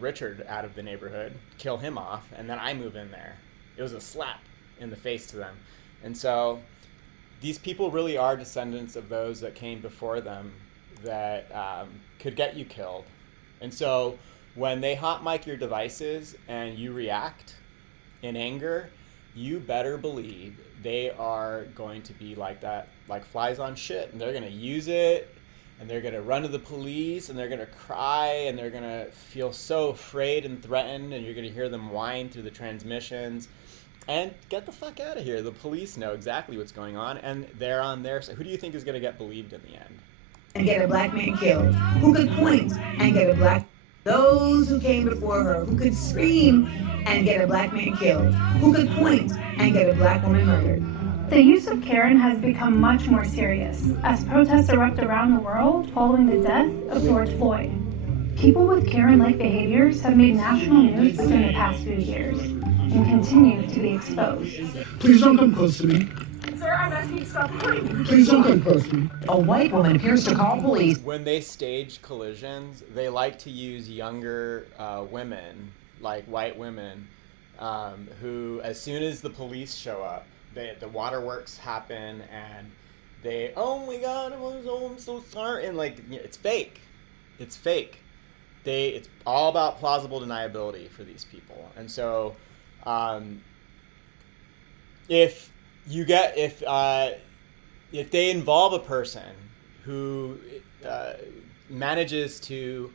Richard out of the neighborhood, kill him off, and then I move in there. It was a slap in the face to them. And so these people really are descendants of those that came before them that could get you killed. And so when they hot mic your devices and you react in anger, you better believe they are going to be like that, like flies on shit, and they're going to use it, and they're going to run to the police, and they're going to cry, and they're going to feel so afraid and threatened, and you're going to hear them whine through the transmissions. And get the fuck out of here. The police know exactly what's going on, and they're on their side. Who do you think is going to get believed in the end? And get a black man killed. Who could point and get a black... Those who came before her, who could scream and get a black man killed. Who could point and get a black woman murdered. The use of Karen has become much more serious as protests erupt around the world following the death of George Floyd. People with Karen-like behaviors have made national news within the past few years and continue to be exposed. Please don't come close to me. Sir, I'm asking you to stop hurting me. Please don't come close to me. A white woman appears to call police. When they stage collisions, they like to use younger women, like white women, who, as soon as the police show up, the waterworks happen, and they, oh my God, I'm so sorry, and like, it's fake. It's fake. It's all about plausible deniability for these people, and so if they involve a person who manages to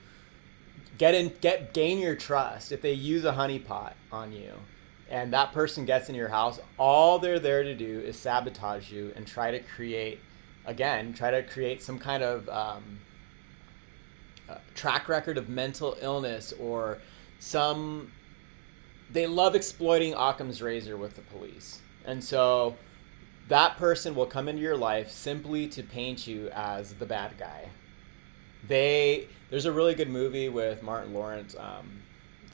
gain your trust, if they use a honeypot on you, and that person gets in your house, all they're there to do is sabotage you and try to create some kind of track record of mental illness, or they love exploiting Occam's razor with the police. And so that person will come into your life simply to paint you as the bad guy. There's a really good movie with Martin Lawrence,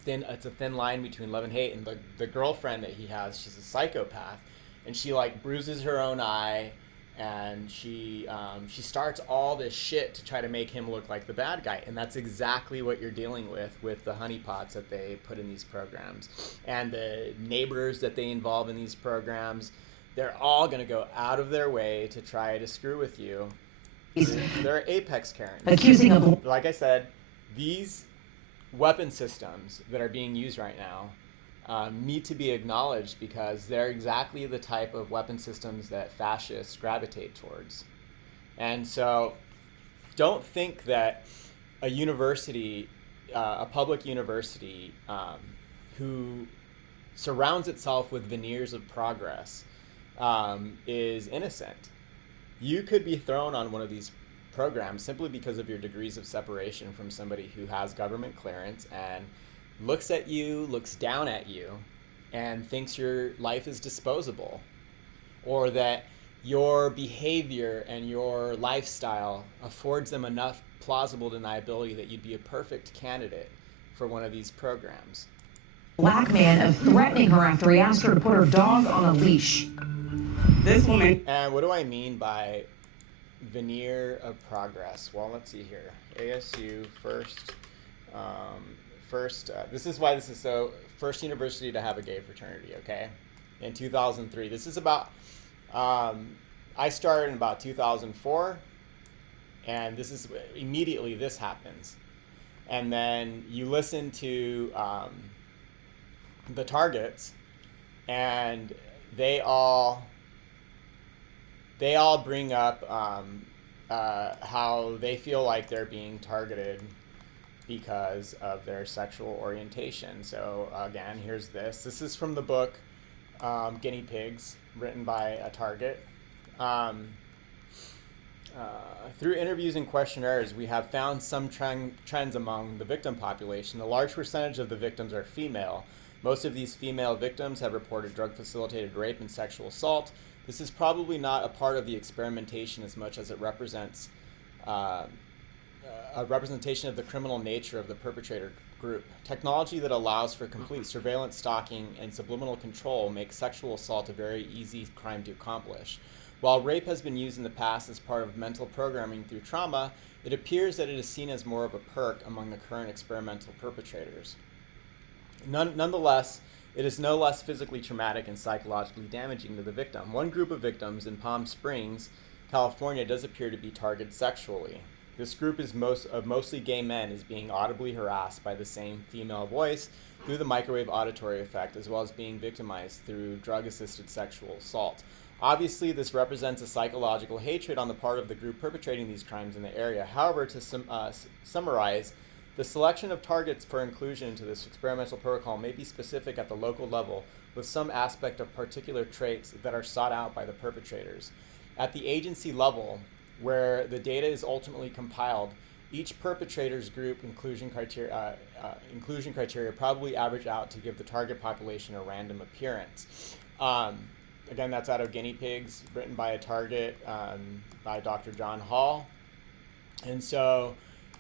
it's a thin line between love and hate, and the girlfriend that he has, she's a psychopath, and she like bruises her own eye, and she starts all this shit to try to make him look like the bad guy, and that's exactly what you're dealing with the honeypots that they put in these programs, and the neighbors that they involve in these programs. They're all going to go out of their way to try to screw with you. They're apex Karens. Accusing of, like I said, these weapon systems that are being used right now need to be acknowledged, because they're exactly the type of weapon systems that fascists gravitate towards. And so don't think that a university, a public university, who surrounds itself with veneers of progress is innocent. You could be thrown on one of these programs simply because of your degrees of separation from somebody who has government clearance and looks at you, looks down at you, and thinks your life is disposable, or that your behavior and your lifestyle affords them enough plausible deniability that you'd be a perfect candidate for one of these programs. Black man of threatening her after he asked her to put her dog on a leash. This woman. And what do I mean by veneer of progress? Well, let's see here. ASU first. This is why this is so first university to have a gay fraternity. Okay, in 2003. This is about. I started in about 2004, and this is immediately this happens, and then you listen to the targets, and they all bring up how they feel like they're being targeted because of their sexual orientation. So again, here's this. This is from the book Guinea Pigs, written by a target. Through interviews and questionnaires, we have found some trends among the victim population. A large percentage of the victims are female. Most of these female victims have reported drug-facilitated rape and sexual assault. This is probably not a part of the experimentation as much as it represents a representation of the criminal nature of the perpetrator group. Technology that allows for complete surveillance, stalking, and subliminal control makes sexual assault a very easy crime to accomplish. While rape has been used in the past as part of mental programming through trauma, it appears that it is seen as more of a perk among the current experimental perpetrators. Nonetheless, it is no less physically traumatic and psychologically damaging to the victim. One group of victims in Palm Springs, California, does appear to be targeted sexually. This group is mostly gay men is being audibly harassed by the same female voice through the microwave auditory effect, as well as being victimized through drug-assisted sexual assault. Obviously, this represents a psychological hatred on the part of the group perpetrating these crimes in the area. However, to summarize, the selection of targets for inclusion into this experimental protocol may be specific at the local level, with some aspect of particular traits that are sought out by the perpetrators. At the agency level, where the data is ultimately compiled, each perpetrator's group inclusion criteria probably average out to give the target population a random appearance. Again, that's out of Guinea Pigs, written by a target by Dr. John Hall. And so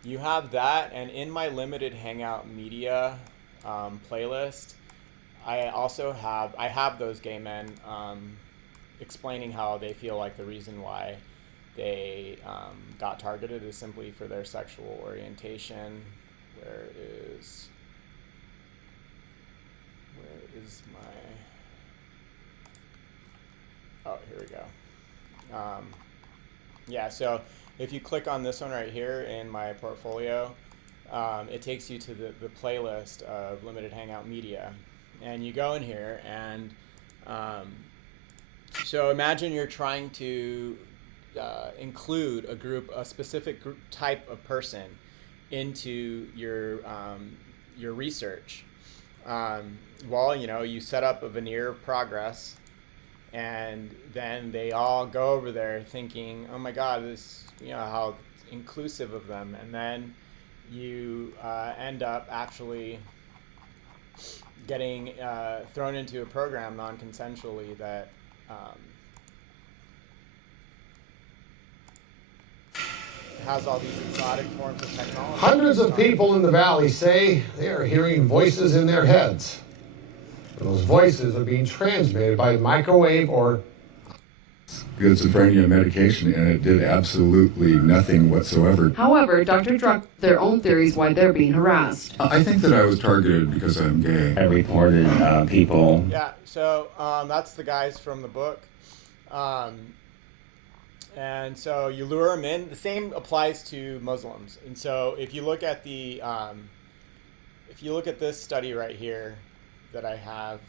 you have that, and in my limited Hangout Media playlist, I have those gay men explaining how they feel like the reason why they got targeted is simply for their sexual orientation. Where is is my, oh, here we go. Yeah, so if you click on this one right here in my portfolio, it takes you to the playlist of Limited Hangout Media. And you go in here and so imagine you're trying to include a specific group type of person into your research. Well, you set up a veneer of progress, and then they all go over there thinking, oh my God, this, how inclusive of them. And then you end up actually getting thrown into a program non-consensually that has all these exotic forms of technology. Hundreds of people in the valley say they are hearing voices in their heads. And those voices are being transmitted by microwave or schizophrenia medication, and it did absolutely nothing whatsoever. However, Dr. Druck their own theories why they're being harassed. I think that I was targeted because I'm gay. I reported people. Yeah, so that's the guys from the book. And so you lure them in. The same applies to Muslims. And so if you look at this study right here that I have,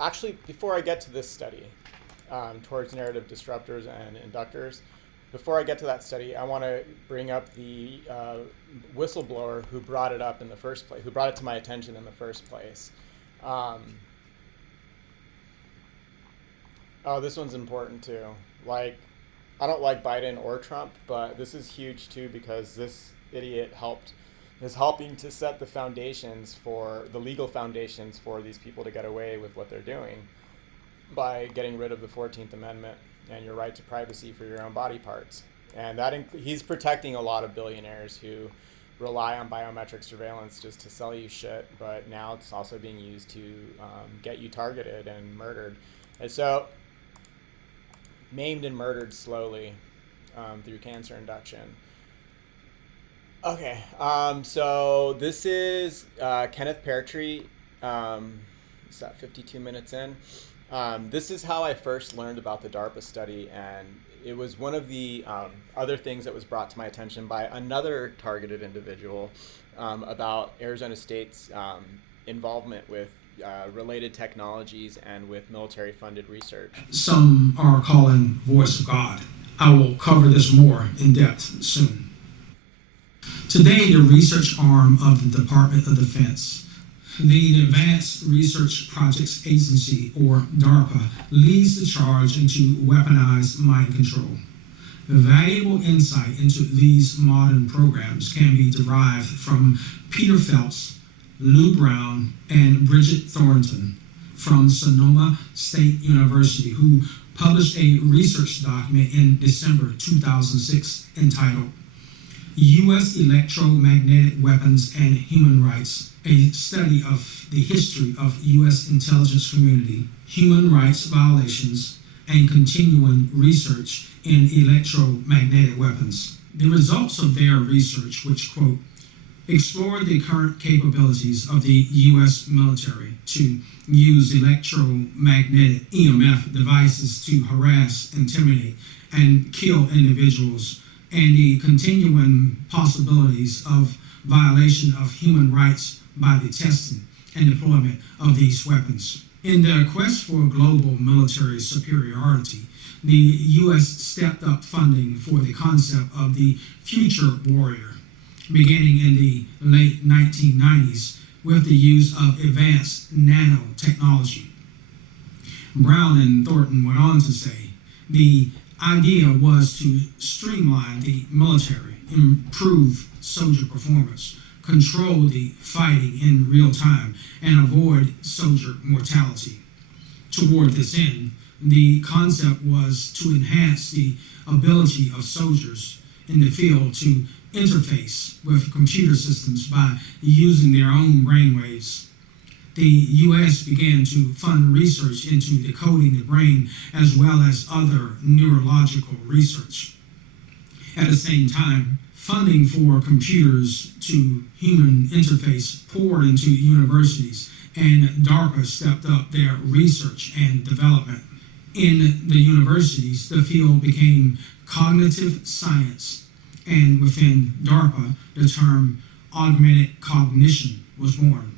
actually, before I get to this study, towards narrative disruptors and inductors, before I get to that study, I want to bring up the whistleblower who brought it up in the first place, who brought it to my attention in the first place. Oh, this one's important too. Like, I don't like Biden or Trump, but this is huge too because this idiot is helping to set the foundations for the legal foundations for these people to get away with what they're doing by getting rid of the 14th Amendment and your right to privacy for your own body parts. And that he's protecting a lot of billionaires who rely on biometric surveillance just to sell you shit, but now it's also being used to get you targeted and murdered. And so, maimed and murdered slowly through cancer induction. Okay, so this is Kenneth Peartree. Is that 52 minutes in? This is how I first learned about the DARPA study, and it was one of the other things that was brought to my attention by another targeted individual about Arizona State's involvement with related technologies and with military-funded research. Some are calling Voice of God. I will cover this more in depth soon. Today, the research arm of the Department of Defense, the Advanced Research Projects Agency, or DARPA, leads the charge into weaponized mind control. The valuable insight into these modern programs can be derived from Peter Phelps, Lou Brown, and Bridget Thornton from Sonoma State University, who published a research document in December 2006 entitled U.S. Electromagnetic Weapons and Human Rights, a study of the history of U.S. intelligence community, human rights violations, and continuing research in electromagnetic weapons. The results of their research, which, quote, explored the current capabilities of the U.S. military to use electromagnetic EMF devices to harass, intimidate, and kill individuals, and the continuing possibilities of violation of human rights by the testing and deployment of these weapons. In the quest for global military superiority, the U.S. stepped up funding for the concept of the future warrior, beginning in the late 1990s with the use of advanced nanotechnology. Brown and Thornton went on to say, the idea was to streamline the military, improve soldier performance, control the fighting in real time, and avoid soldier mortality. Toward this end, the concept was to enhance the ability of soldiers in the field to interface with computer systems by using their own brainwaves. The U.S. began to fund research into decoding the brain as well as other neurological research. At the same time, funding for computers to human interface poured into universities and DARPA stepped up their research and development. In the universities, the field became cognitive science, and within DARPA, the term augmented cognition was born.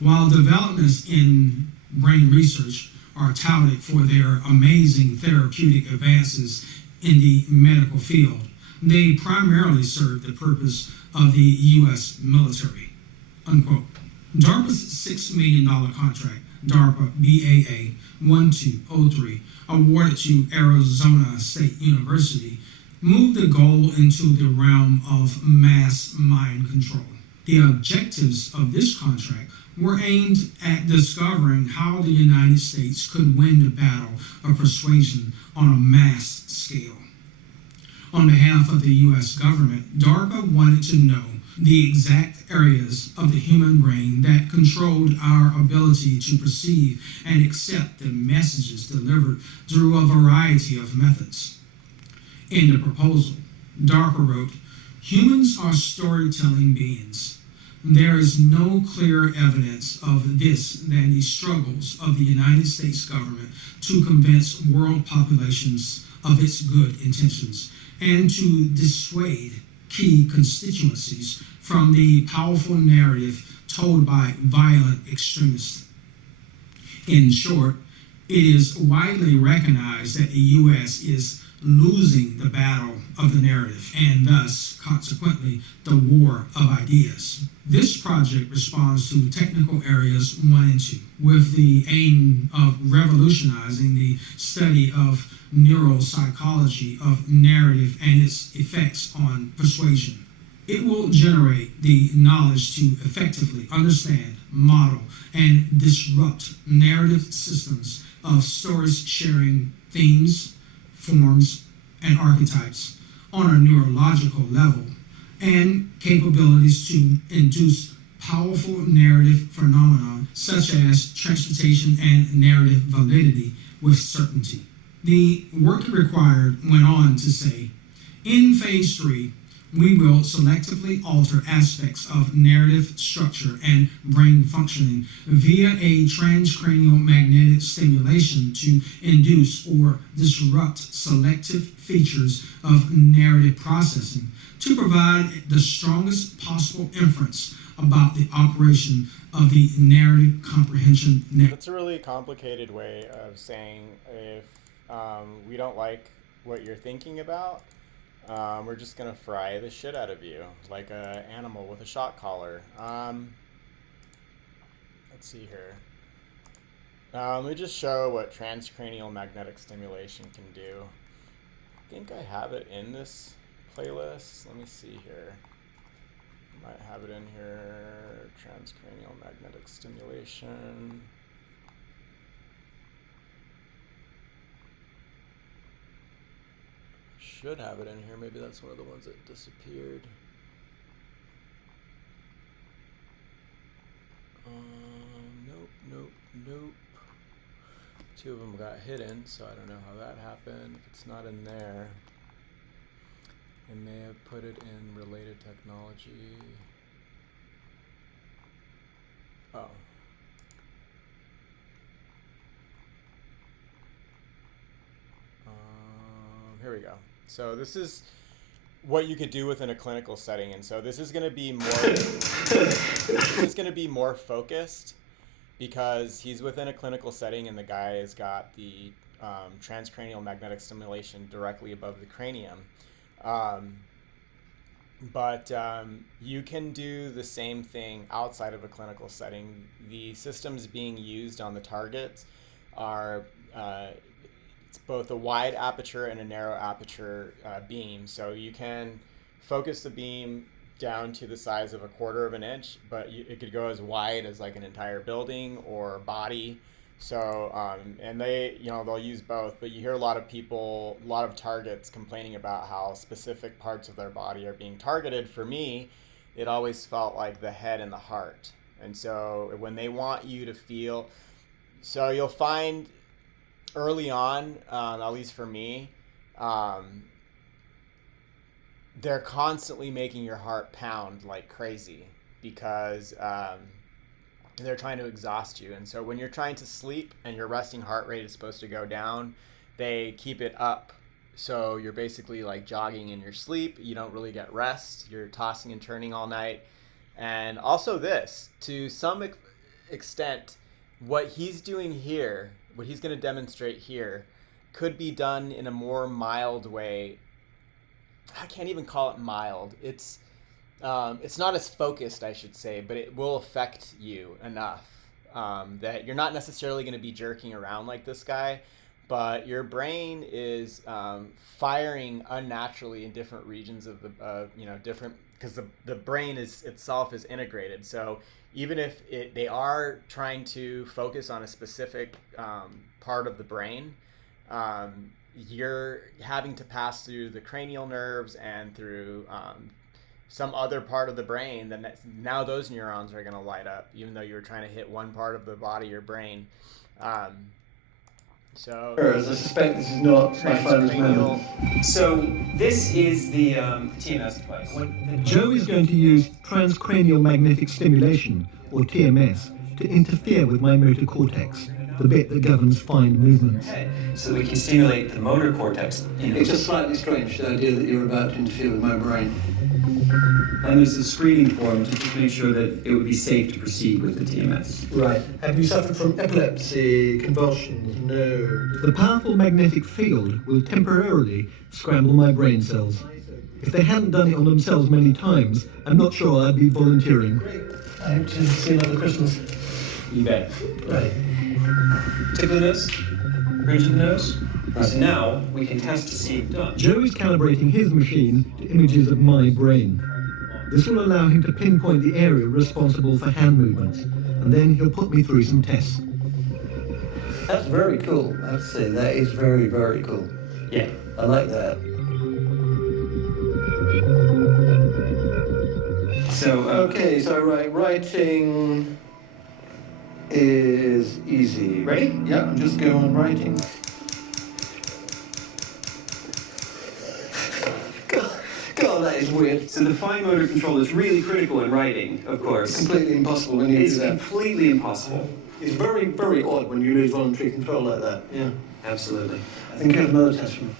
While developments in brain research are touted for their amazing therapeutic advances in the medical field, they primarily serve the purpose of the U.S. military, unquote. DARPA's $6 million contract, DARPA BAA 1203, awarded to Arizona State University, moved the goal into the realm of mass mind control. The objectives of this contract were aimed at discovering how the United States could win the battle of persuasion on a mass scale. On behalf of the U.S. government, DARPA wanted to know the exact areas of the human brain that controlled our ability to perceive and accept the messages delivered through a variety of methods. In the proposal, DARPA wrote, "Humans are storytelling beings. There is no clearer evidence of this than the struggles of the United States government to convince world populations of its good intentions and to dissuade key constituencies from the powerful narrative told by violent extremists. In short, it is widely recognized that the U.S. is losing the battle of the narrative and thus, consequently, the war of ideas. This project responds to technical areas 1 and 2 with the aim of revolutionizing the study of neuropsychology of narrative and its effects on persuasion. It will generate the knowledge to effectively understand, model, and disrupt narrative systems of stories sharing themes, forms, and archetypes on a neurological level, and capabilities to induce powerful narrative phenomena such as transportation and narrative validity with certainty. The work required went on to say, in phase 3, we will selectively alter aspects of narrative structure and brain functioning via a transcranial magnetic stimulation to induce or disrupt selective features of narrative processing to provide the strongest possible inference about the operation of the narrative comprehension network. That's a really complicated way of saying if we don't like what you're thinking about, we're just gonna fry the shit out of you like an animal with a shock collar. Let's see here. Let me just show what transcranial magnetic stimulation can do. I think I have it in this playlist. Let me see here. Might have it in here. Transcranial magnetic stimulation. Should have it in here. Maybe that's one of the ones that disappeared. Nope. 2 of them got hidden, so I don't know how that happened. If it's not in there, I may have put it in related technology. Oh. Here we go. So this is what you could do within a clinical setting, and so this is going to be more this is going to be more focused because he's within a clinical setting and the guy has got the transcranial magnetic stimulation directly above the cranium. But you can do the same thing outside of a clinical setting. The systems being used on the targets are it's both a wide aperture and a narrow aperture beam. So you can focus the beam down to the size of 1/4 of an inch, but it could go as wide as like an entire building or body. So, and they, they'll use both, but you hear a lot of targets complaining about how specific parts of their body are being targeted. For me, it always felt like the head and the heart. And so when they want you to feel, so you'll find early on, at least for me, they're constantly making your heart pound like crazy because and they're trying to exhaust you. And so when you're trying to sleep and your resting heart rate is supposed to go down, they keep it up. So you're basically like jogging in your sleep. You don't really get rest. You're tossing and turning all night. And also this, to some extent, what he's doing here, what he's going to demonstrate here, could be done in a more mild way. I can't even call it mild. It's not as focused, I should say, but it will affect you enough that you're not necessarily going to be jerking around like this guy, but your brain is firing unnaturally in different regions of the different, because the brain itself is integrated. So even if they are trying to focus on a specific part of the brain, you're having to pass through the cranial nerves and through some other part of the brain. Then now those neurons are going to light up, even though you were trying to hit one part of the body, your brain. So I suspect this is not my finest moment. So this is the TMS device. Joe is going to use transcranial magnetic stimulation, or TMS, to interfere with my motor cortex, the bit that governs fine movements. So we can stimulate the motor cortex. It's just slightly strange, the idea that you're about to interfere with my brain. And there's a screening form to just make sure that it would be safe to proceed with the TMS. Right. Have you suffered from epilepsy, convulsions? No. The powerful magnetic field will temporarily scramble my brain cells. If they hadn't done it on themselves many times, I'm not sure I'd be volunteering. I hope to see another Christmas. You bet. Right. Tickle the nose, bridge the nose. Right. So now we can test to see if done. Joe is calibrating his machine to images of my brain. This will allow him to pinpoint the area responsible for hand movements, and then he'll put me through some tests. That's very cool. I have to say, that is very, very cool. Yeah. I like that. So, okay, so writing is easy. Ready? Yeah, I'm just going on writing. God, that is weird. So the fine motor control is really critical in writing, of course. It's completely impossible when you do that. It's completely impossible. It's very, very odd when you lose voluntary control like that. Yeah. Absolutely. I think here's another test from.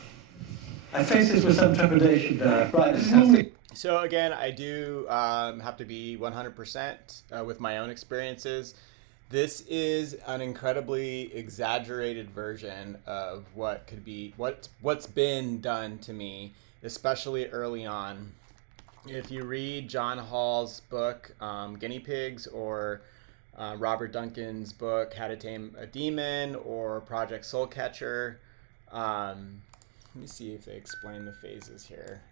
I face this with some trepidation. Right, this has to. So again, I do have to be 100% with my own experiences. This is an incredibly exaggerated version of what could be what's been done to me, especially early on. If you read John Hall's book, Guinea Pigs, or Robert Duncan's book, How to Tame a Demon, or Project Soul Catcher, let me see if they explain the phases here.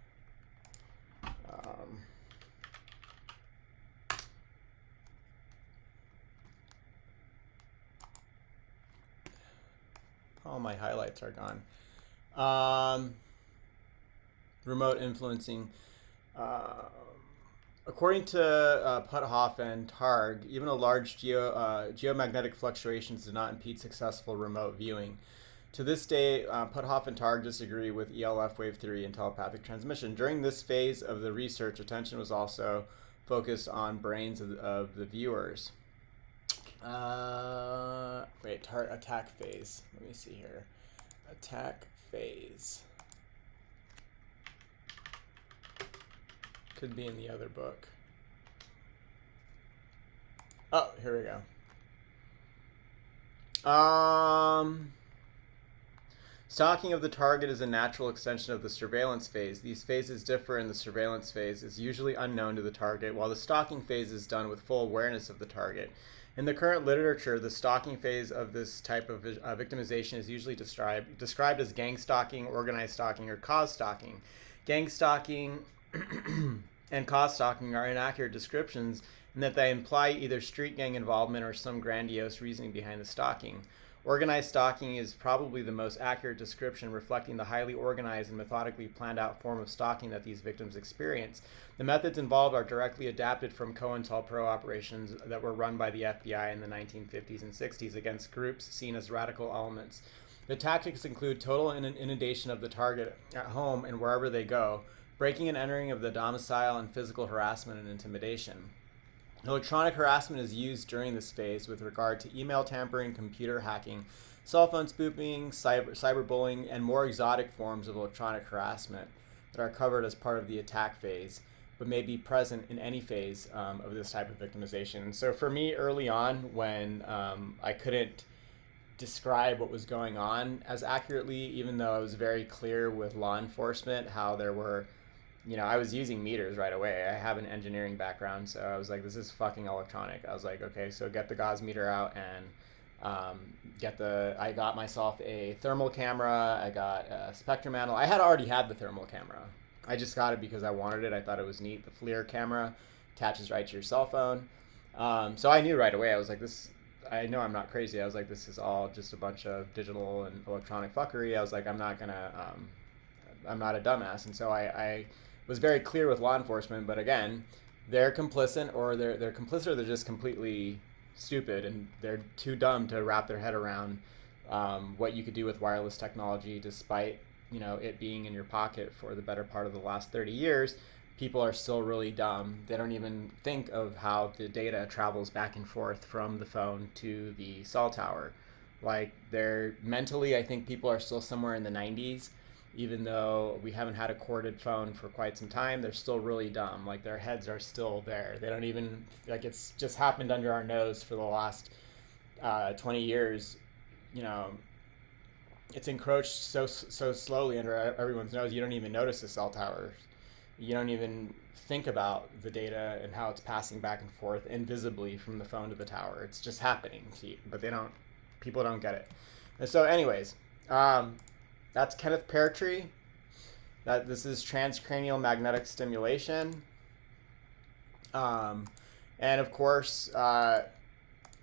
All my highlights are gone. Remote influencing. According to Puthoff and Targ, even a large geomagnetic fluctuations do not impede successful remote viewing. To this day, Puthoff and Targ disagree with ELF wave theory and telepathic transmission. During this phase of the research, attention was also focused on brains of the viewers. Attack phase. Let me see here. Attack phase. Could be in the other book. Oh, here we go. Stalking of the target is a natural extension of the surveillance phase. These phases differ, and the surveillance phase is usually unknown to the target, while the stalking phase is done with full awareness of the target. In the current literature, the stalking phase of this type of victimization is usually described as gang stalking, organized stalking, or cause stalking. Gang stalking and cause stalking are inaccurate descriptions in that they imply either street gang involvement or some grandiose reasoning behind the stalking. Organized stalking is probably the most accurate description, reflecting the highly organized and methodically planned out form of stalking that these victims experience. The methods involved are directly adapted from COINTELPRO operations that were run by the FBI in the 1950s and 60s against groups seen as radical elements. The tactics include total inundation of the target at home and wherever they go, breaking and entering of the domicile, and physical harassment and intimidation. Electronic harassment is used during this phase with regard to email tampering, computer hacking, cell phone spoofing, cyberbullying, and more exotic forms of electronic harassment that are covered as part of the attack phase, but may be present in any phase of this type of victimization. And so for me, early on, when I couldn't describe what was going on as accurately, even though I was very clear with law enforcement how there were, I was using meters right away. I have an engineering background, so I was like, this is fucking electronic. I was like, okay, so get the Gauss meter out and I got myself a thermal camera. I got a spectrum panel. I had already had the thermal camera. I just got it because I wanted it. I thought it was neat. The FLIR camera attaches right to your cell phone. So I knew right away. I was like, I know I'm not crazy. I was like, this is all just a bunch of digital and electronic fuckery. I was like, I'm not a dumbass. And so I was very clear with law enforcement, but again, they're complicit or they're complicit or they're just completely stupid and they're too dumb to wrap their head around what you could do with wireless technology despite it being in your pocket for the better part of the last 30 years. People are still really dumb. They don't even think of how the data travels back and forth from the phone to the cell tower. Like, they're mentally, I think people are still somewhere in the 90s. Even though we haven't had a corded phone for quite some time, they're still really dumb. Like, their heads are still there. They don't even, like, it's just happened under our nose for the last 20 years. It's encroached so slowly under everyone's nose, you don't even notice the cell towers. You don't even think about the data and how it's passing back and forth invisibly from the phone to the tower. It's just happening to you, but people don't get it. And so anyways, that's Kenneth Peartree. This is transcranial magnetic stimulation. And of course, I'll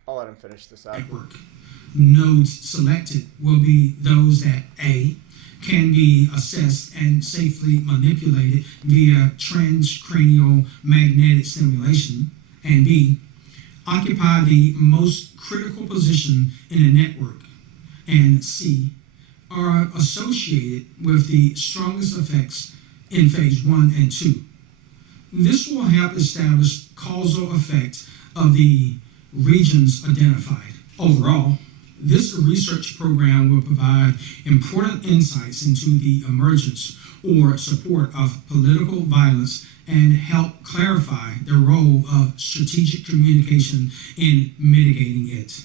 let him finish this up. Nodes selected will be those that A, can be assessed and safely manipulated via transcranial magnetic stimulation, and B, occupy the most critical position in a network, and C, are associated with the strongest effects in phase 1 and 2. This will help establish causal effect of the regions identified. Overall, this research program will provide important insights into the emergence or support of political violence and help clarify the role of strategic communication in mitigating it.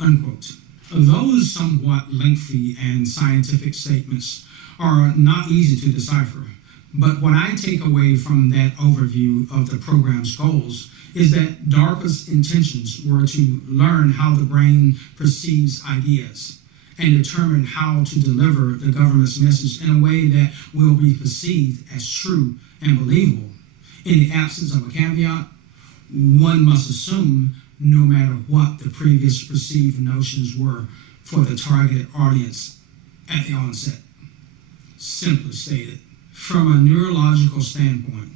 Unquote. Those somewhat lengthy and scientific statements are not easy to decipher, but what I take away from that overview of the program's goals is that DARPA's intentions were to learn how the brain perceives ideas and determine how to deliver the government's message in a way that will be perceived as true and believable. In the absence of a caveat, one must assume no matter what the previous perceived notions were for the targeted audience at the onset. Simply stated, from a neurological standpoint,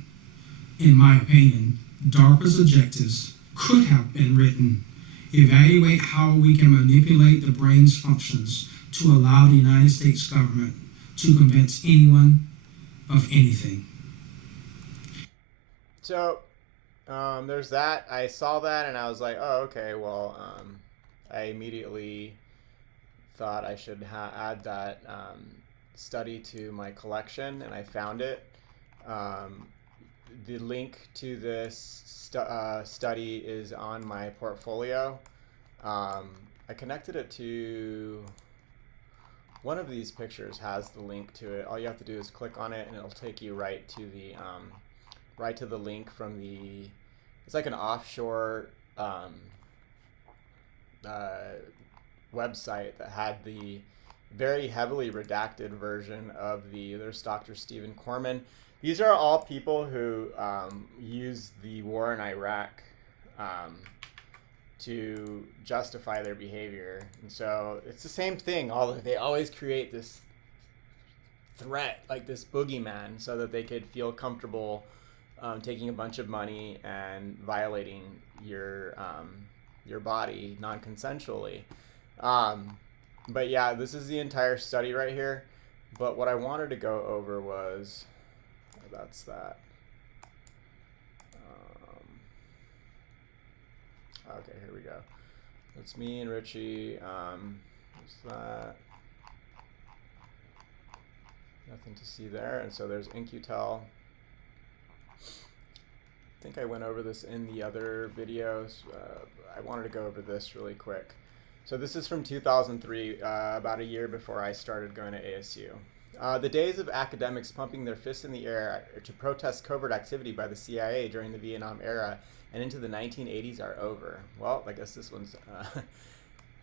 in my opinion, DARPA's objectives could have been written: evaluate how we can manipulate the brain's functions to allow the United States government to convince anyone of anything. So, there's that. I saw that and I was like, oh, okay, well, I immediately thought I should add that study to my collection, and I found it. The link to this study is on my portfolio. I connected it to one of these pictures, has the link to it. All you have to do is click on it and it'll take you right to the link from the, it's like an offshore website that had the very heavily redacted version of there's Dr. Stephen Corman. These are all people who use the war in Iraq to justify their behavior. And so it's the same thing. They always create this threat, like this boogeyman, so that they could feel comfortable taking a bunch of money and violating your body non-consensually. But yeah, this is the entire study right here. But what I wanted to go over was, that's that. Okay, here we go. It's me and Richie. What's that? Nothing to see there. And so there's In-Q-Tel. I think I went over this in the other videos. I wanted to go over this really quick. So this is from 2003, about a year before I started going to ASU. The days of academics pumping their fists in the air to protest covert activity by the CIA during the Vietnam era and into the 1980s are over. Well, I guess this one's,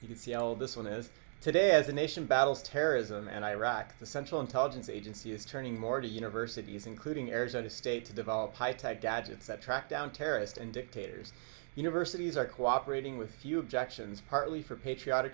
you can see how old this one is. Today, as the nation battles terrorism and Iraq, the Central Intelligence Agency is turning more to universities, including Arizona State, to develop high-tech gadgets that track down terrorists and dictators. Universities are cooperating with few objections, partly for patriotic